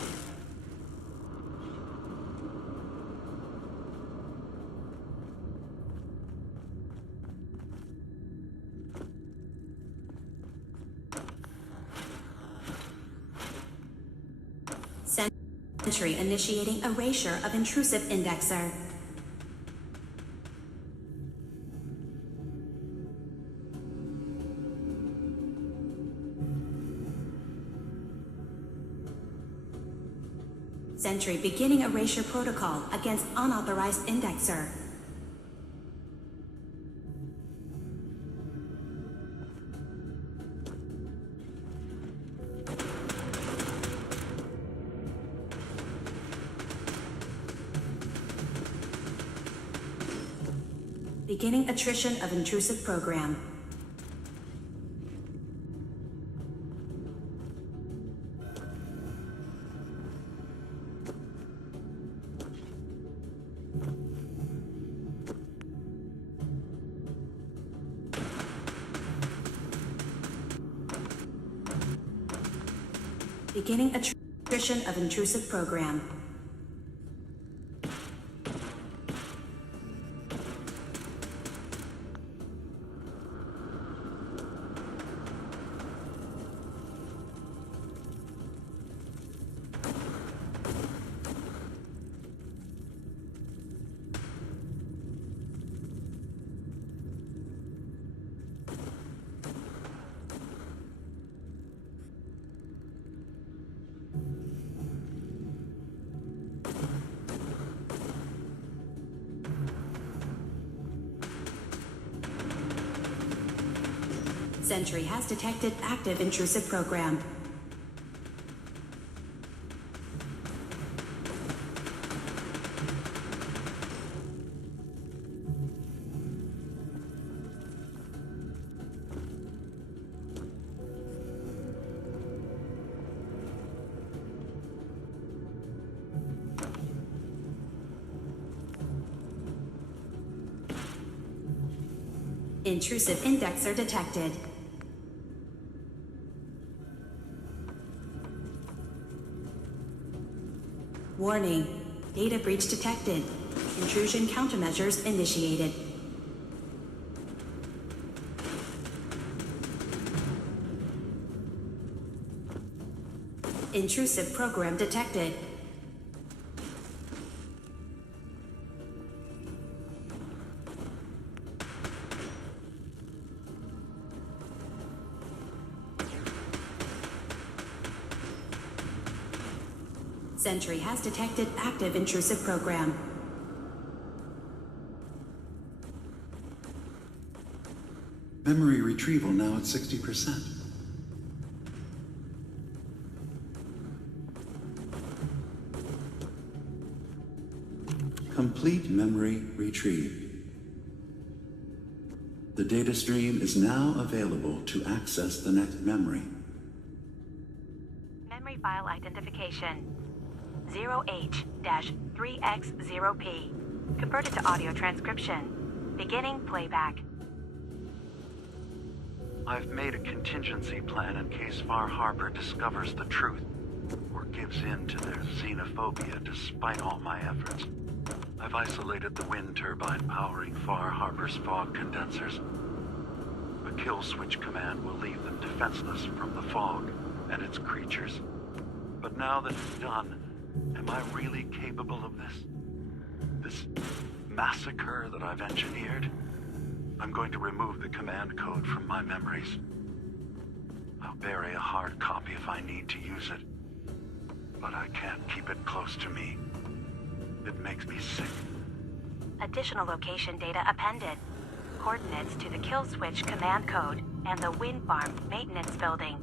Sentry initiating erasure of intrusive indexer. Sentry beginning erasure protocol against unauthorized indexer. Beginning attrition of intrusive program. Beginning attrition of intrusive program. Sentry has detected active intrusive program. Intrusive indexer detected. Warning, data breach detected. Intrusion countermeasures initiated. Intrusive program detected. Sentry has detected active intrusive program. Memory retrieval now at 60%. Complete memory retrieved. The data stream is now available to access the next memory. Memory file identification 0H-3X0P. Converted to audio transcription. Beginning playback. I've made a contingency plan in case Far Harbor discovers the truth or gives in to their xenophobia despite all my efforts. I've isolated the wind turbine powering Far Harbor's fog condensers. A kill switch command will leave them defenseless from the fog and its creatures. But now that it's done, am I really capable of this? This massacre that I've engineered? I'm going to remove the command code from my memories. I'll bury a hard copy if I need to use it. But I can't keep it close to me. It makes me sick. Additional location data appended. Coordinates to the kill switch command code and the wind farm maintenance building.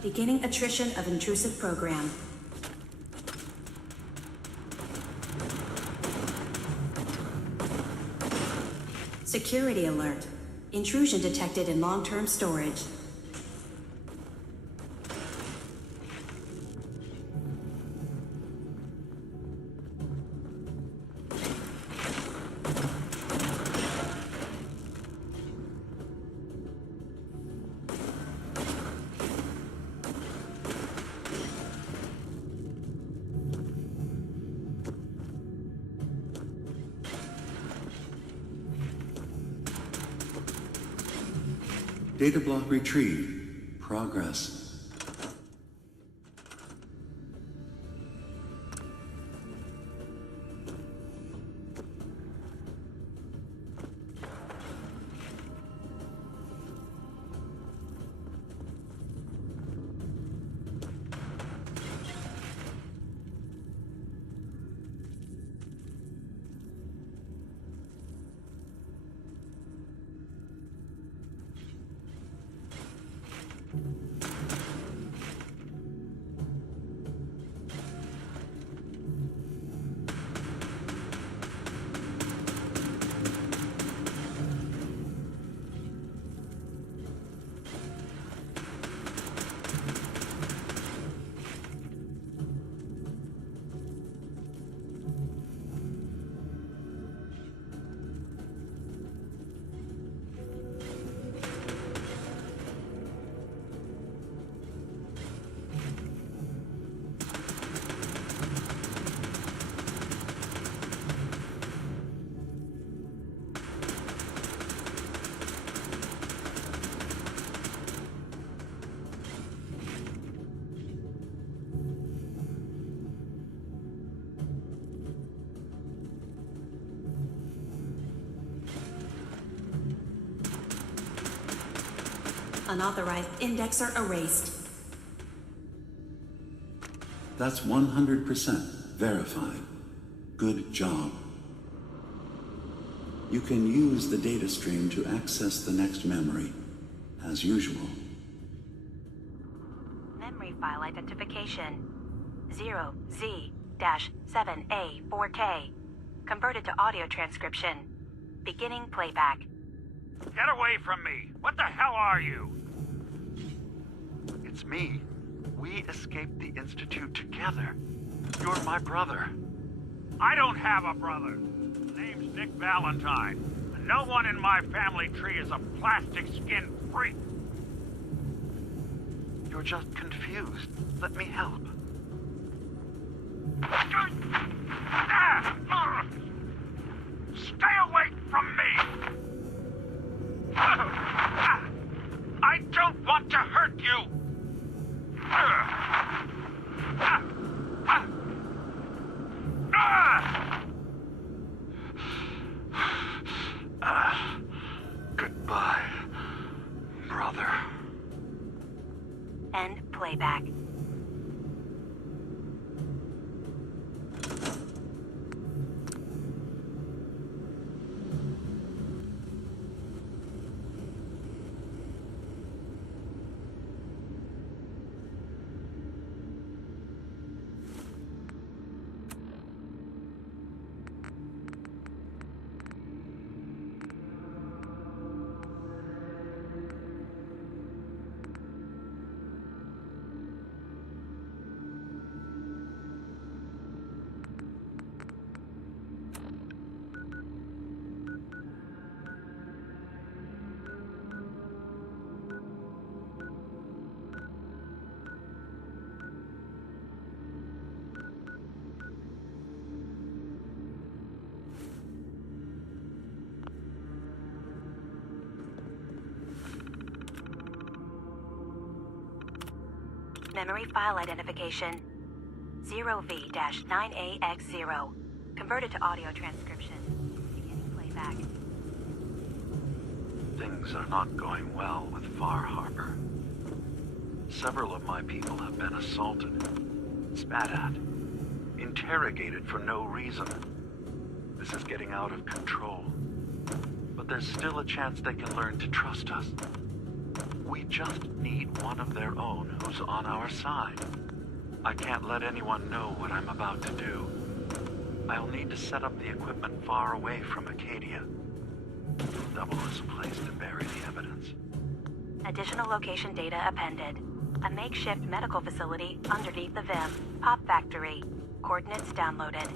Beginning attrition of intrusive program. Security alert. Intrusion detected in long-term storage. Data block retrieved. Progress. Unauthorized indexer erased. That's 100% verified. Good job. You can use the data stream to access the next memory, as usual. Memory file identification. 0Z-7A4K. Converted to audio transcription. Beginning playback. Get away from me! What the hell are you? It's me. We escaped the Institute together. You're my brother. I don't have a brother. Name's Nick Valentine. And no one in my family tree is a plastic-skinned freak. You're just confused. Let me help. Stay away from me! I don't want to hurt you! Goodbye, brother. End playback. Memory file identification 0V-9AX0. Converted to audio transcription. Beginning playback. Things are not going well with Far Harbor. Several of my people have been assaulted, spat at, interrogated for no reason. This is getting out of control. But there's still a chance they can learn to trust us. We just need one of their own who's on our side. I can't let anyone know what I'm about to do. I'll need to set up the equipment far away from Acadia. Double as a place to bury the evidence. Additional location data appended. A makeshift medical facility underneath the VIM. Pop factory. Coordinates downloaded.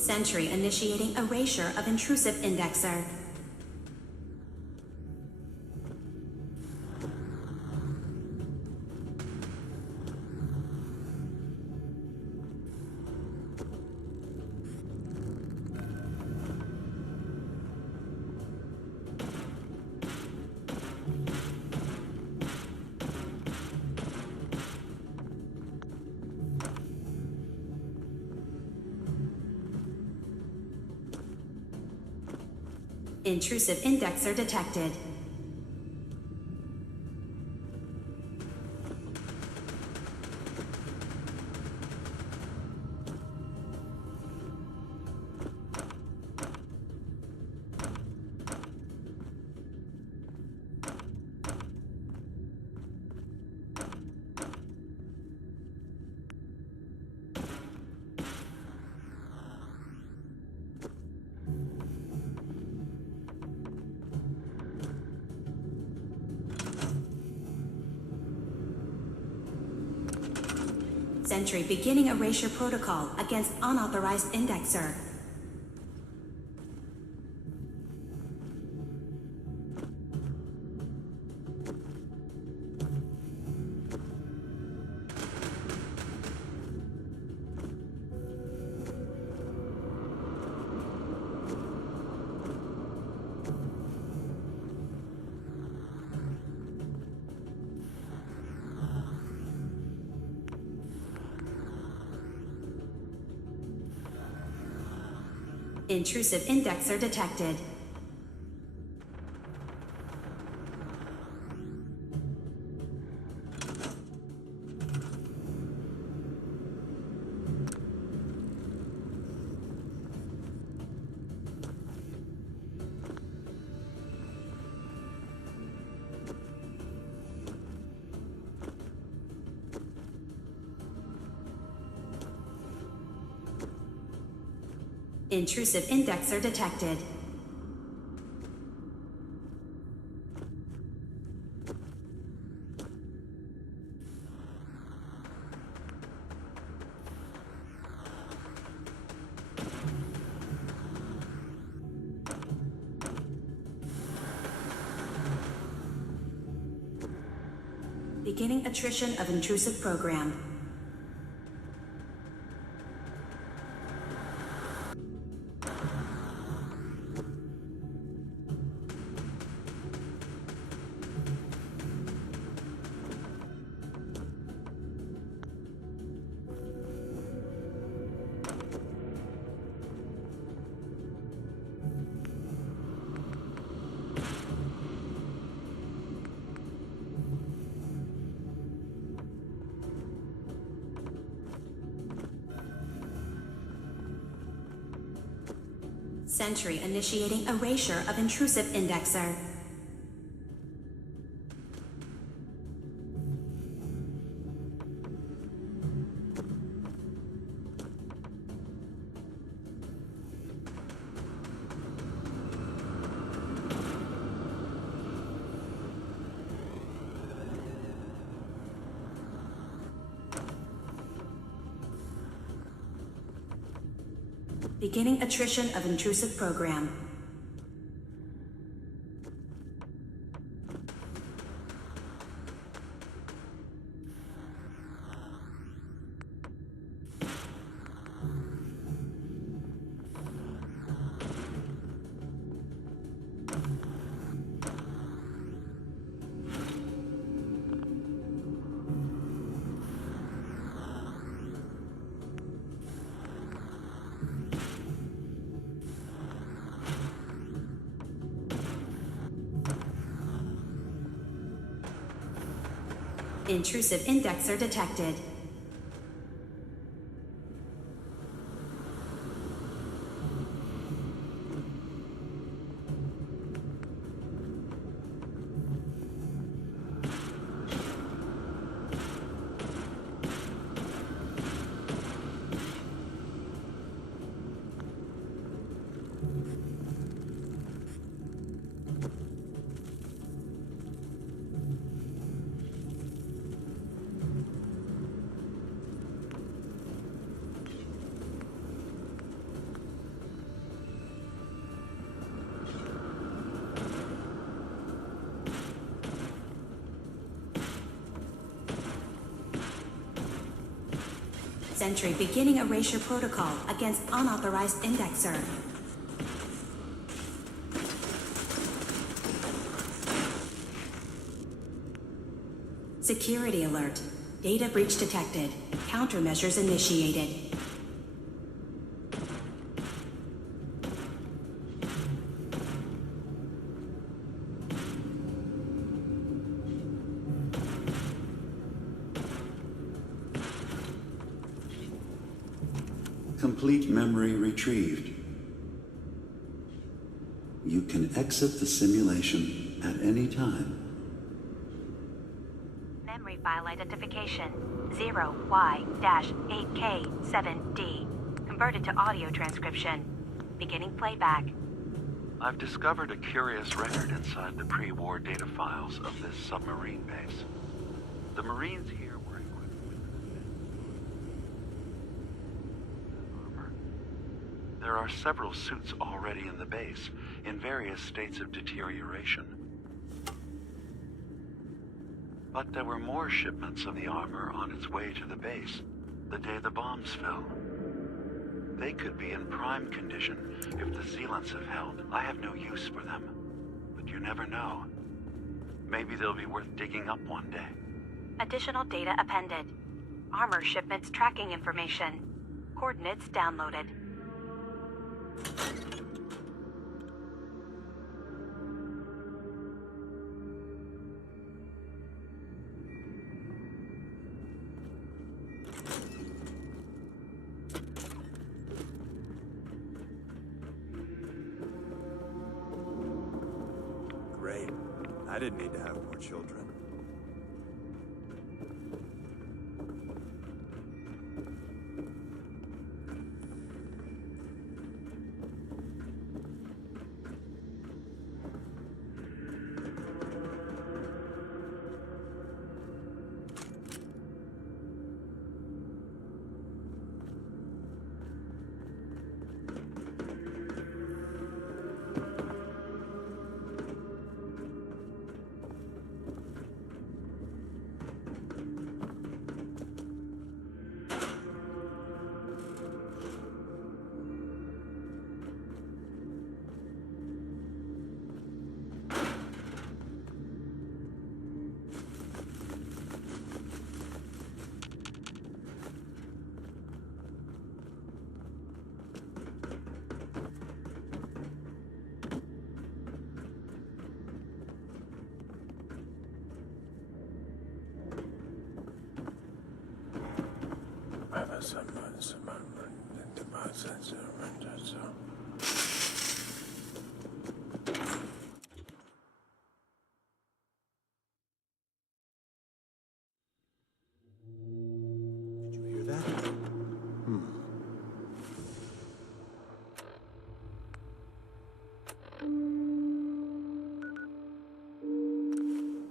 Sentry initiating erasure of intrusive indexer. Intrusive indexer detected. Sentry beginning erasure protocol against unauthorized indexer. Intrusive indexer detected. Intrusive indexer detected. Beginning attrition of intrusive program. Sentry initiating erasure of intrusive indexer. Beginning attrition of intrusive program. Intrusive indexer detected. Sentry beginning erasure protocol against unauthorized indexer. Security alert. Data breach detected. Countermeasures initiated. Complete memory retrieved. You can exit the simulation at any time. Memory file identification 0Y-8K7D. Converted to audio transcription. Beginning playback. I've discovered a curious record inside the pre-war data files of this submarine base. The Marines here were equipped with armor. There are several suits already in the base, in various states of deterioration. But there were more shipments of the armor on its way to the base the day the bombs fell. They could be in prime condition if the sealants have held. I have no use for them, but you never know. Maybe they'll be worth digging up one day. Additional data appended. Armor shipments tracking information. Coordinates downloaded. Great. I didn't need to have more children. Did you hear that?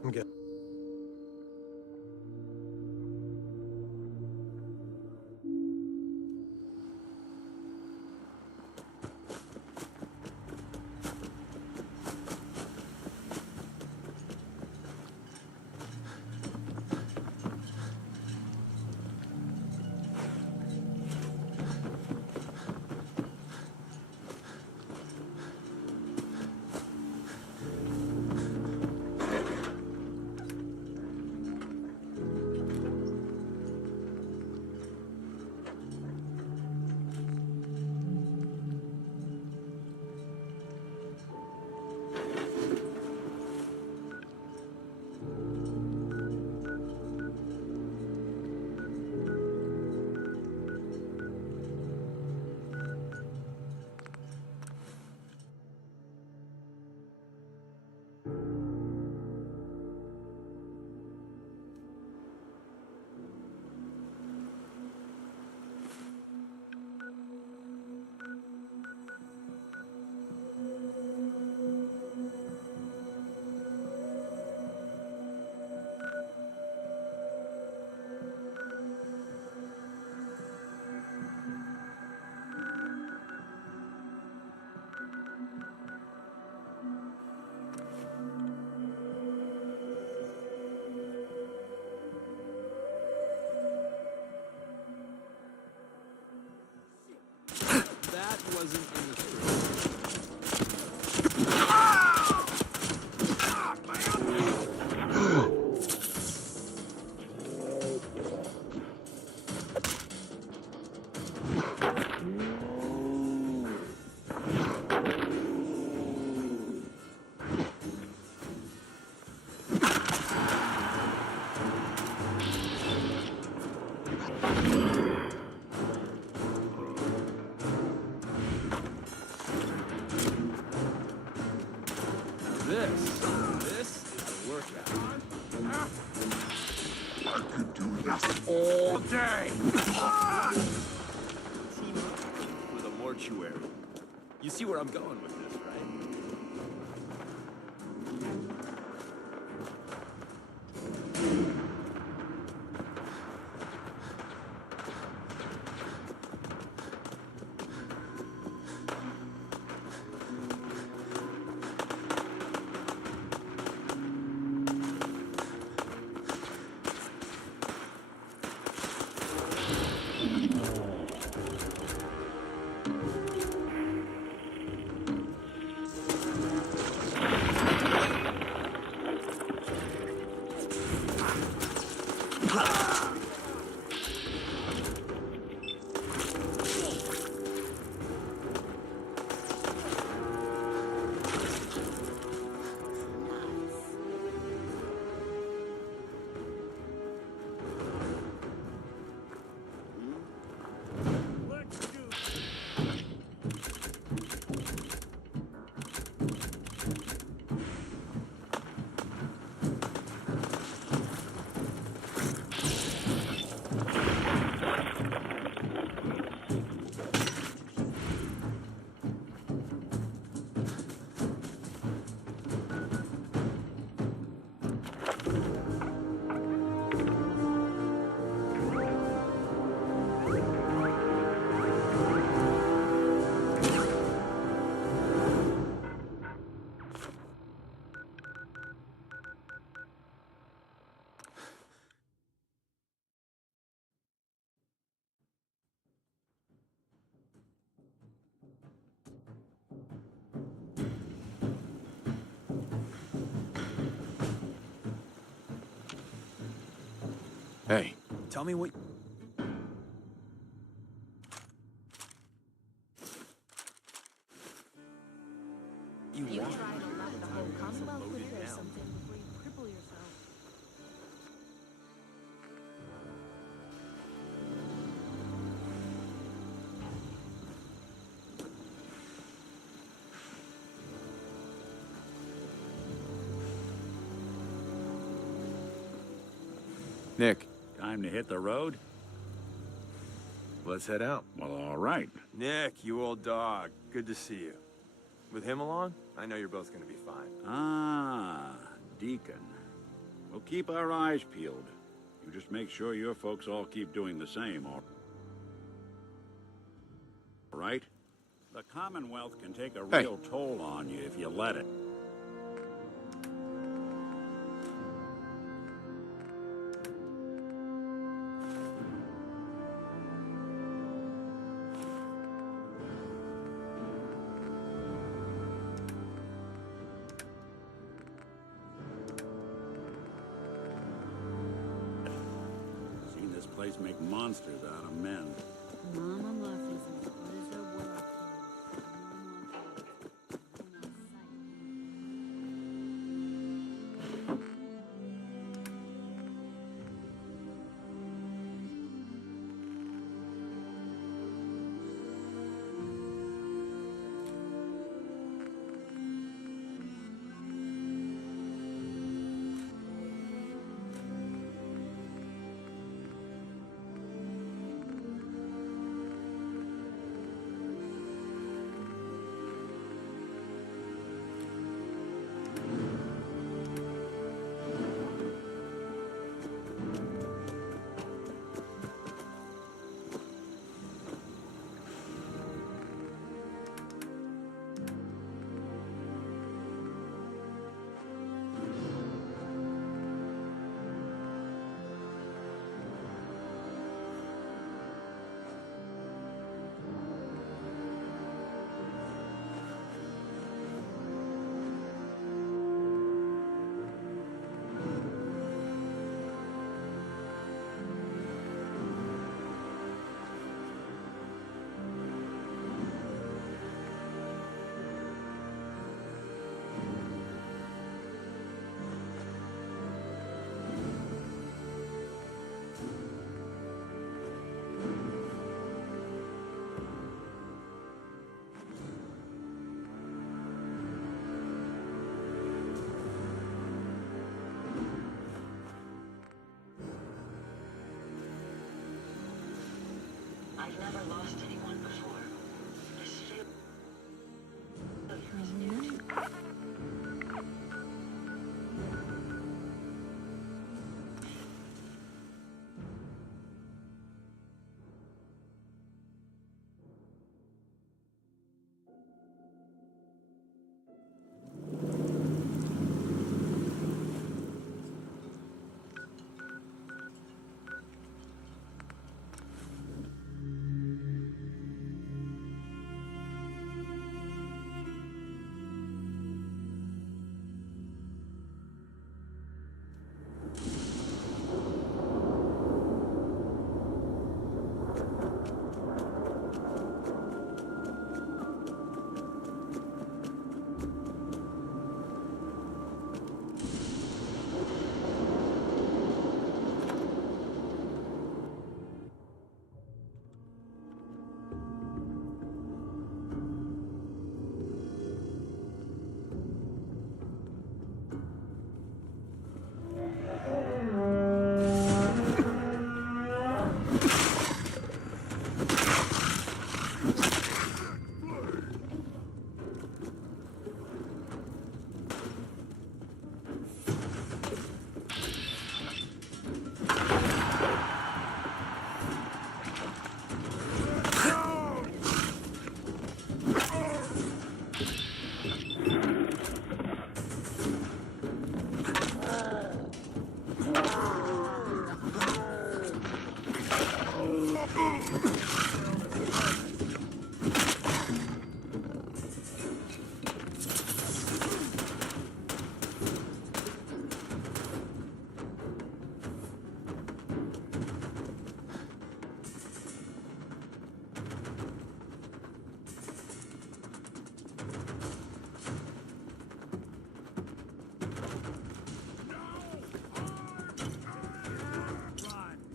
I'm good. wasn't in the script. This is the workout. I could do this all day. Team up with a mortuary. You see where I'm going with this, right? Hey. Tell me what... You You want. tried to lock the whole Commonwealth with it or something before you cripple yourself. Nick. Time to hit the road? Let's head out. Well, all right. Nick, you old dog. Good to see you. With him along, I know you're both gonna be fine. Ah, Deacon. We'll keep our eyes peeled. You just make sure your folks all keep doing the same, all right? The Commonwealth can take a real toll on you if you let it. Seen this place make monsters out of men. Mama Muffins, what is her work? I've never lost anyone before. This failure is new to me.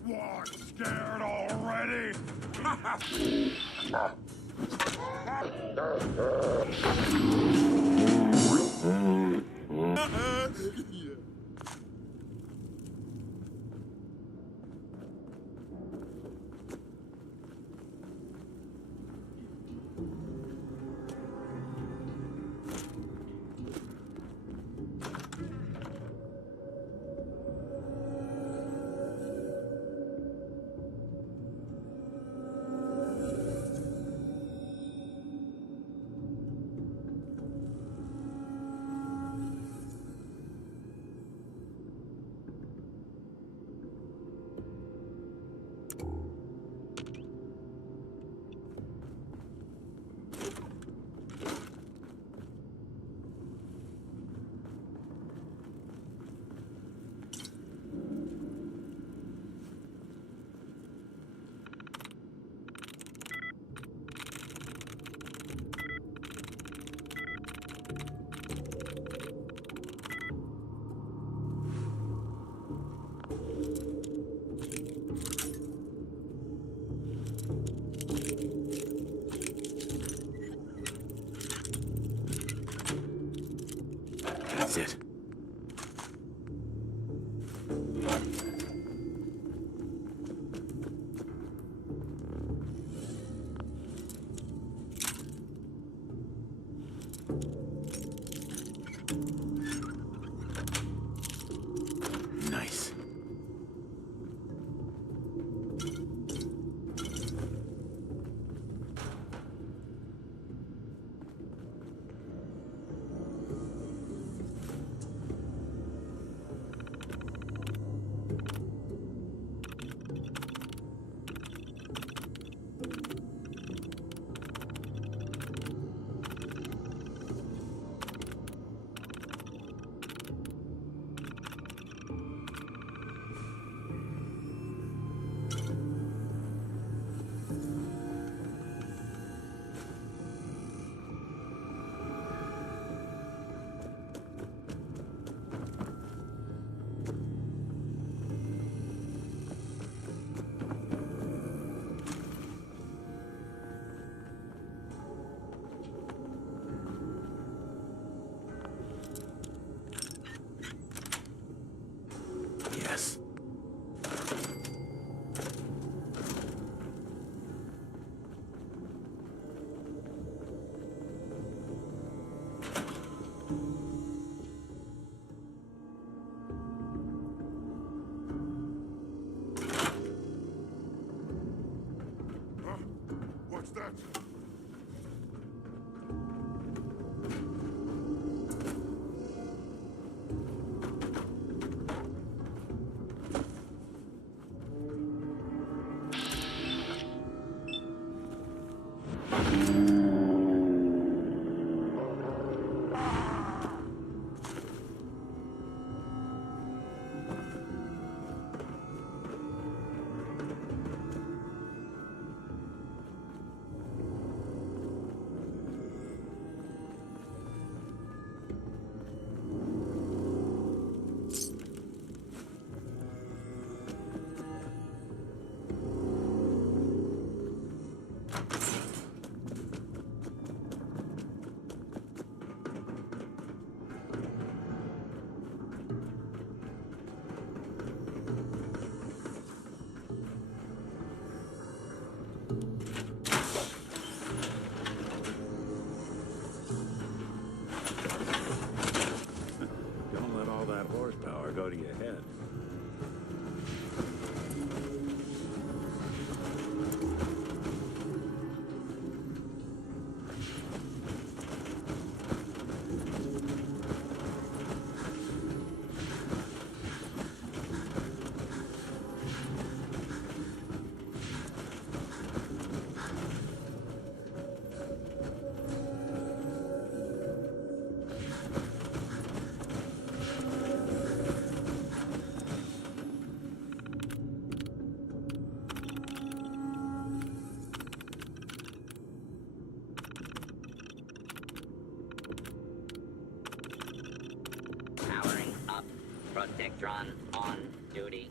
What? Scared already? That's it. Nice. closed it! Don't let all that horsepower go to your head. Powering up. Protectron on duty.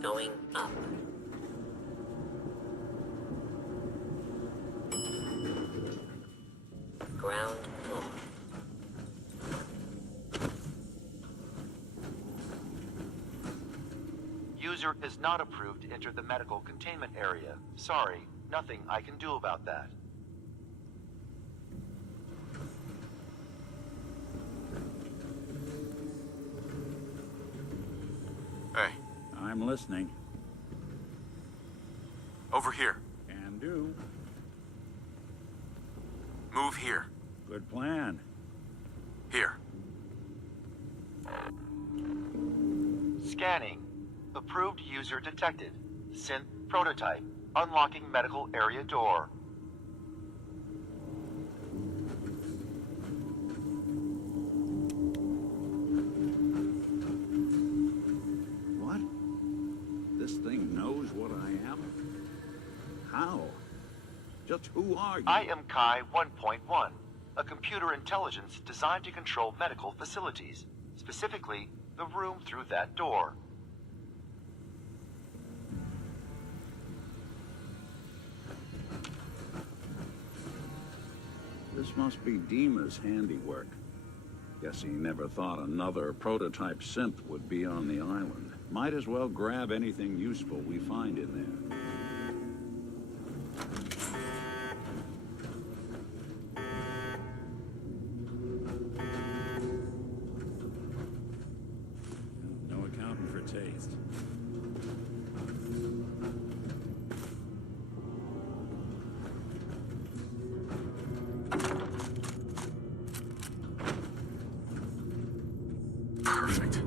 Going up. user is not approved to enter the medical containment area. Sorry, nothing I can do about that. Hey. I'm listening. Over here. Can do. Move here. Good plan. Here. Scanning. Approved user detected. Synth prototype. Unlocking medical area door. What? This thing knows what I am? How? Just who are you? I am Kai 1.1, a computer intelligence designed to control medical facilities, specifically the room through that door. This must be Dima's handiwork. Guess he never thought another prototype synth would be on the island. Might as well grab anything useful we find in there. No accounting for taste. Perfect.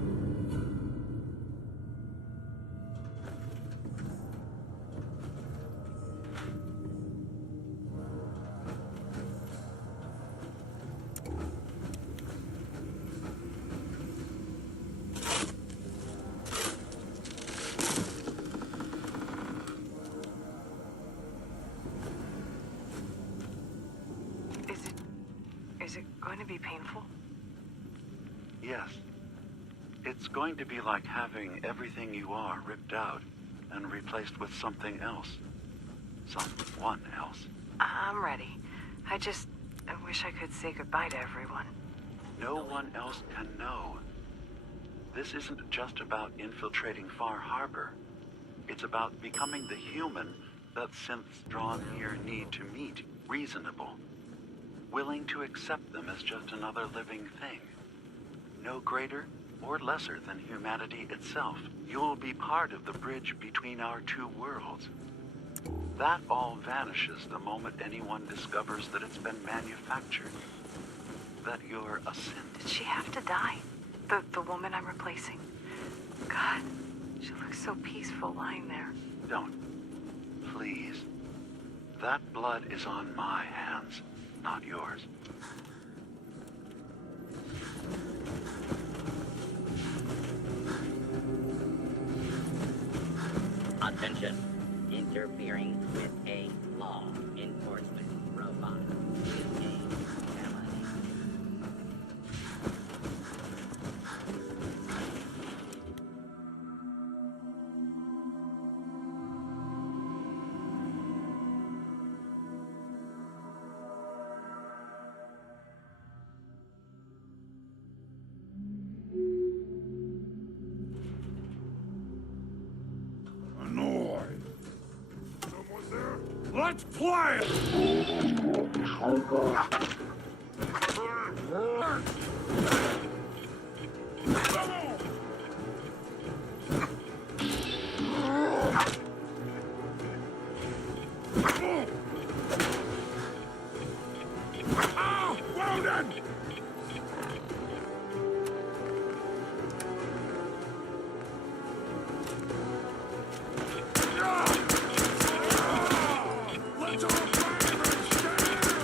Is it going to be painful? Yes. It's going to be like having everything you are ripped out and replaced with something else. Someone else. I'm ready. I wish I could say goodbye to everyone. No one else can know. This isn't just about infiltrating Far Harbor. It's about becoming the human that synths drawn here need to meet. Reasonable. Willing to accept them as just another living thing. No greater or lesser than humanity itself. You'll be part of the bridge between our two worlds. That all vanishes the moment anyone discovers that it's been manufactured. That you're a synth. Did she have to die? The woman I'm replacing? God, she looks so peaceful lying there. Don't. Please. That blood is on my hands, not yours. Attention. Interfering with a law enforcement robot. Annoyed. Someone there? Let's play it! Ow! Wounded! Let's all fire and stand!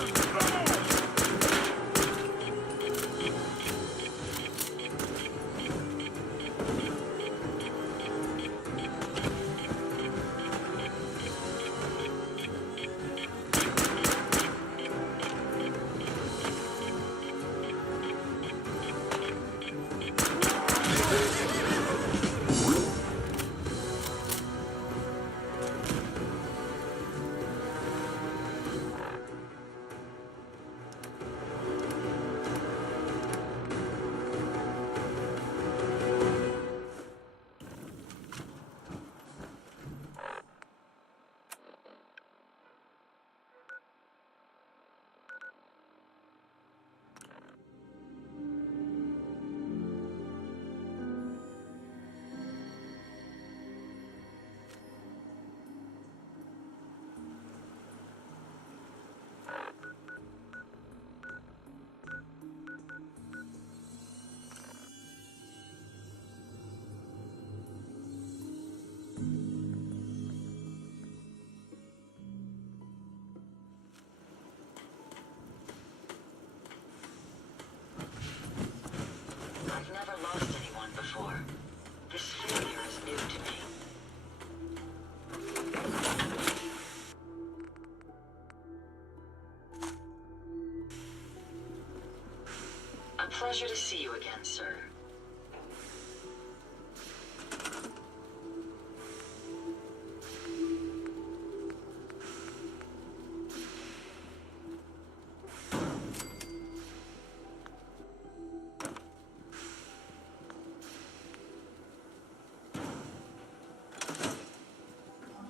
Pleasure to see you again, sir.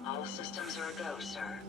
All systems are a go, sir.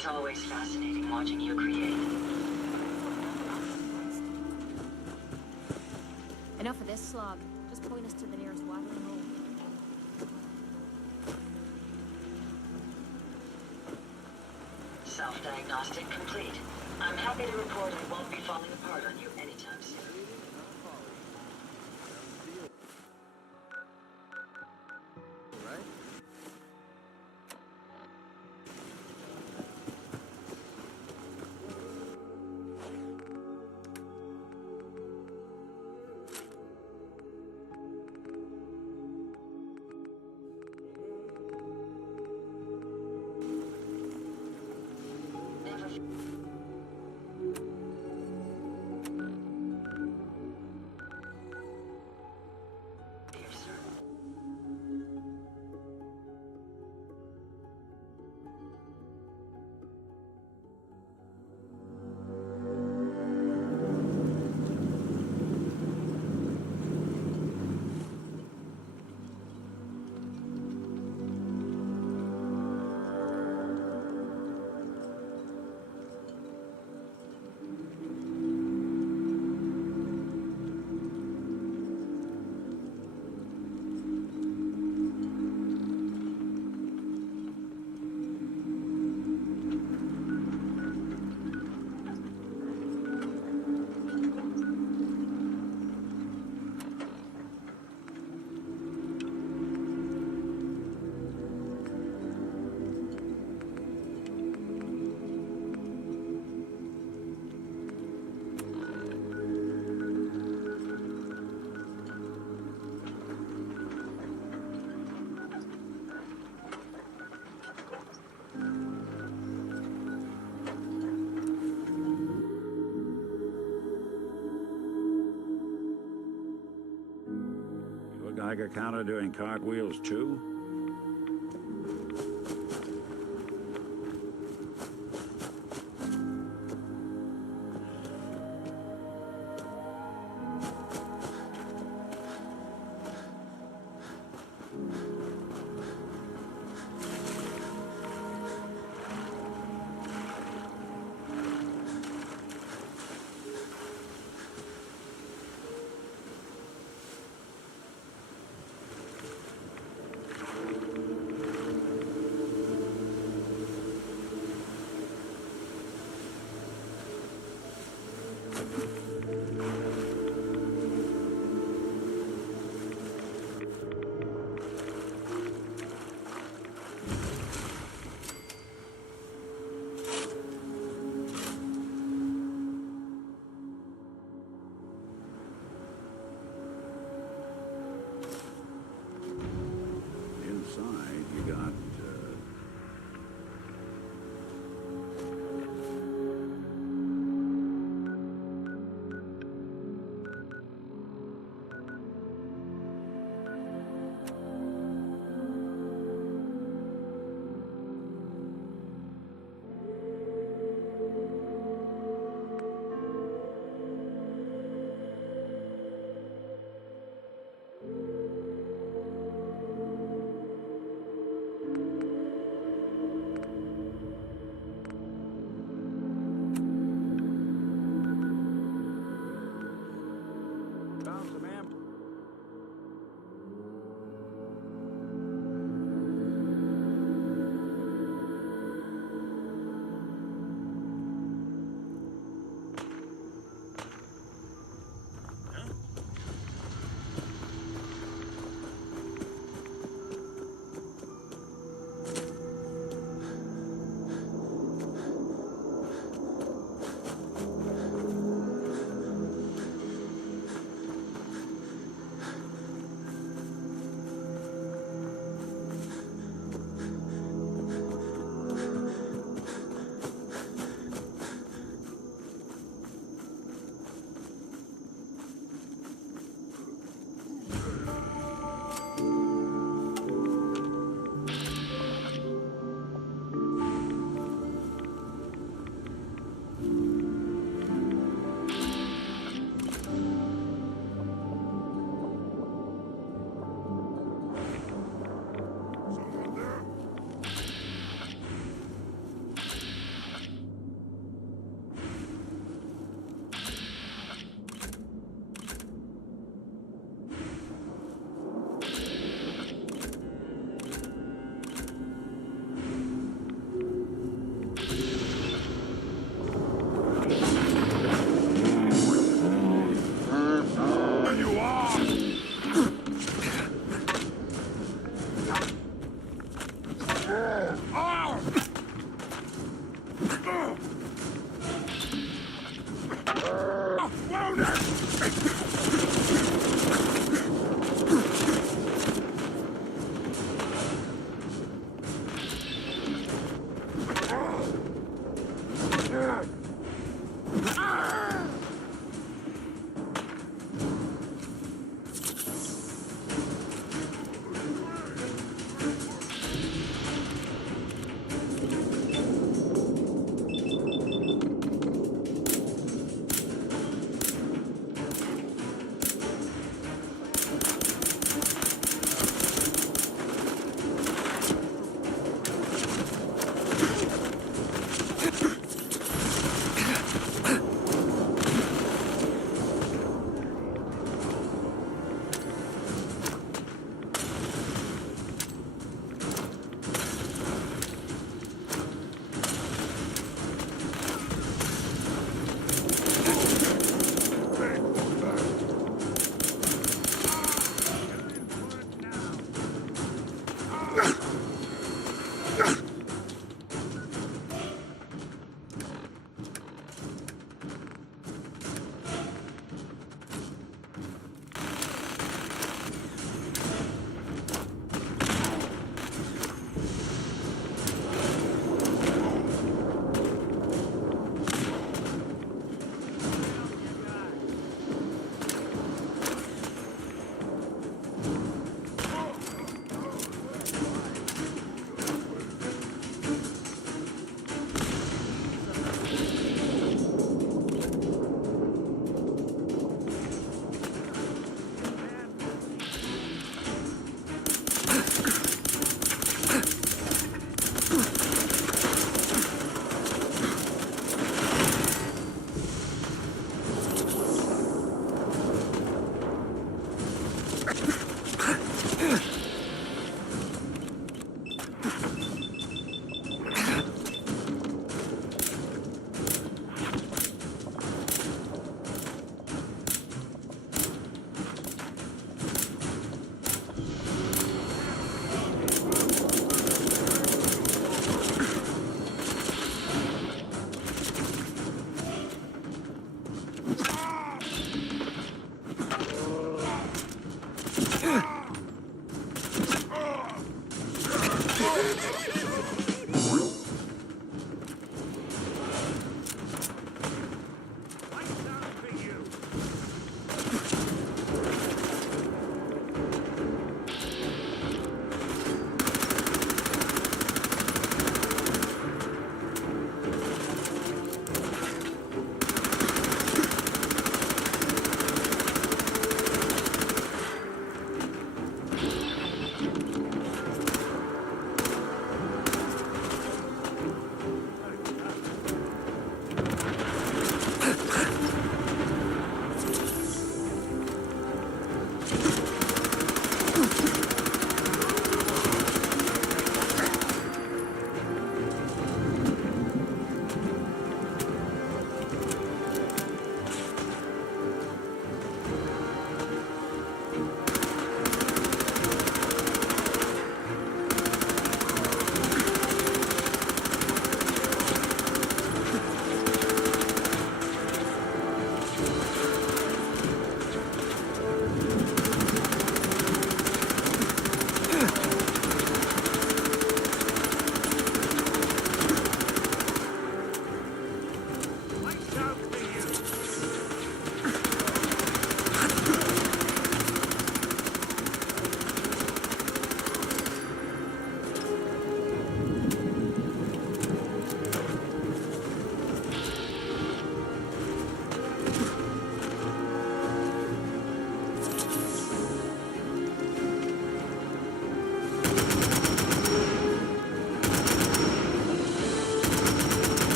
It's always fascinating watching you create. Enough of this slog. Just point us to the nearest watering hole. Self-diagnostic complete. I'm happy to report I won't be falling apart on you anytime soon. Geiger counter doing cartwheels too?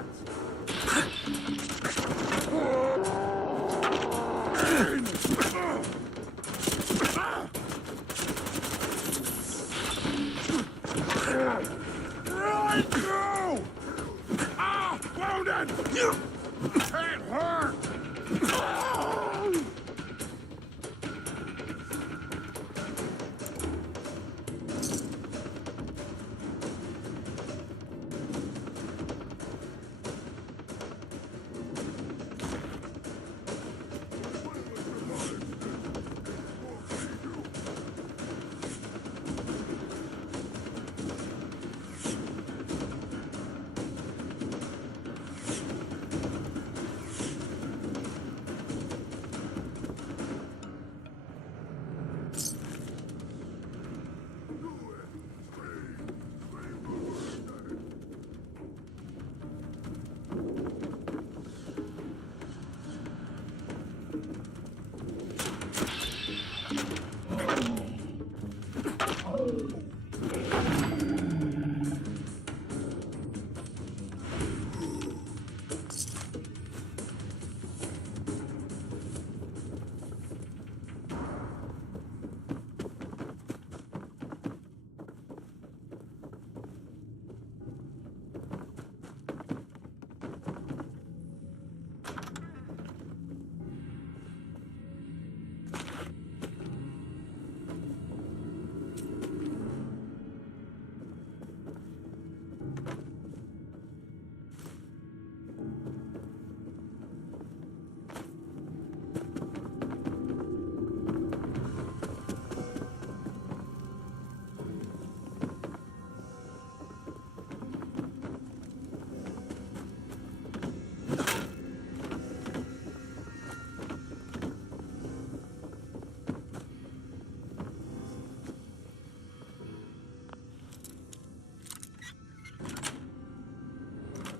rats! Right through! Ah! Wounded! It hurt!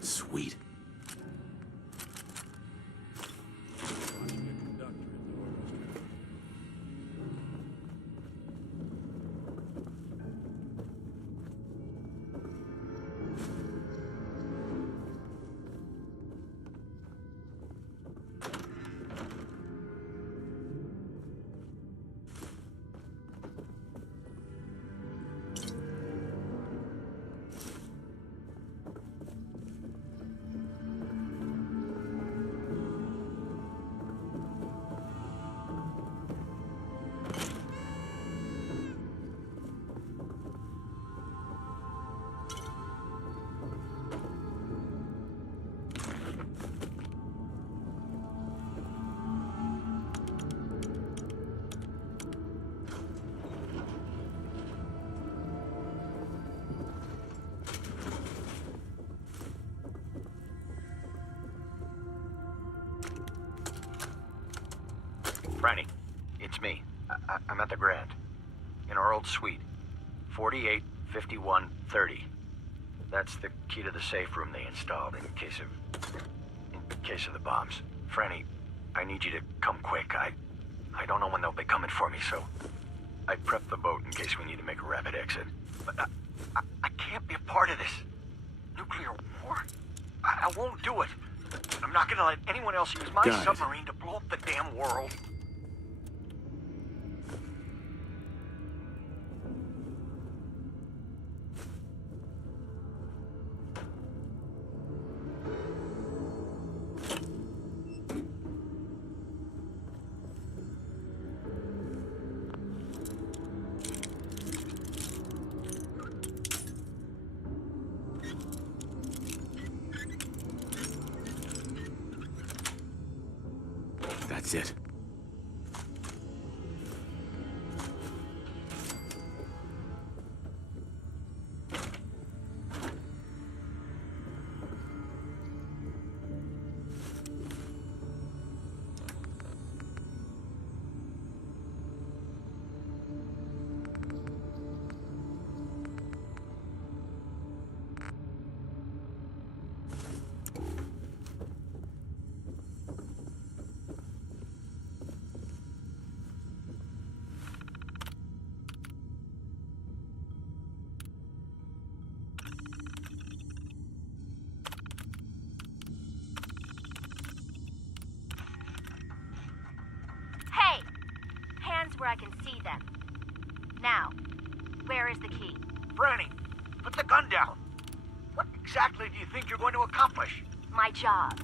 Sweet. Franny, it's me. I'm at the Grand. In our old suite. 485130. That's the key to the safe room they installed in case of the bombs. Franny, I need you to come quick. I don't know when they'll be coming for me, so I prepped the boat in case we need to make a rapid exit. But I can't be a part of this. Nuclear war? I won't do it. I'm not gonna let anyone else use my submarine to blow up the damn world. That's it. where I can see them. Now, where is the key? Franny, put the gun down. What exactly do you think you're going to accomplish? My job.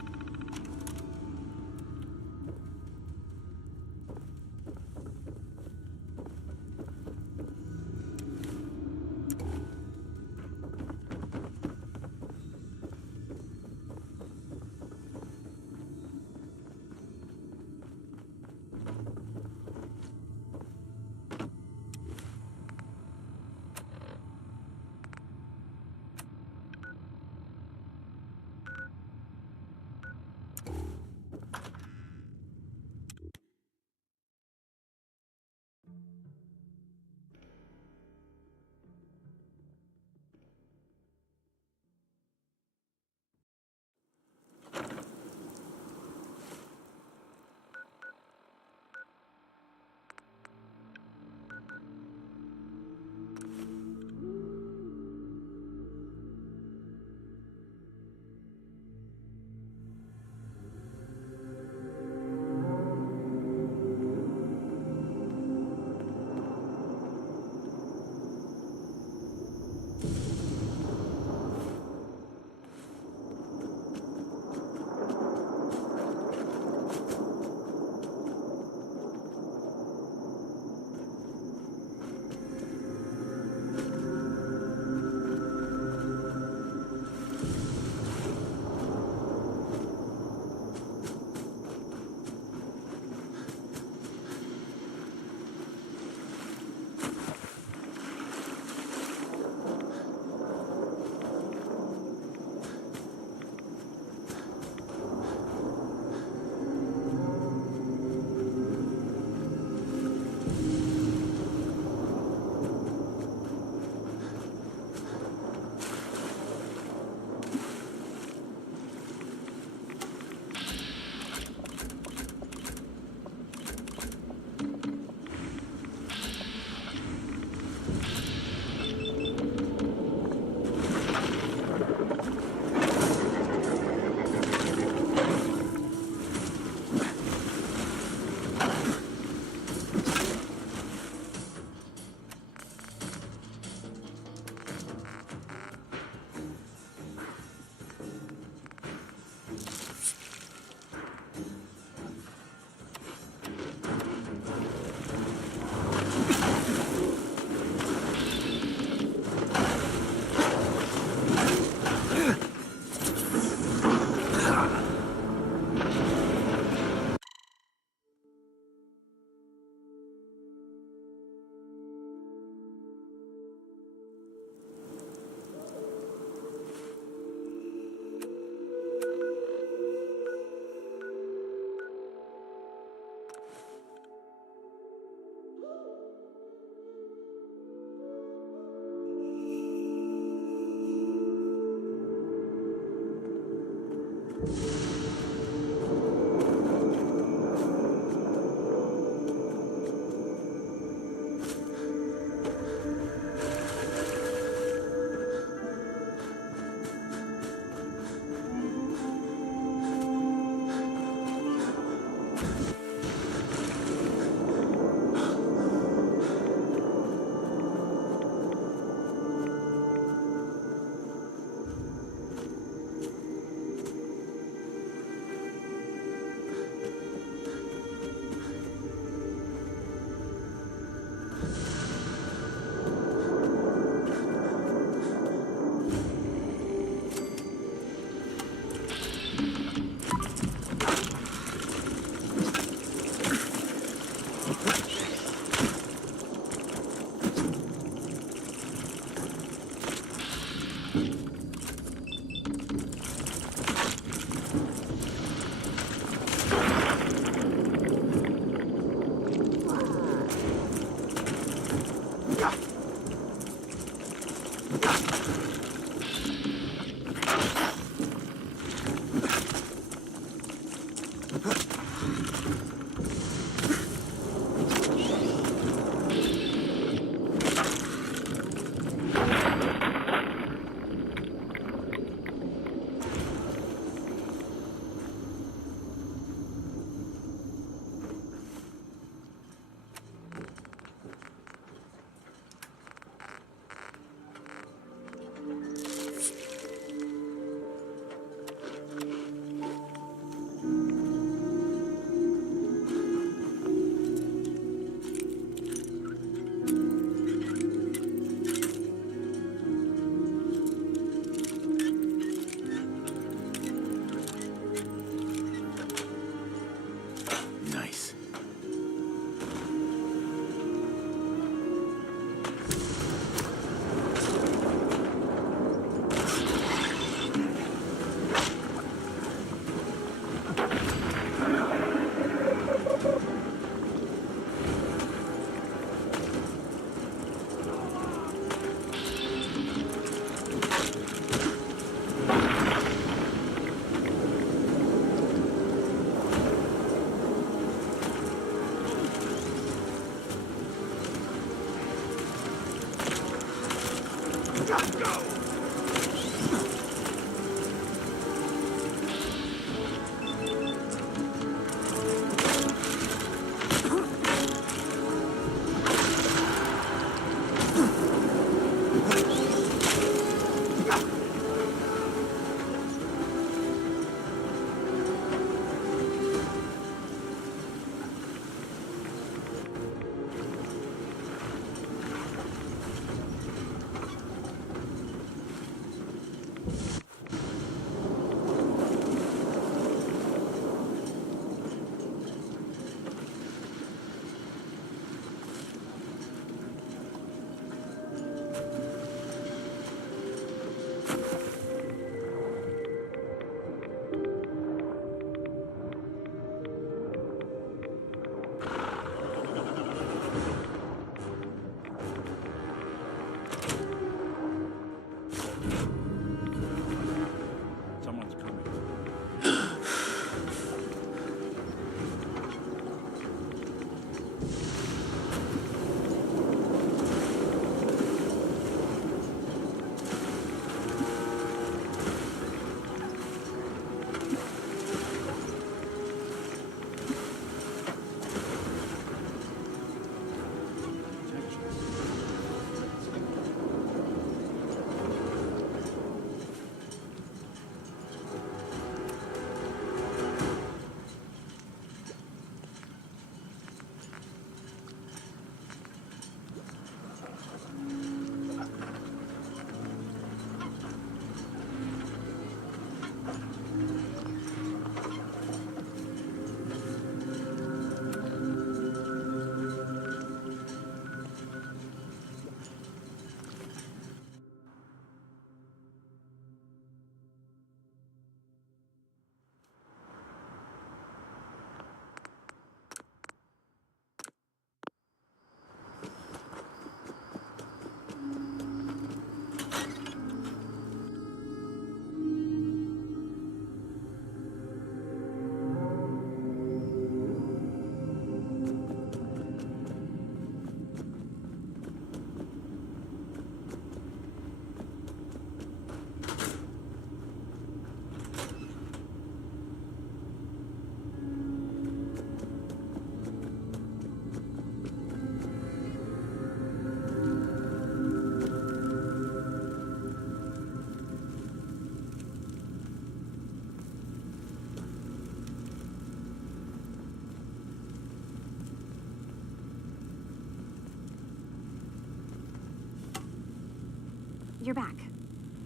you're back.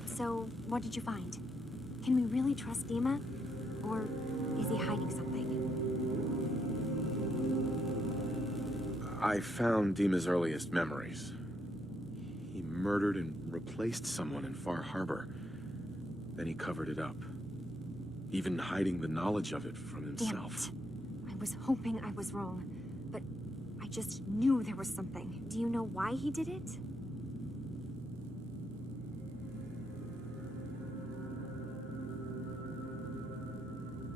So, what did you find? Can we really trust Dima? Or is he hiding something? I found Dima's earliest memories. He murdered and replaced someone in Far Harbor. Then he covered it up, even hiding the knowledge of it from himself. Damn it. I was hoping I was wrong, but I just knew there was something. Do you know why he did it?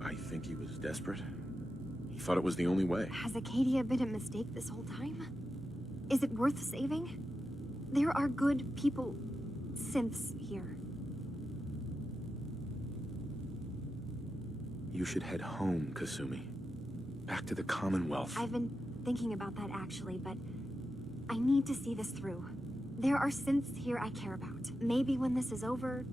I think he was desperate. He thought it was the only way. Has Acadia been a mistake this whole time? Is it worth saving? There are good people, synths here. You should head home, Kasumi. Back to the Commonwealth. I've been thinking about that actually, but I need to see this through. There are synths here I care about. Maybe when this is over,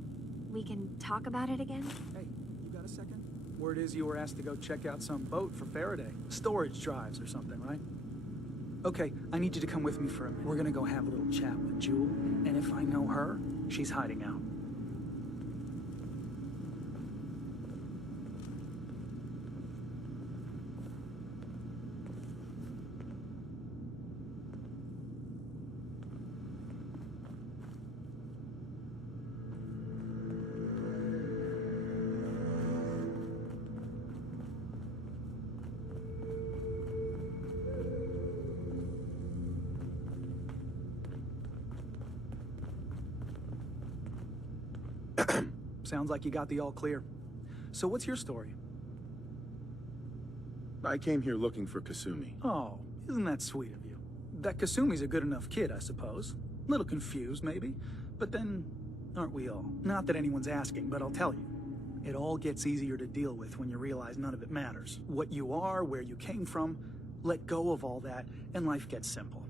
we can talk about it again? Hey, you got a second? Word is you were asked to go check out some boat for Faraday. Storage drives or something, right? Okay, I need you to come with me for a minute. We're gonna go have a little chat with Jewel, and if I know her, she's hiding out. Sounds like you got the all clear. So what's your story? I came here looking for Kasumi. Oh, isn't that sweet of you? That Kasumi's a good enough kid, I suppose. Little confused, maybe. But then, aren't we all? Not that anyone's asking, but I'll tell you. It all gets easier to deal with when you realize none of it matters. What you are, where you came from, let go of all that, and life gets simple.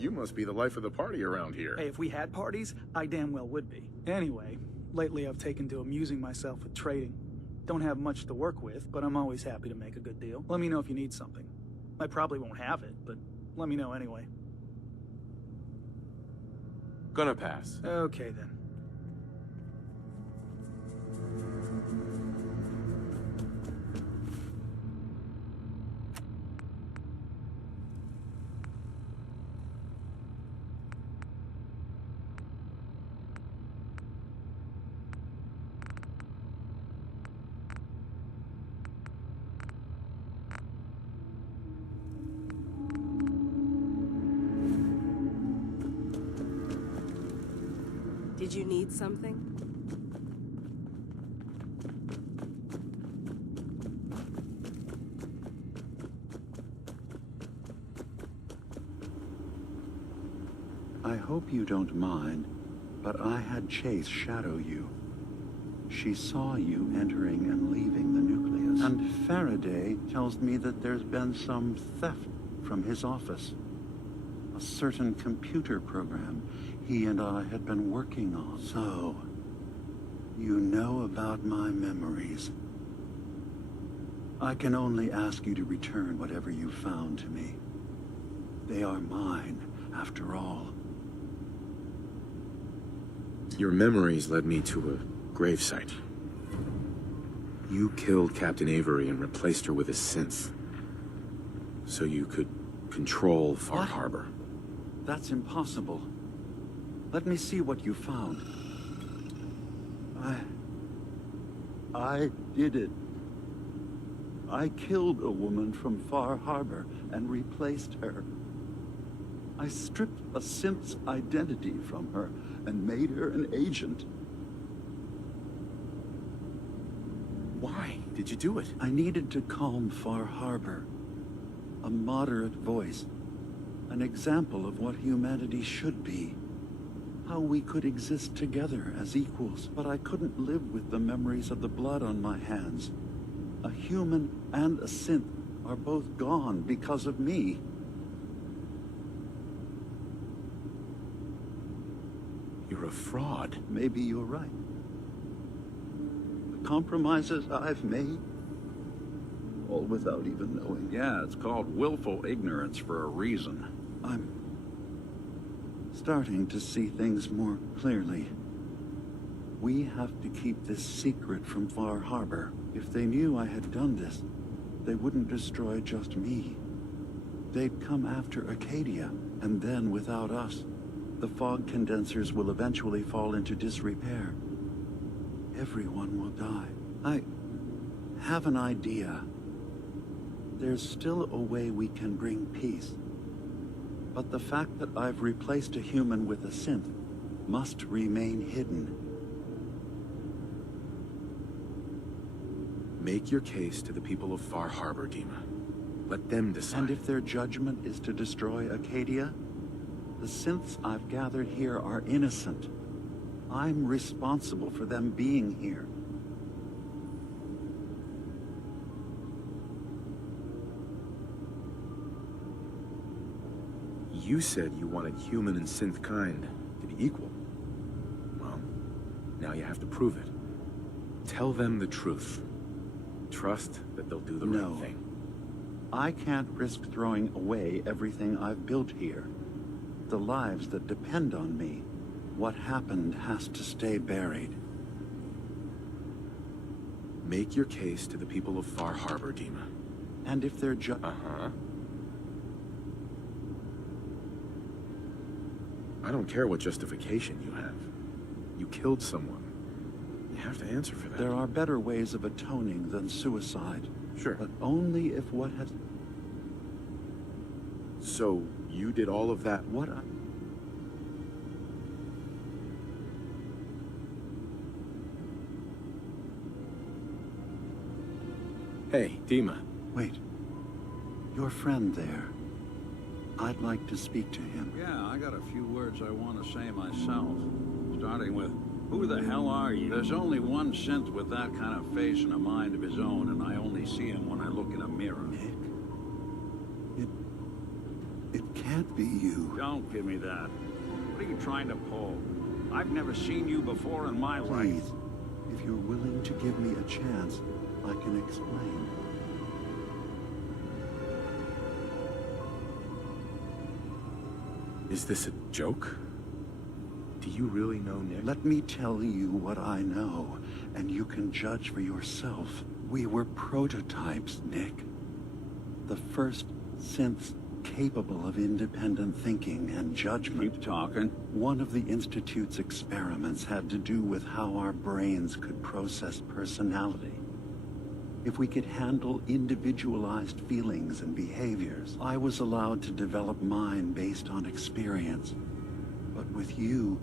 You must be the life of the party around here. Hey, if we had parties, I damn well would be. Anyway, lately I've taken to amusing myself with trading. Don't have much to work with, but I'm always happy to make a good deal. Let me know if you need something. I probably won't have it, but let me know anyway. Gonna pass. Okay then. Did you need something? I hope you don't mind, but I had Chase shadow you. She saw you entering and leaving the nucleus. And Faraday tells me that there's been some theft from his office. A certain computer program he and I had been working on. So, you know about my memories. I can only ask you to return whatever you found to me. They are mine, after all. Your memories led me to a gravesite. You killed Captain Avery and replaced her with a synth, so you could control Far Harbor. That's impossible. Let me see what you found. I did it. I killed a woman from Far Harbor and replaced her. I stripped a synth's identity from her and made her an agent. Why did you do it? I needed to calm Far Harbor. A moderate voice. An example of what humanity should be. How we could exist together as equals. But I couldn't live with the memories of the blood on my hands. A human and a synth are both gone because of me. You're a fraud. Maybe you're right. The compromises I've made, all without even knowing. Yeah, it's called willful ignorance for a reason. starting to see things more clearly. We have to keep this secret from Far Harbor. If they knew I had done this, they wouldn't destroy just me. They'd come after Acadia, and then without us, the fog condensers will eventually fall into disrepair. Everyone will die. I have an idea. There's still a way we can bring peace. But the fact that I've replaced a human with a synth must remain hidden. Make your case to the people of Far Harbor, Dima. Let them decide. And if their judgment is to destroy Acadia, the synths I've gathered here are innocent. I'm responsible for them being here. You said you wanted human and synth kind to be equal. Well, now you have to prove it. Tell them the truth. Trust that they'll do the right thing. I can't risk throwing away everything I've built here. The lives that depend on me. What happened has to stay buried. Make your case to the people of Far Harbor, Dima. And if they're I don't care what justification you have. You killed someone. You have to answer for that. There are better ways of atoning than suicide. Sure. But only if what has... So, you did all of that? What Hey, Dima. Wait. Your friend there. I'd like to speak to him. Yeah, I got a few words I want to say myself. Starting with, who the hell are you? There's only one synth with that kind of face and a mind of his own, and I only see him when I look in a mirror. Nick? It can't be you. Don't give me that. What are you trying to pull? I've never seen you before in my life. Please, if you're willing to give me a chance, I can explain. Is this a joke? Do you really know Nick? Let me tell you what I know, and you can judge for yourself. We were prototypes, Nick. The first synths capable of independent thinking and judgment. Keep talking. One of the Institute's experiments had to do with how our brains could process personality. If we could handle individualized feelings and behaviors, I was allowed to develop mine based on experience. But with you,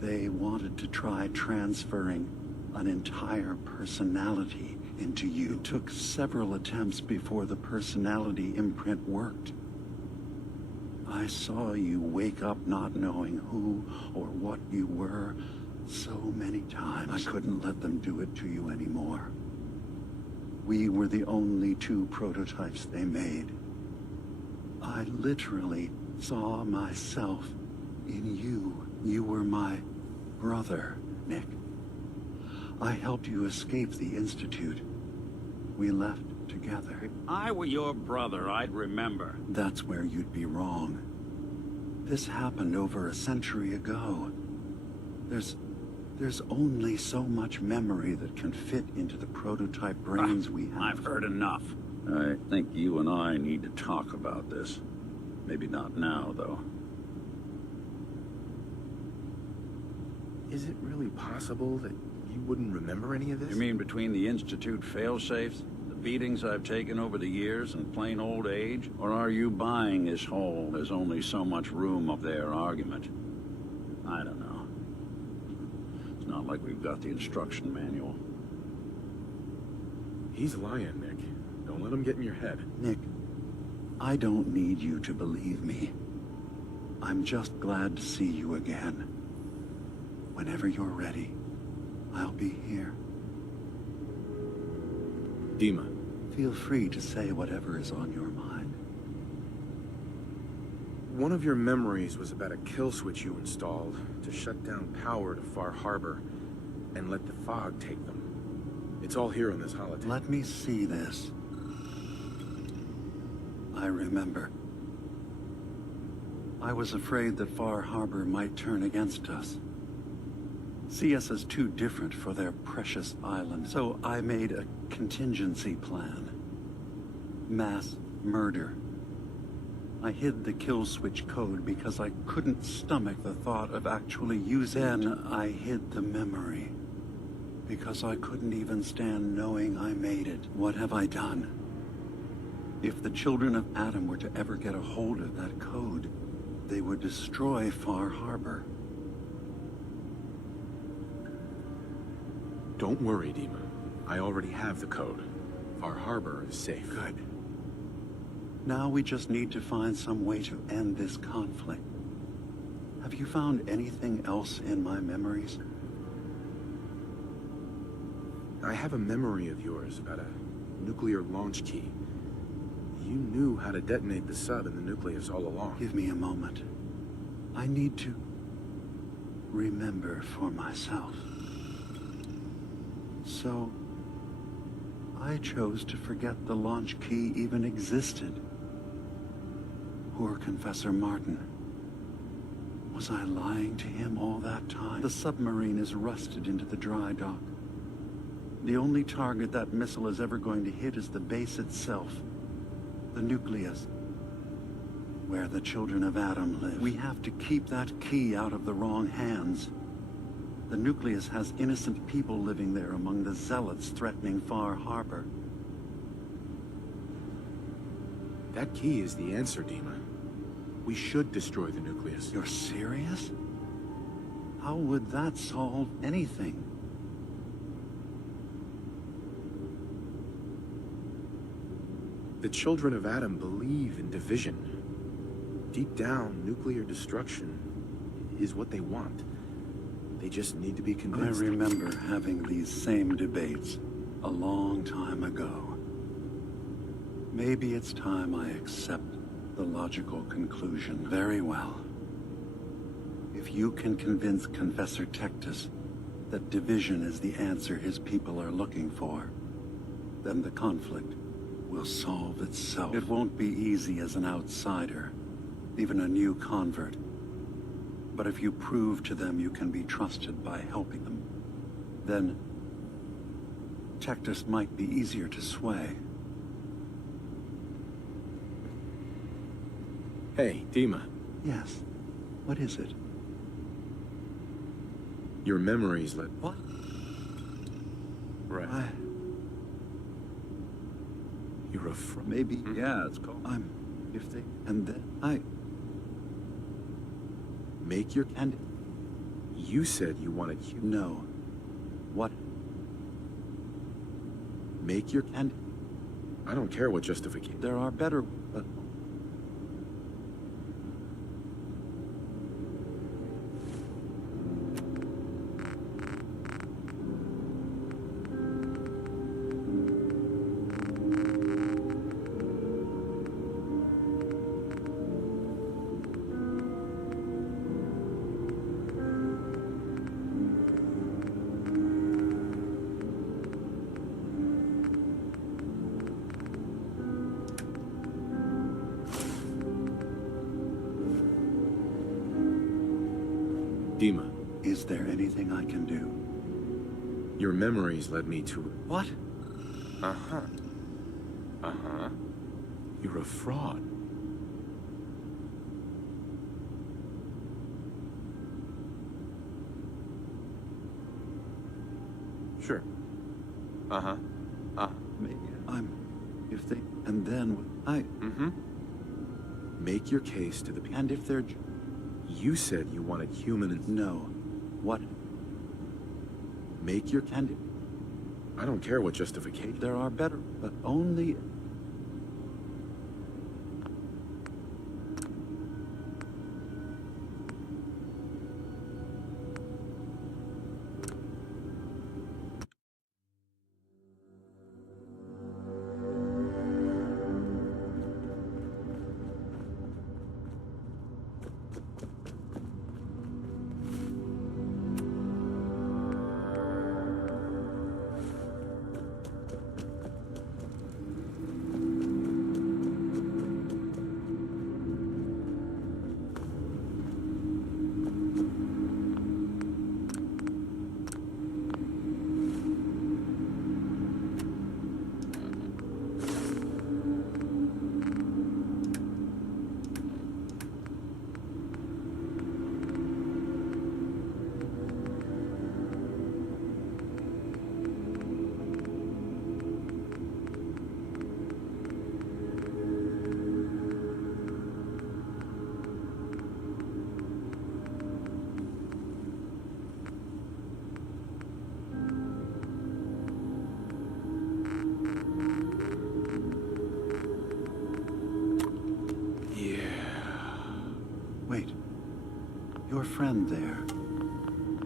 they wanted to try transferring an entire personality into you. It took several attempts before the personality imprint worked. I saw you wake up not knowing who or what you were so many times. I couldn't let them do it to you anymore. We were the only two prototypes they made. I literally saw myself in you. You were my brother, Nick. I helped you escape the Institute. We left together. If I were your brother, I'd remember. That's where you'd be wrong. This happened over a century ago. There's only so much memory that can fit into the prototype brains we have. I've heard enough. I think you and I need to talk about this. Maybe not now, though. Is it really possible that you wouldn't remember any of this? You mean between the Institute failsafes, the beatings I've taken over the years, and plain old age? Or are you buying this whole "there's only so much room up there" argument? I don't know. It's not like we've got the instruction manual. He's lying, Nick. Don't let him get in your head. Nick, I don't need you to believe me. I'm just glad to see you again. Whenever you're ready, I'll be here. Dima. Feel free to say whatever is on your mind. One of your memories was about a kill switch you installed to shut down power to Far Harbor and let the fog take them. It's all here on this holotape. Let me see this. I remember. I was afraid that Far Harbor might turn against us. See us as too different for their precious island. So I made a contingency plan. Mass murder. I hid the kill switch code because I couldn't stomach the thought of actually using it. Then I hid the memory because I couldn't even stand knowing I made it. What have I done? If the children of Adam were to ever get a hold of that code, they would destroy Far Harbor. Don't worry, Dima. I already have the code. Far Harbor is safe. Good. Now we just need to find some way to end this conflict. Have you found anything else in my memories? I have a memory of yours about a nuclear launch key. You knew how to detonate the sub in the nucleus all along. Give me a moment. I need to remember for myself. So, I chose to forget the launch key even existed. Poor Confessor Martin. Was I lying to him all that time? The submarine is rusted into the dry dock. The only target that missile is ever going to hit is the base itself. The nucleus. Where the children of Adam live. We have to keep that key out of the wrong hands. The nucleus has innocent people living there among the zealots threatening Far Harbor. That key is the answer, Dima. We should destroy the nucleus. You're serious? How would that solve anything? The children of Adam believe in division. Deep down, nuclear destruction is what they want. They just need to be convinced. I remember having these same debates a long time ago. Maybe it's time I accept the logical conclusion. Very well. If you can convince Confessor Tectus that division is the answer his people are looking for, then the conflict will solve itself. It won't be easy as an outsider, even a new convert. But if you prove to them you can be trusted by helping them, then Tectus might be easier to sway. Hey, Dima. Yes. What is it? Your memories let... What? Right. You're a Maybe. Yeah, it's called... If they... And then Make your... And... You said you wanted... No. What? Make your... And... I don't care what justification... There are better... Dima. Is there anything I can do? Your memories led me to... What? Uh-huh. Uh-huh. You're a fraud. Sure. Uh-huh. Maybe if they... And then Make your case to the people. And if they're... You said you wanted human and... No. What? Make your... And... I don't care what justification... There are better, but only... friend there.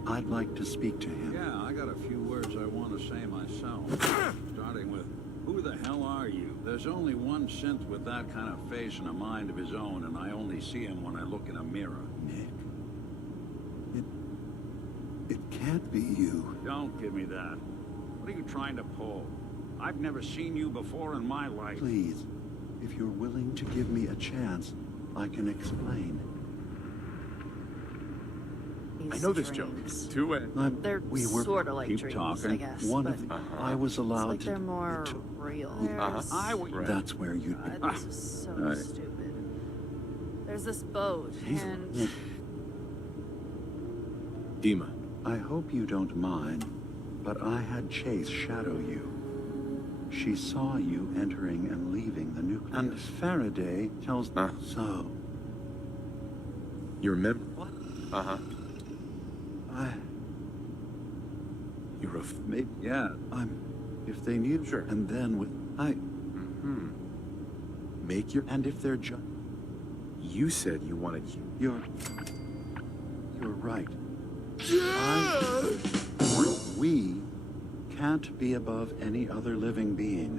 I'd like to speak to him. Yeah, I got a few words I want to say myself. Starting with, who the hell are you? There's only one synth with that kind of face and a mind of his own, and I only see him when I look in a mirror. Nick, it can't be you. Don't give me that. What are you trying to pull? I've never seen you before in my life. Please, if you're willing to give me a chance, I can explain. I know this joke. Two-way. They're sort of like keep dreams, talking. I guess. One but of I was allowed it's like they're more real. That's where you'd be. This is so stupid. There's this boat, and Dima. I hope you don't mind, but I had Chase shadow you. She saw you entering and leaving the nucleus. And Faraday tells so. You remember? What? You're a maybe, yeah. If they need sure. And then with Make your. And if they're just. You said you wanted you. You're right. We can't be above any other living being.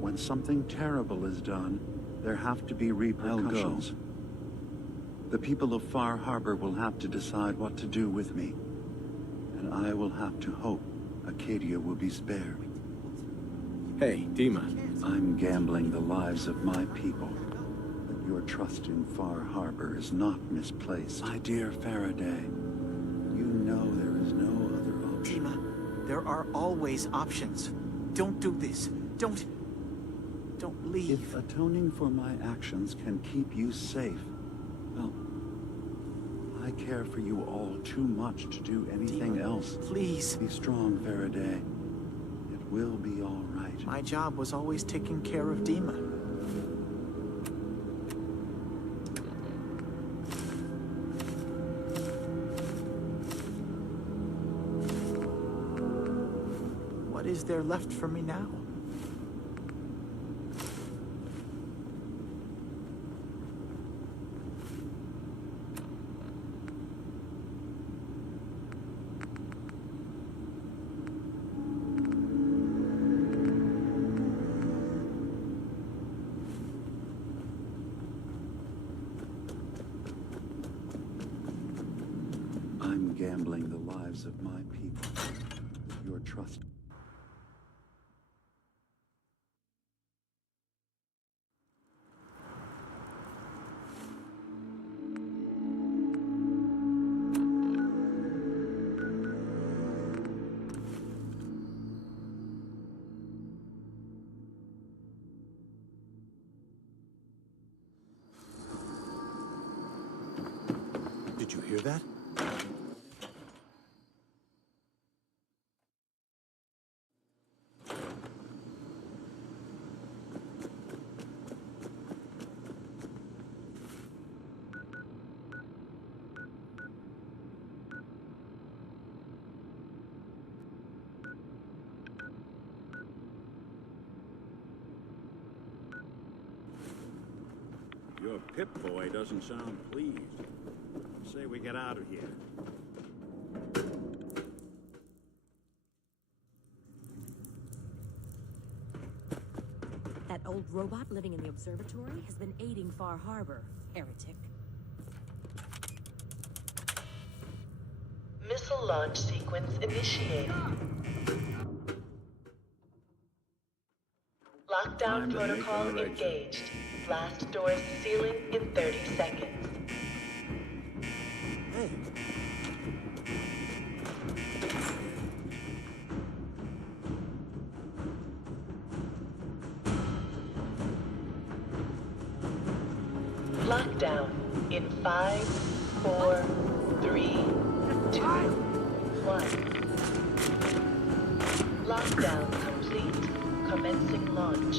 When something terrible is done, there have to be repercussions. The people of Far Harbor will have to decide what to do with me. And I will have to hope Acadia will be spared. Hey, Dima. I'm gambling the lives of my people. But your trust in Far Harbor is not misplaced. My dear Faraday, you know there is no other option. Dima, there are always options. Don't do this. Don't leave. If atoning for my actions can keep you safe, well, I care for you all too much to do anything else. Please. Be strong, Faraday. It will be all right. My job was always taking care of Dima. What is there left for me now? I'm gambling the lives of my people. Your trust. Did you hear that? Your Pip-Boy doesn't sound pleased. Say we get out of here. That old robot living in the observatory has been aiding Far Harbor, heretic. Missile launch sequence initiated. Lockdown protocol engaged. Blast doors sealing in 30 seconds. Hey. Lockdown in 5, 4, 3, 2, 1. Lockdown complete. Commencing launch.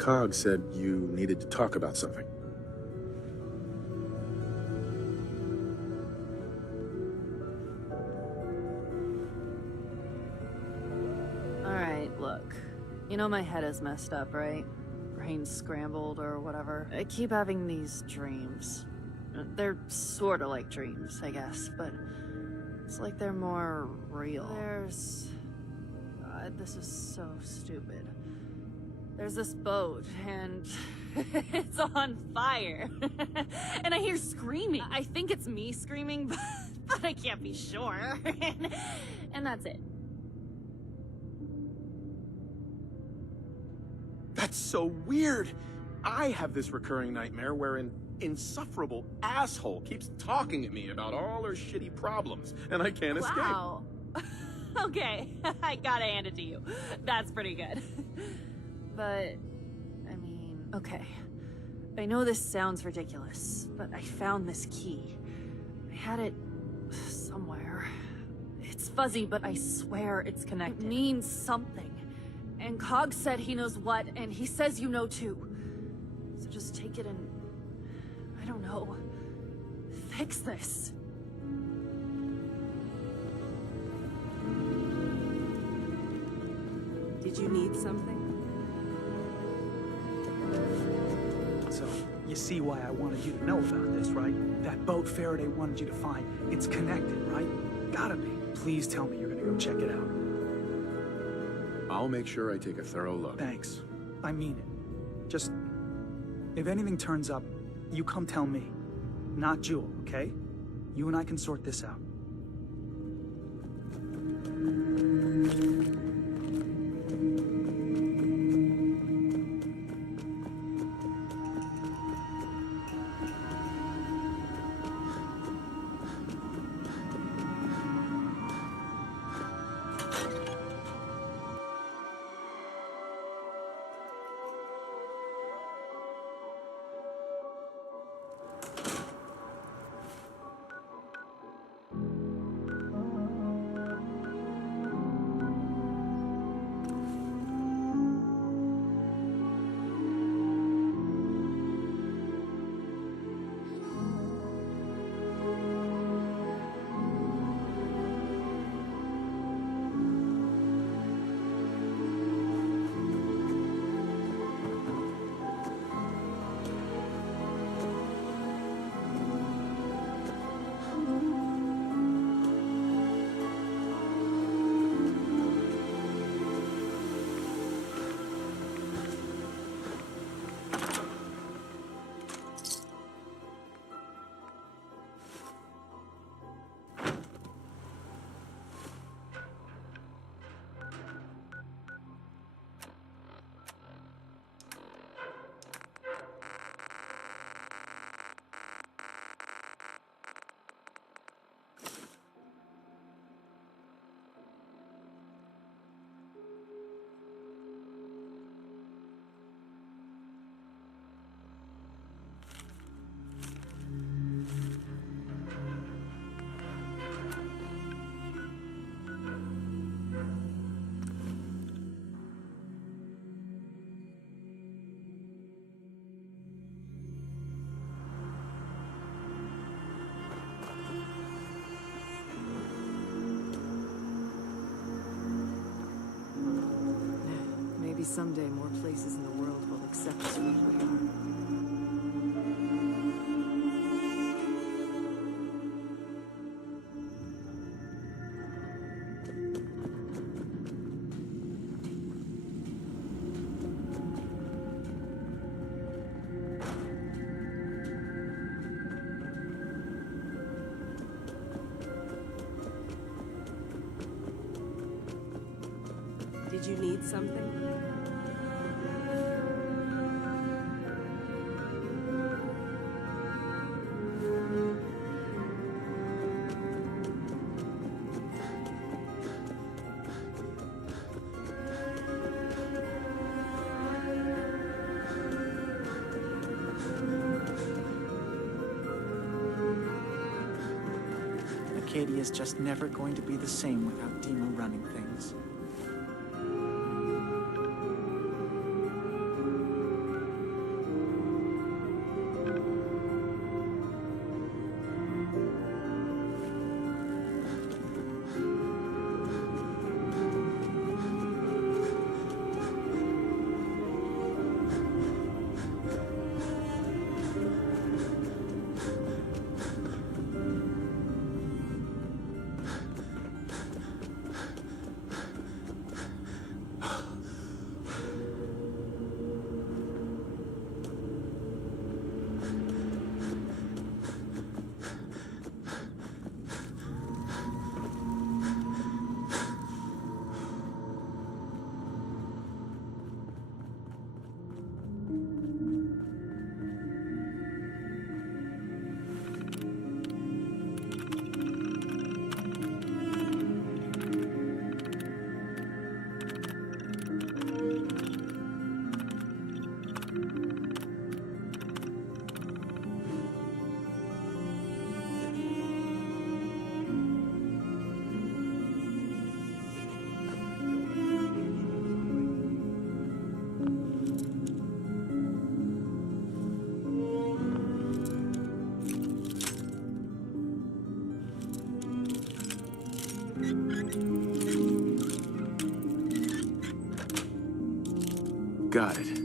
Cog said you needed to talk about something. Alright, look. You know my head is messed up, right? Brain's scrambled or whatever. I keep having these dreams. They're sorta like dreams, I guess, but it's like they're more real. God, this is so stupid. There's this boat, and it's on fire. And I hear screaming. I think it's me screaming, but I can't be sure. And that's it. That's so weird. I have this recurring nightmare where an insufferable asshole keeps talking at me about all her shitty problems, and I can't escape. Wow. Okay, I gotta hand it to you. That's pretty good. But, I mean, okay. I know this sounds ridiculous, but I found this key. I had it somewhere. It's fuzzy, but I swear it's connected. It means something. And Cog said he knows what, and he says you know too. So just take it and, I don't know, fix this. Did you need something? So, you see why I wanted you to know about this, right? That boat Faraday wanted you to find. It's connected, right? Gotta be. Please tell me you're gonna go check it out. I'll make sure I take a thorough look. Thanks. I mean it. Just, if anything turns up, you come tell me. Not Jewel, okay? You and I can sort this out. Maybe someday more places in the world will accept us for who we are. Did you need something? Acadia's just never going to be the same without Dima running things. Got it.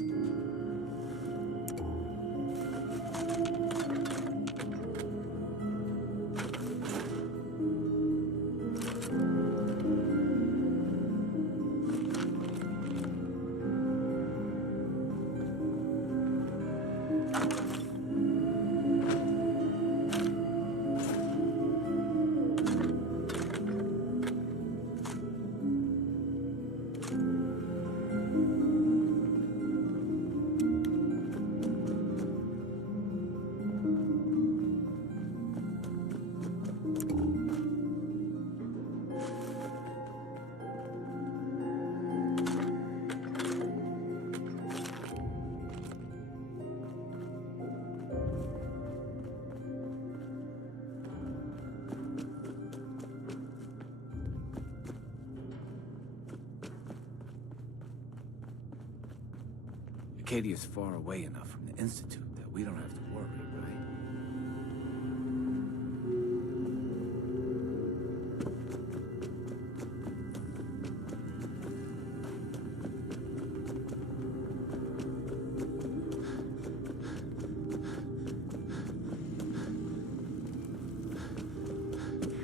Acadia's far away enough from the Institute that we don't have to worry, right?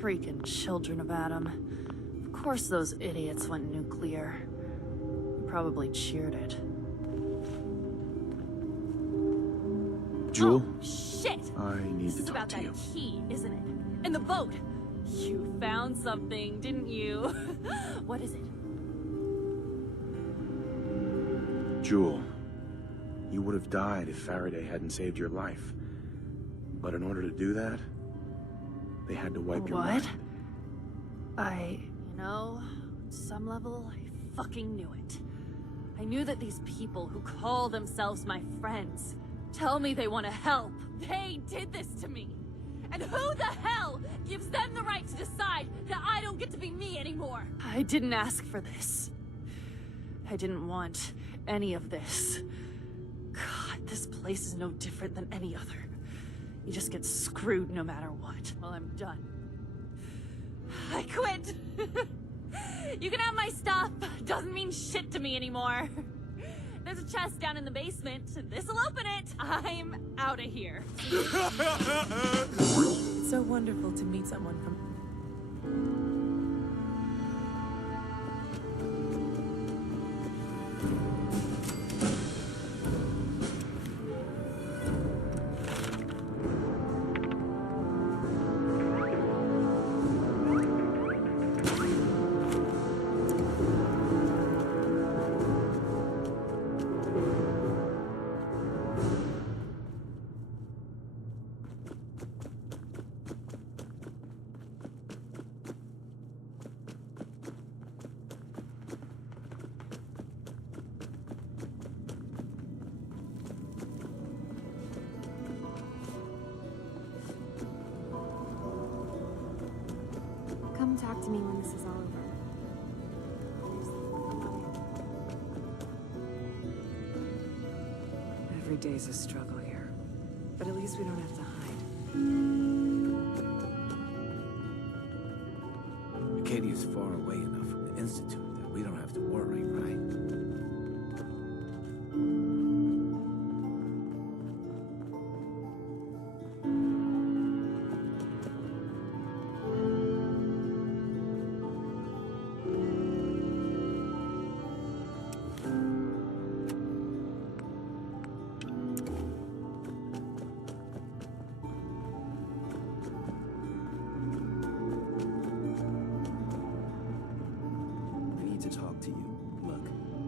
Freaking children of Adam. Of course those idiots went nuclear. They probably cheered it. Jewel? Oh, shit! I need This to is talk about to that you. key, isn't it? And the boat! You found something, didn't you? What is it? Jewel, you would have died if Faraday hadn't saved your life. But in order to do that, they had to wipe your mind. You know, on some level, I fucking knew it. I knew that these people who call themselves my friends tell me they want to help. They did this to me. And who the hell gives them the right to decide that I don't get to be me anymore? I didn't ask for this. I didn't want any of this. God, this place is no different than any other. You just get screwed no matter what. Well, I'm done. I quit. You can have my stuff. Doesn't mean shit to me anymore. There's a chest down in the basement. This'll open it. I'm out of here. It's so wonderful to meet someone from... Come talk to me when this is all over. Every day's a struggle here. But at least we don't have to hide. Acadia's far away enough from the Institute that we don't have to worry, right?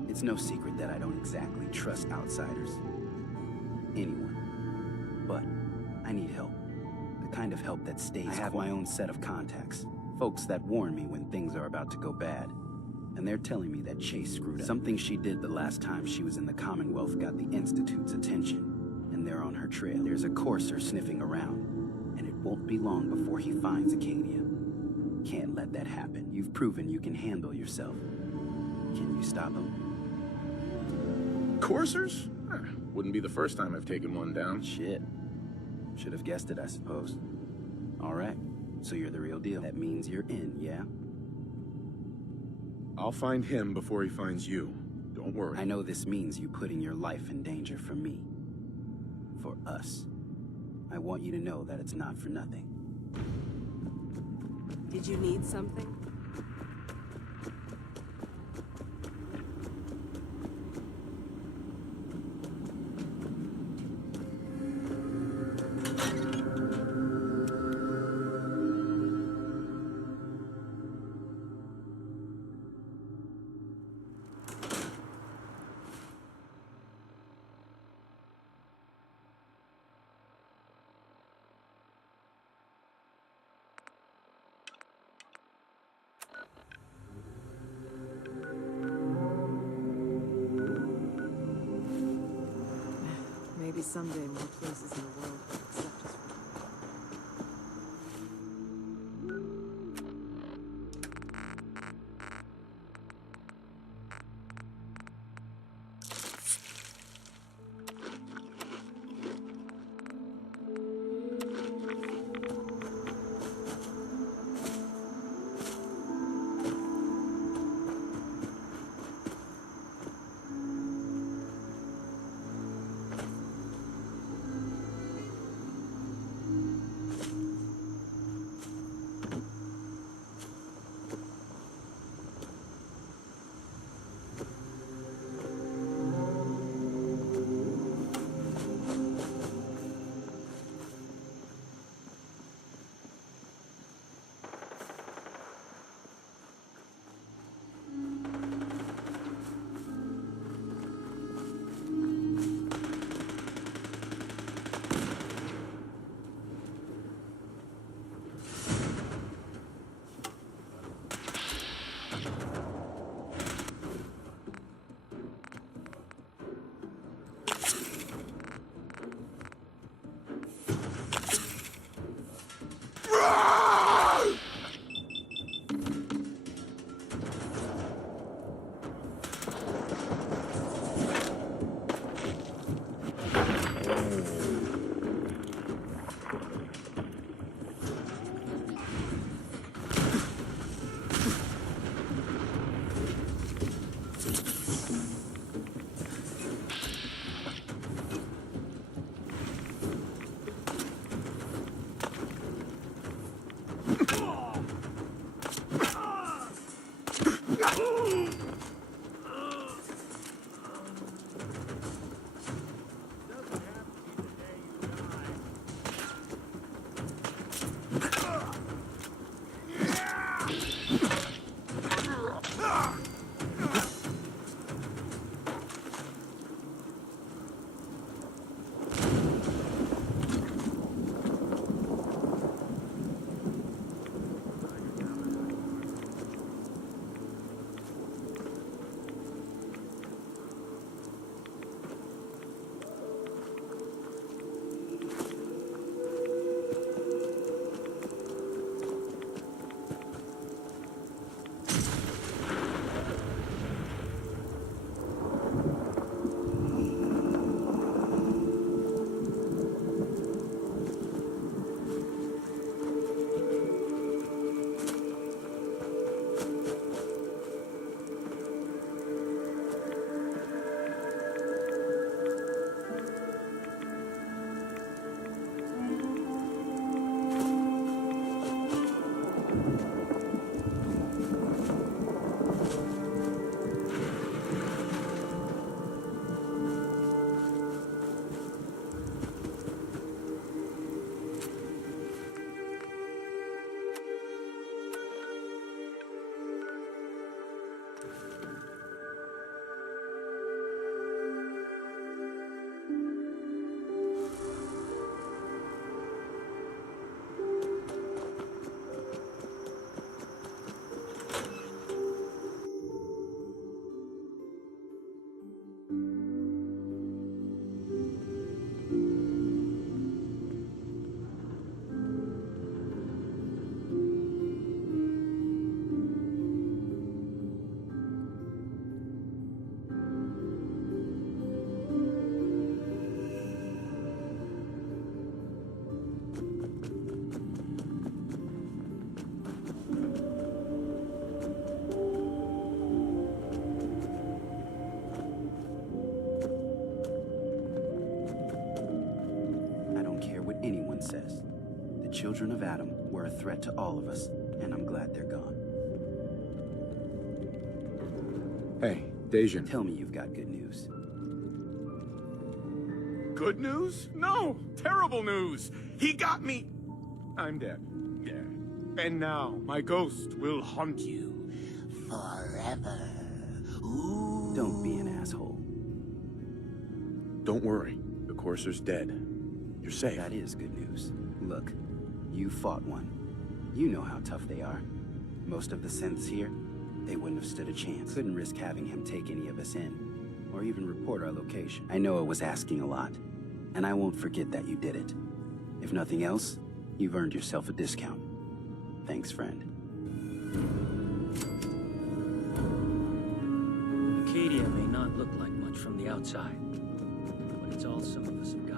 It's no secret that I don't exactly trust outsiders. Anyone. But I need help. The kind of help that stays. I have my own set of contacts. Folks that warn me when things are about to go bad. And they're telling me that Chase screwed up. Something she did the last time she was in the Commonwealth got the Institute's attention. And they're on her trail. There's a courser sniffing around. And it won't be long before he finds Acadia. Can't let that happen. You've proven you can handle yourself. Can you stop him? Coursers? Wouldn't be the first time I've taken one down. Shit. Should have guessed it, I suppose. All right. So you're the real deal. That means you're in, yeah? I'll find him before he finds you. Don't Don't worry. I know this means you putting your life in danger for me. For us. I want you to know that it's not for nothing. Did you need something? Maybe someday more places in the world will accept us. says. The children of Adam were a threat to all of us, and I'm glad they're gone. Hey, Dejan. Tell me you've got good news. Good news? No! Terrible news! He got me! I'm dead. Yeah. And now, my ghost will haunt you. Forever. Ooh. Don't be an asshole. Don't worry. The Courser's dead. You're safe. That is good news. Look, you fought one. You know how tough they are. Most of the synths here, they wouldn't have stood a chance. Couldn't risk having him take any of us in, or even report our location. I know it was asking a lot, and I won't forget that you did it. If nothing else, you've earned yourself a discount. Thanks, friend. Acadia may not look like much from the outside, but it's all some of us have got.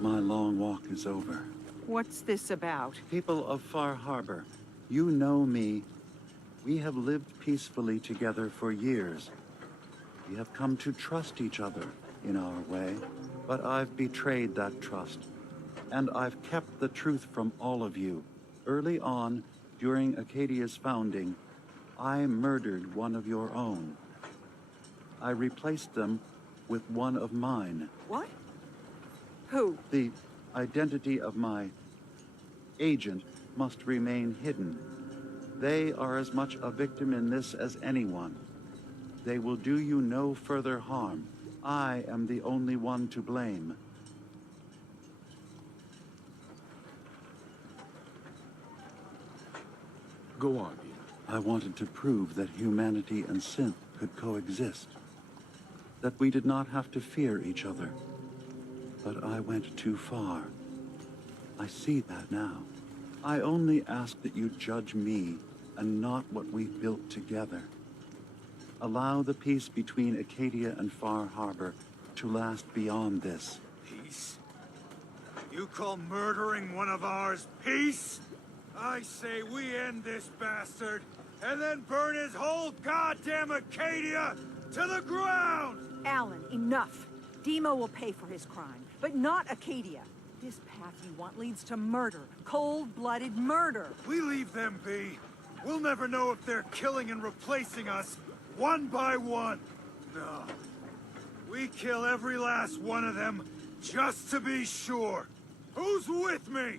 My long walk is over. What's this about? People of Far Harbor, you know me. We have lived peacefully together for years. We have come to trust each other in our way, but I've betrayed that trust. And I've kept the truth from all of you. Early on, during Acadia's founding, I murdered one of your own. I replaced them with one of mine. What? Who? The identity of my agent must remain hidden. They are as much a victim in this as anyone. They will do you no further harm. I am the only one to blame. Go on, Peter. I wanted to prove that humanity and synth could coexist. That we did not have to fear each other. But I went too far. I see that now. I only ask that you judge me and not what we've built together. Allow the peace between Acadia and Far Harbor to last beyond this. Peace? You call murdering one of ours peace? I say we end this bastard, and then burn his whole goddamn Acadia to the ground! Alan, enough. Demo will pay for his crime, but not Acadia. This path you want leads to murder. Cold-blooded murder. We leave them be. We'll never know if they're killing and replacing us, one by one. No. We kill every last one of them, just to be sure. Who's with me?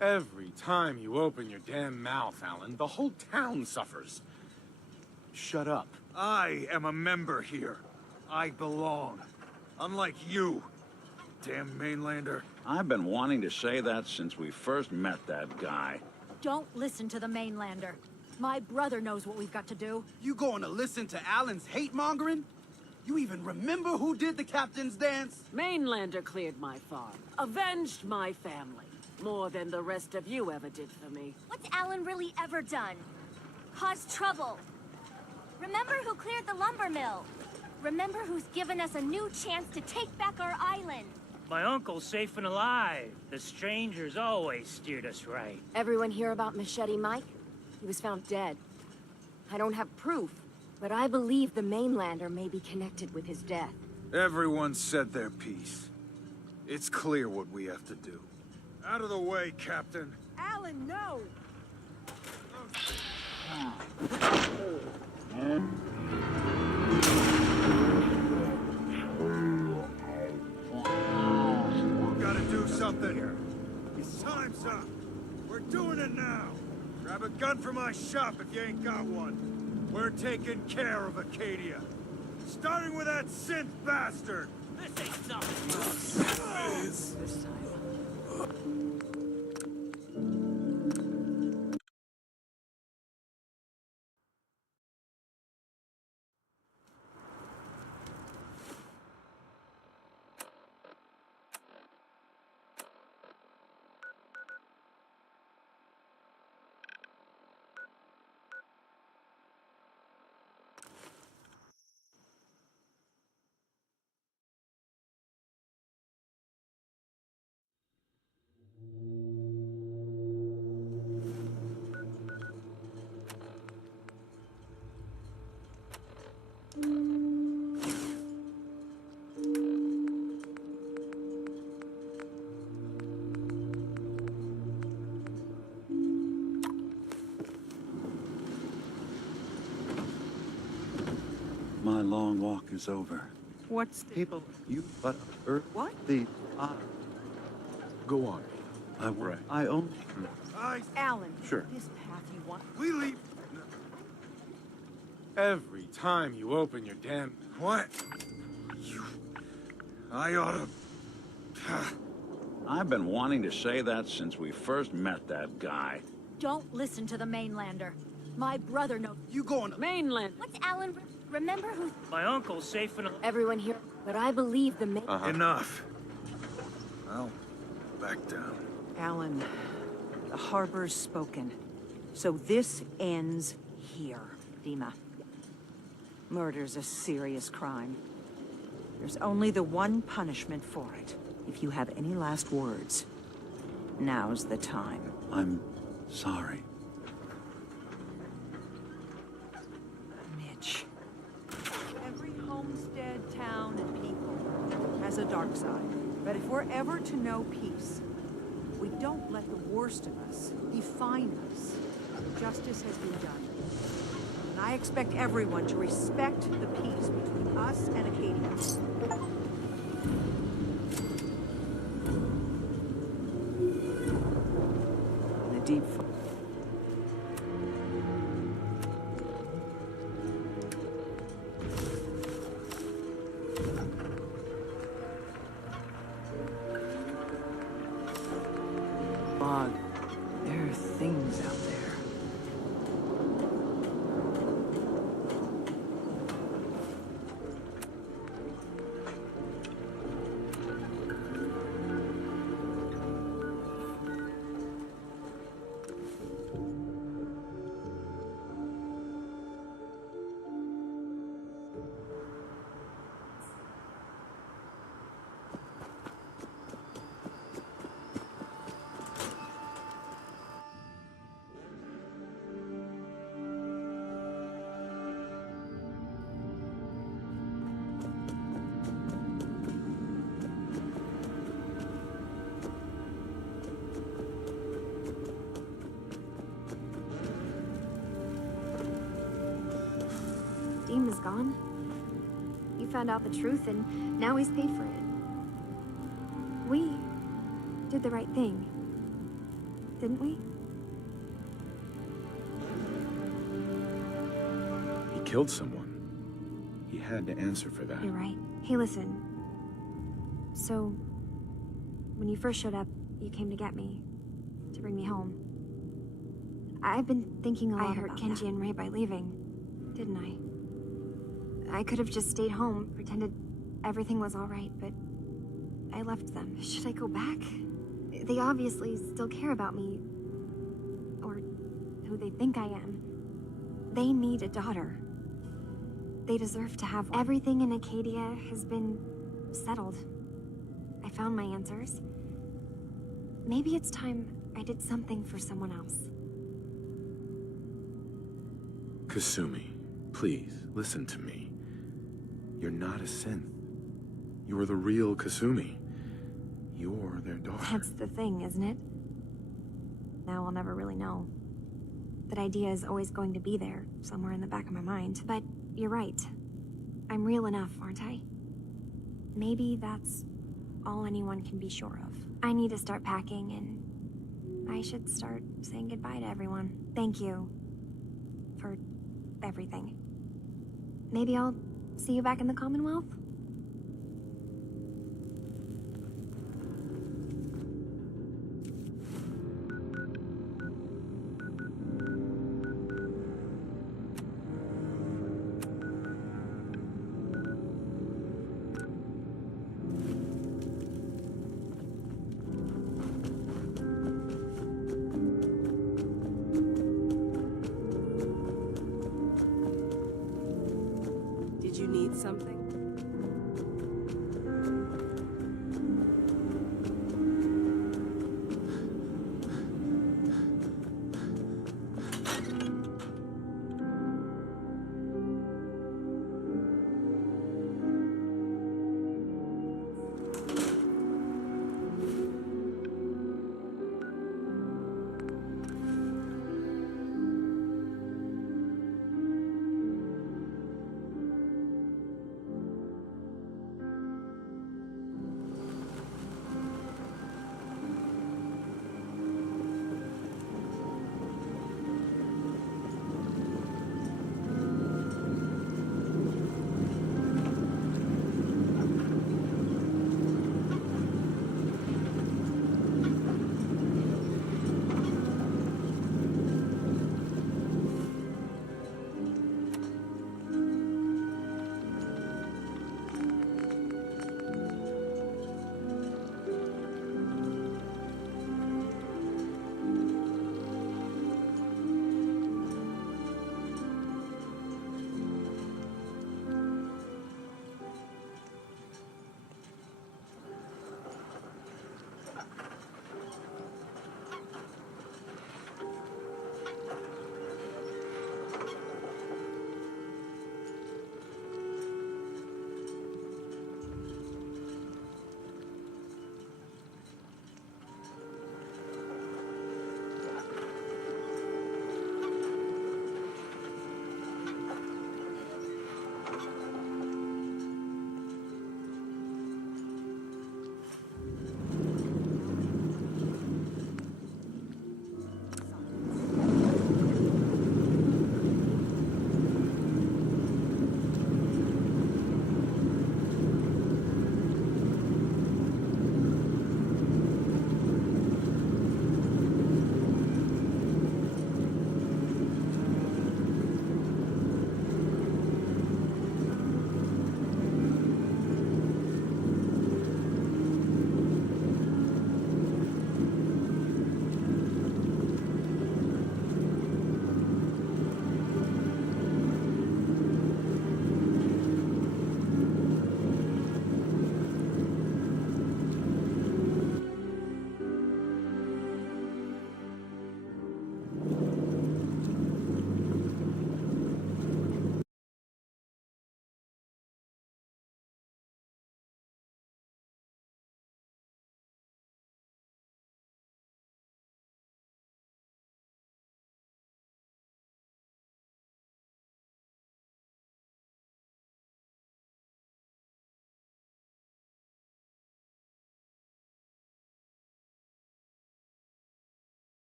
Every time you open your damn mouth, Alan, the whole town suffers. Shut up. I am a member here. I belong. Unlike you, damn mainlander. I've been wanting to say that since we first met that guy. Don't listen to the mainlander. My brother knows what we've got to do. You going to listen to Alan's hate-mongering? You even remember who did the captain's dance? Mainlander cleared my farm, avenged my family. More than the rest of you ever did for me. What's Alan really ever done? Caused trouble. Remember who cleared the lumber mill? Remember who's given us a new chance to take back our island? My uncle's safe and alive. The strangers always steered us right. Everyone hear about Machete Mike? He was found dead. I don't have proof, but I believe the mainlander may be connected with his death. Everyone said their piece. It's clear what we have to do. Out of the way, Captain. Alan, no! Gotta do something here. His time's up. We're doing it now. Grab a gun from my shop if you ain't got one. We're taking care of Acadia. Starting with that synth bastard. This ain't something. This time. My long walk is over. What's People, you but What? The Go on. I only. Alan, Sure. this path you want. We leave. Every time you open your damn... What? I oughta... I've been wanting to say that since we first met that guy. Don't listen to the mainlander. My brother knows. You going to Mainland. What's Alan... Remember who... My uncle's safe and alive. Everyone here, but I believe the Enough. Well, back down. Alan, the harbor's spoken. So this ends here, Dima. Murder's a serious crime. There's only the one punishment for it. If you have any last words, now's the time. I'm sorry. Mitch. Every homestead, town, and people has a dark side. But if we're ever to know peace, we don't let the worst of us define us. Justice has been done. And I expect everyone to respect the peace between us and Acadia. The deep... fog. There are things out there. Dean is gone. You found out the truth, and now he's paid for it. We did the right thing. didn't we? He killed someone. He had to answer for that. You're right. Hey, listen. So, when you first showed up, you came to get me, to bring me home. I've been thinking a lot. I hurt Kenji and Ray by leaving, didn't I? I could have just stayed home, pretended everything was all right, but I left them. Should I go back? They obviously still care about me, or who they think I am. They need a daughter. They deserve to have one. Everything in Acadia has been settled. I found my answers. Maybe it's time I did something for someone else. Kasumi, please, listen to me. You're not a synth. You're the real Kasumi. You're their daughter. That's the thing, isn't it? Now I'll never really know. That idea is always going to be there, somewhere in the back of my mind. But you're right. I'm real enough, aren't I? Maybe that's all anyone can be sure of. I need to start packing, and I should start saying goodbye to everyone. Thank you for everything. Maybe I'll see you back in the Commonwealth? Did you need something?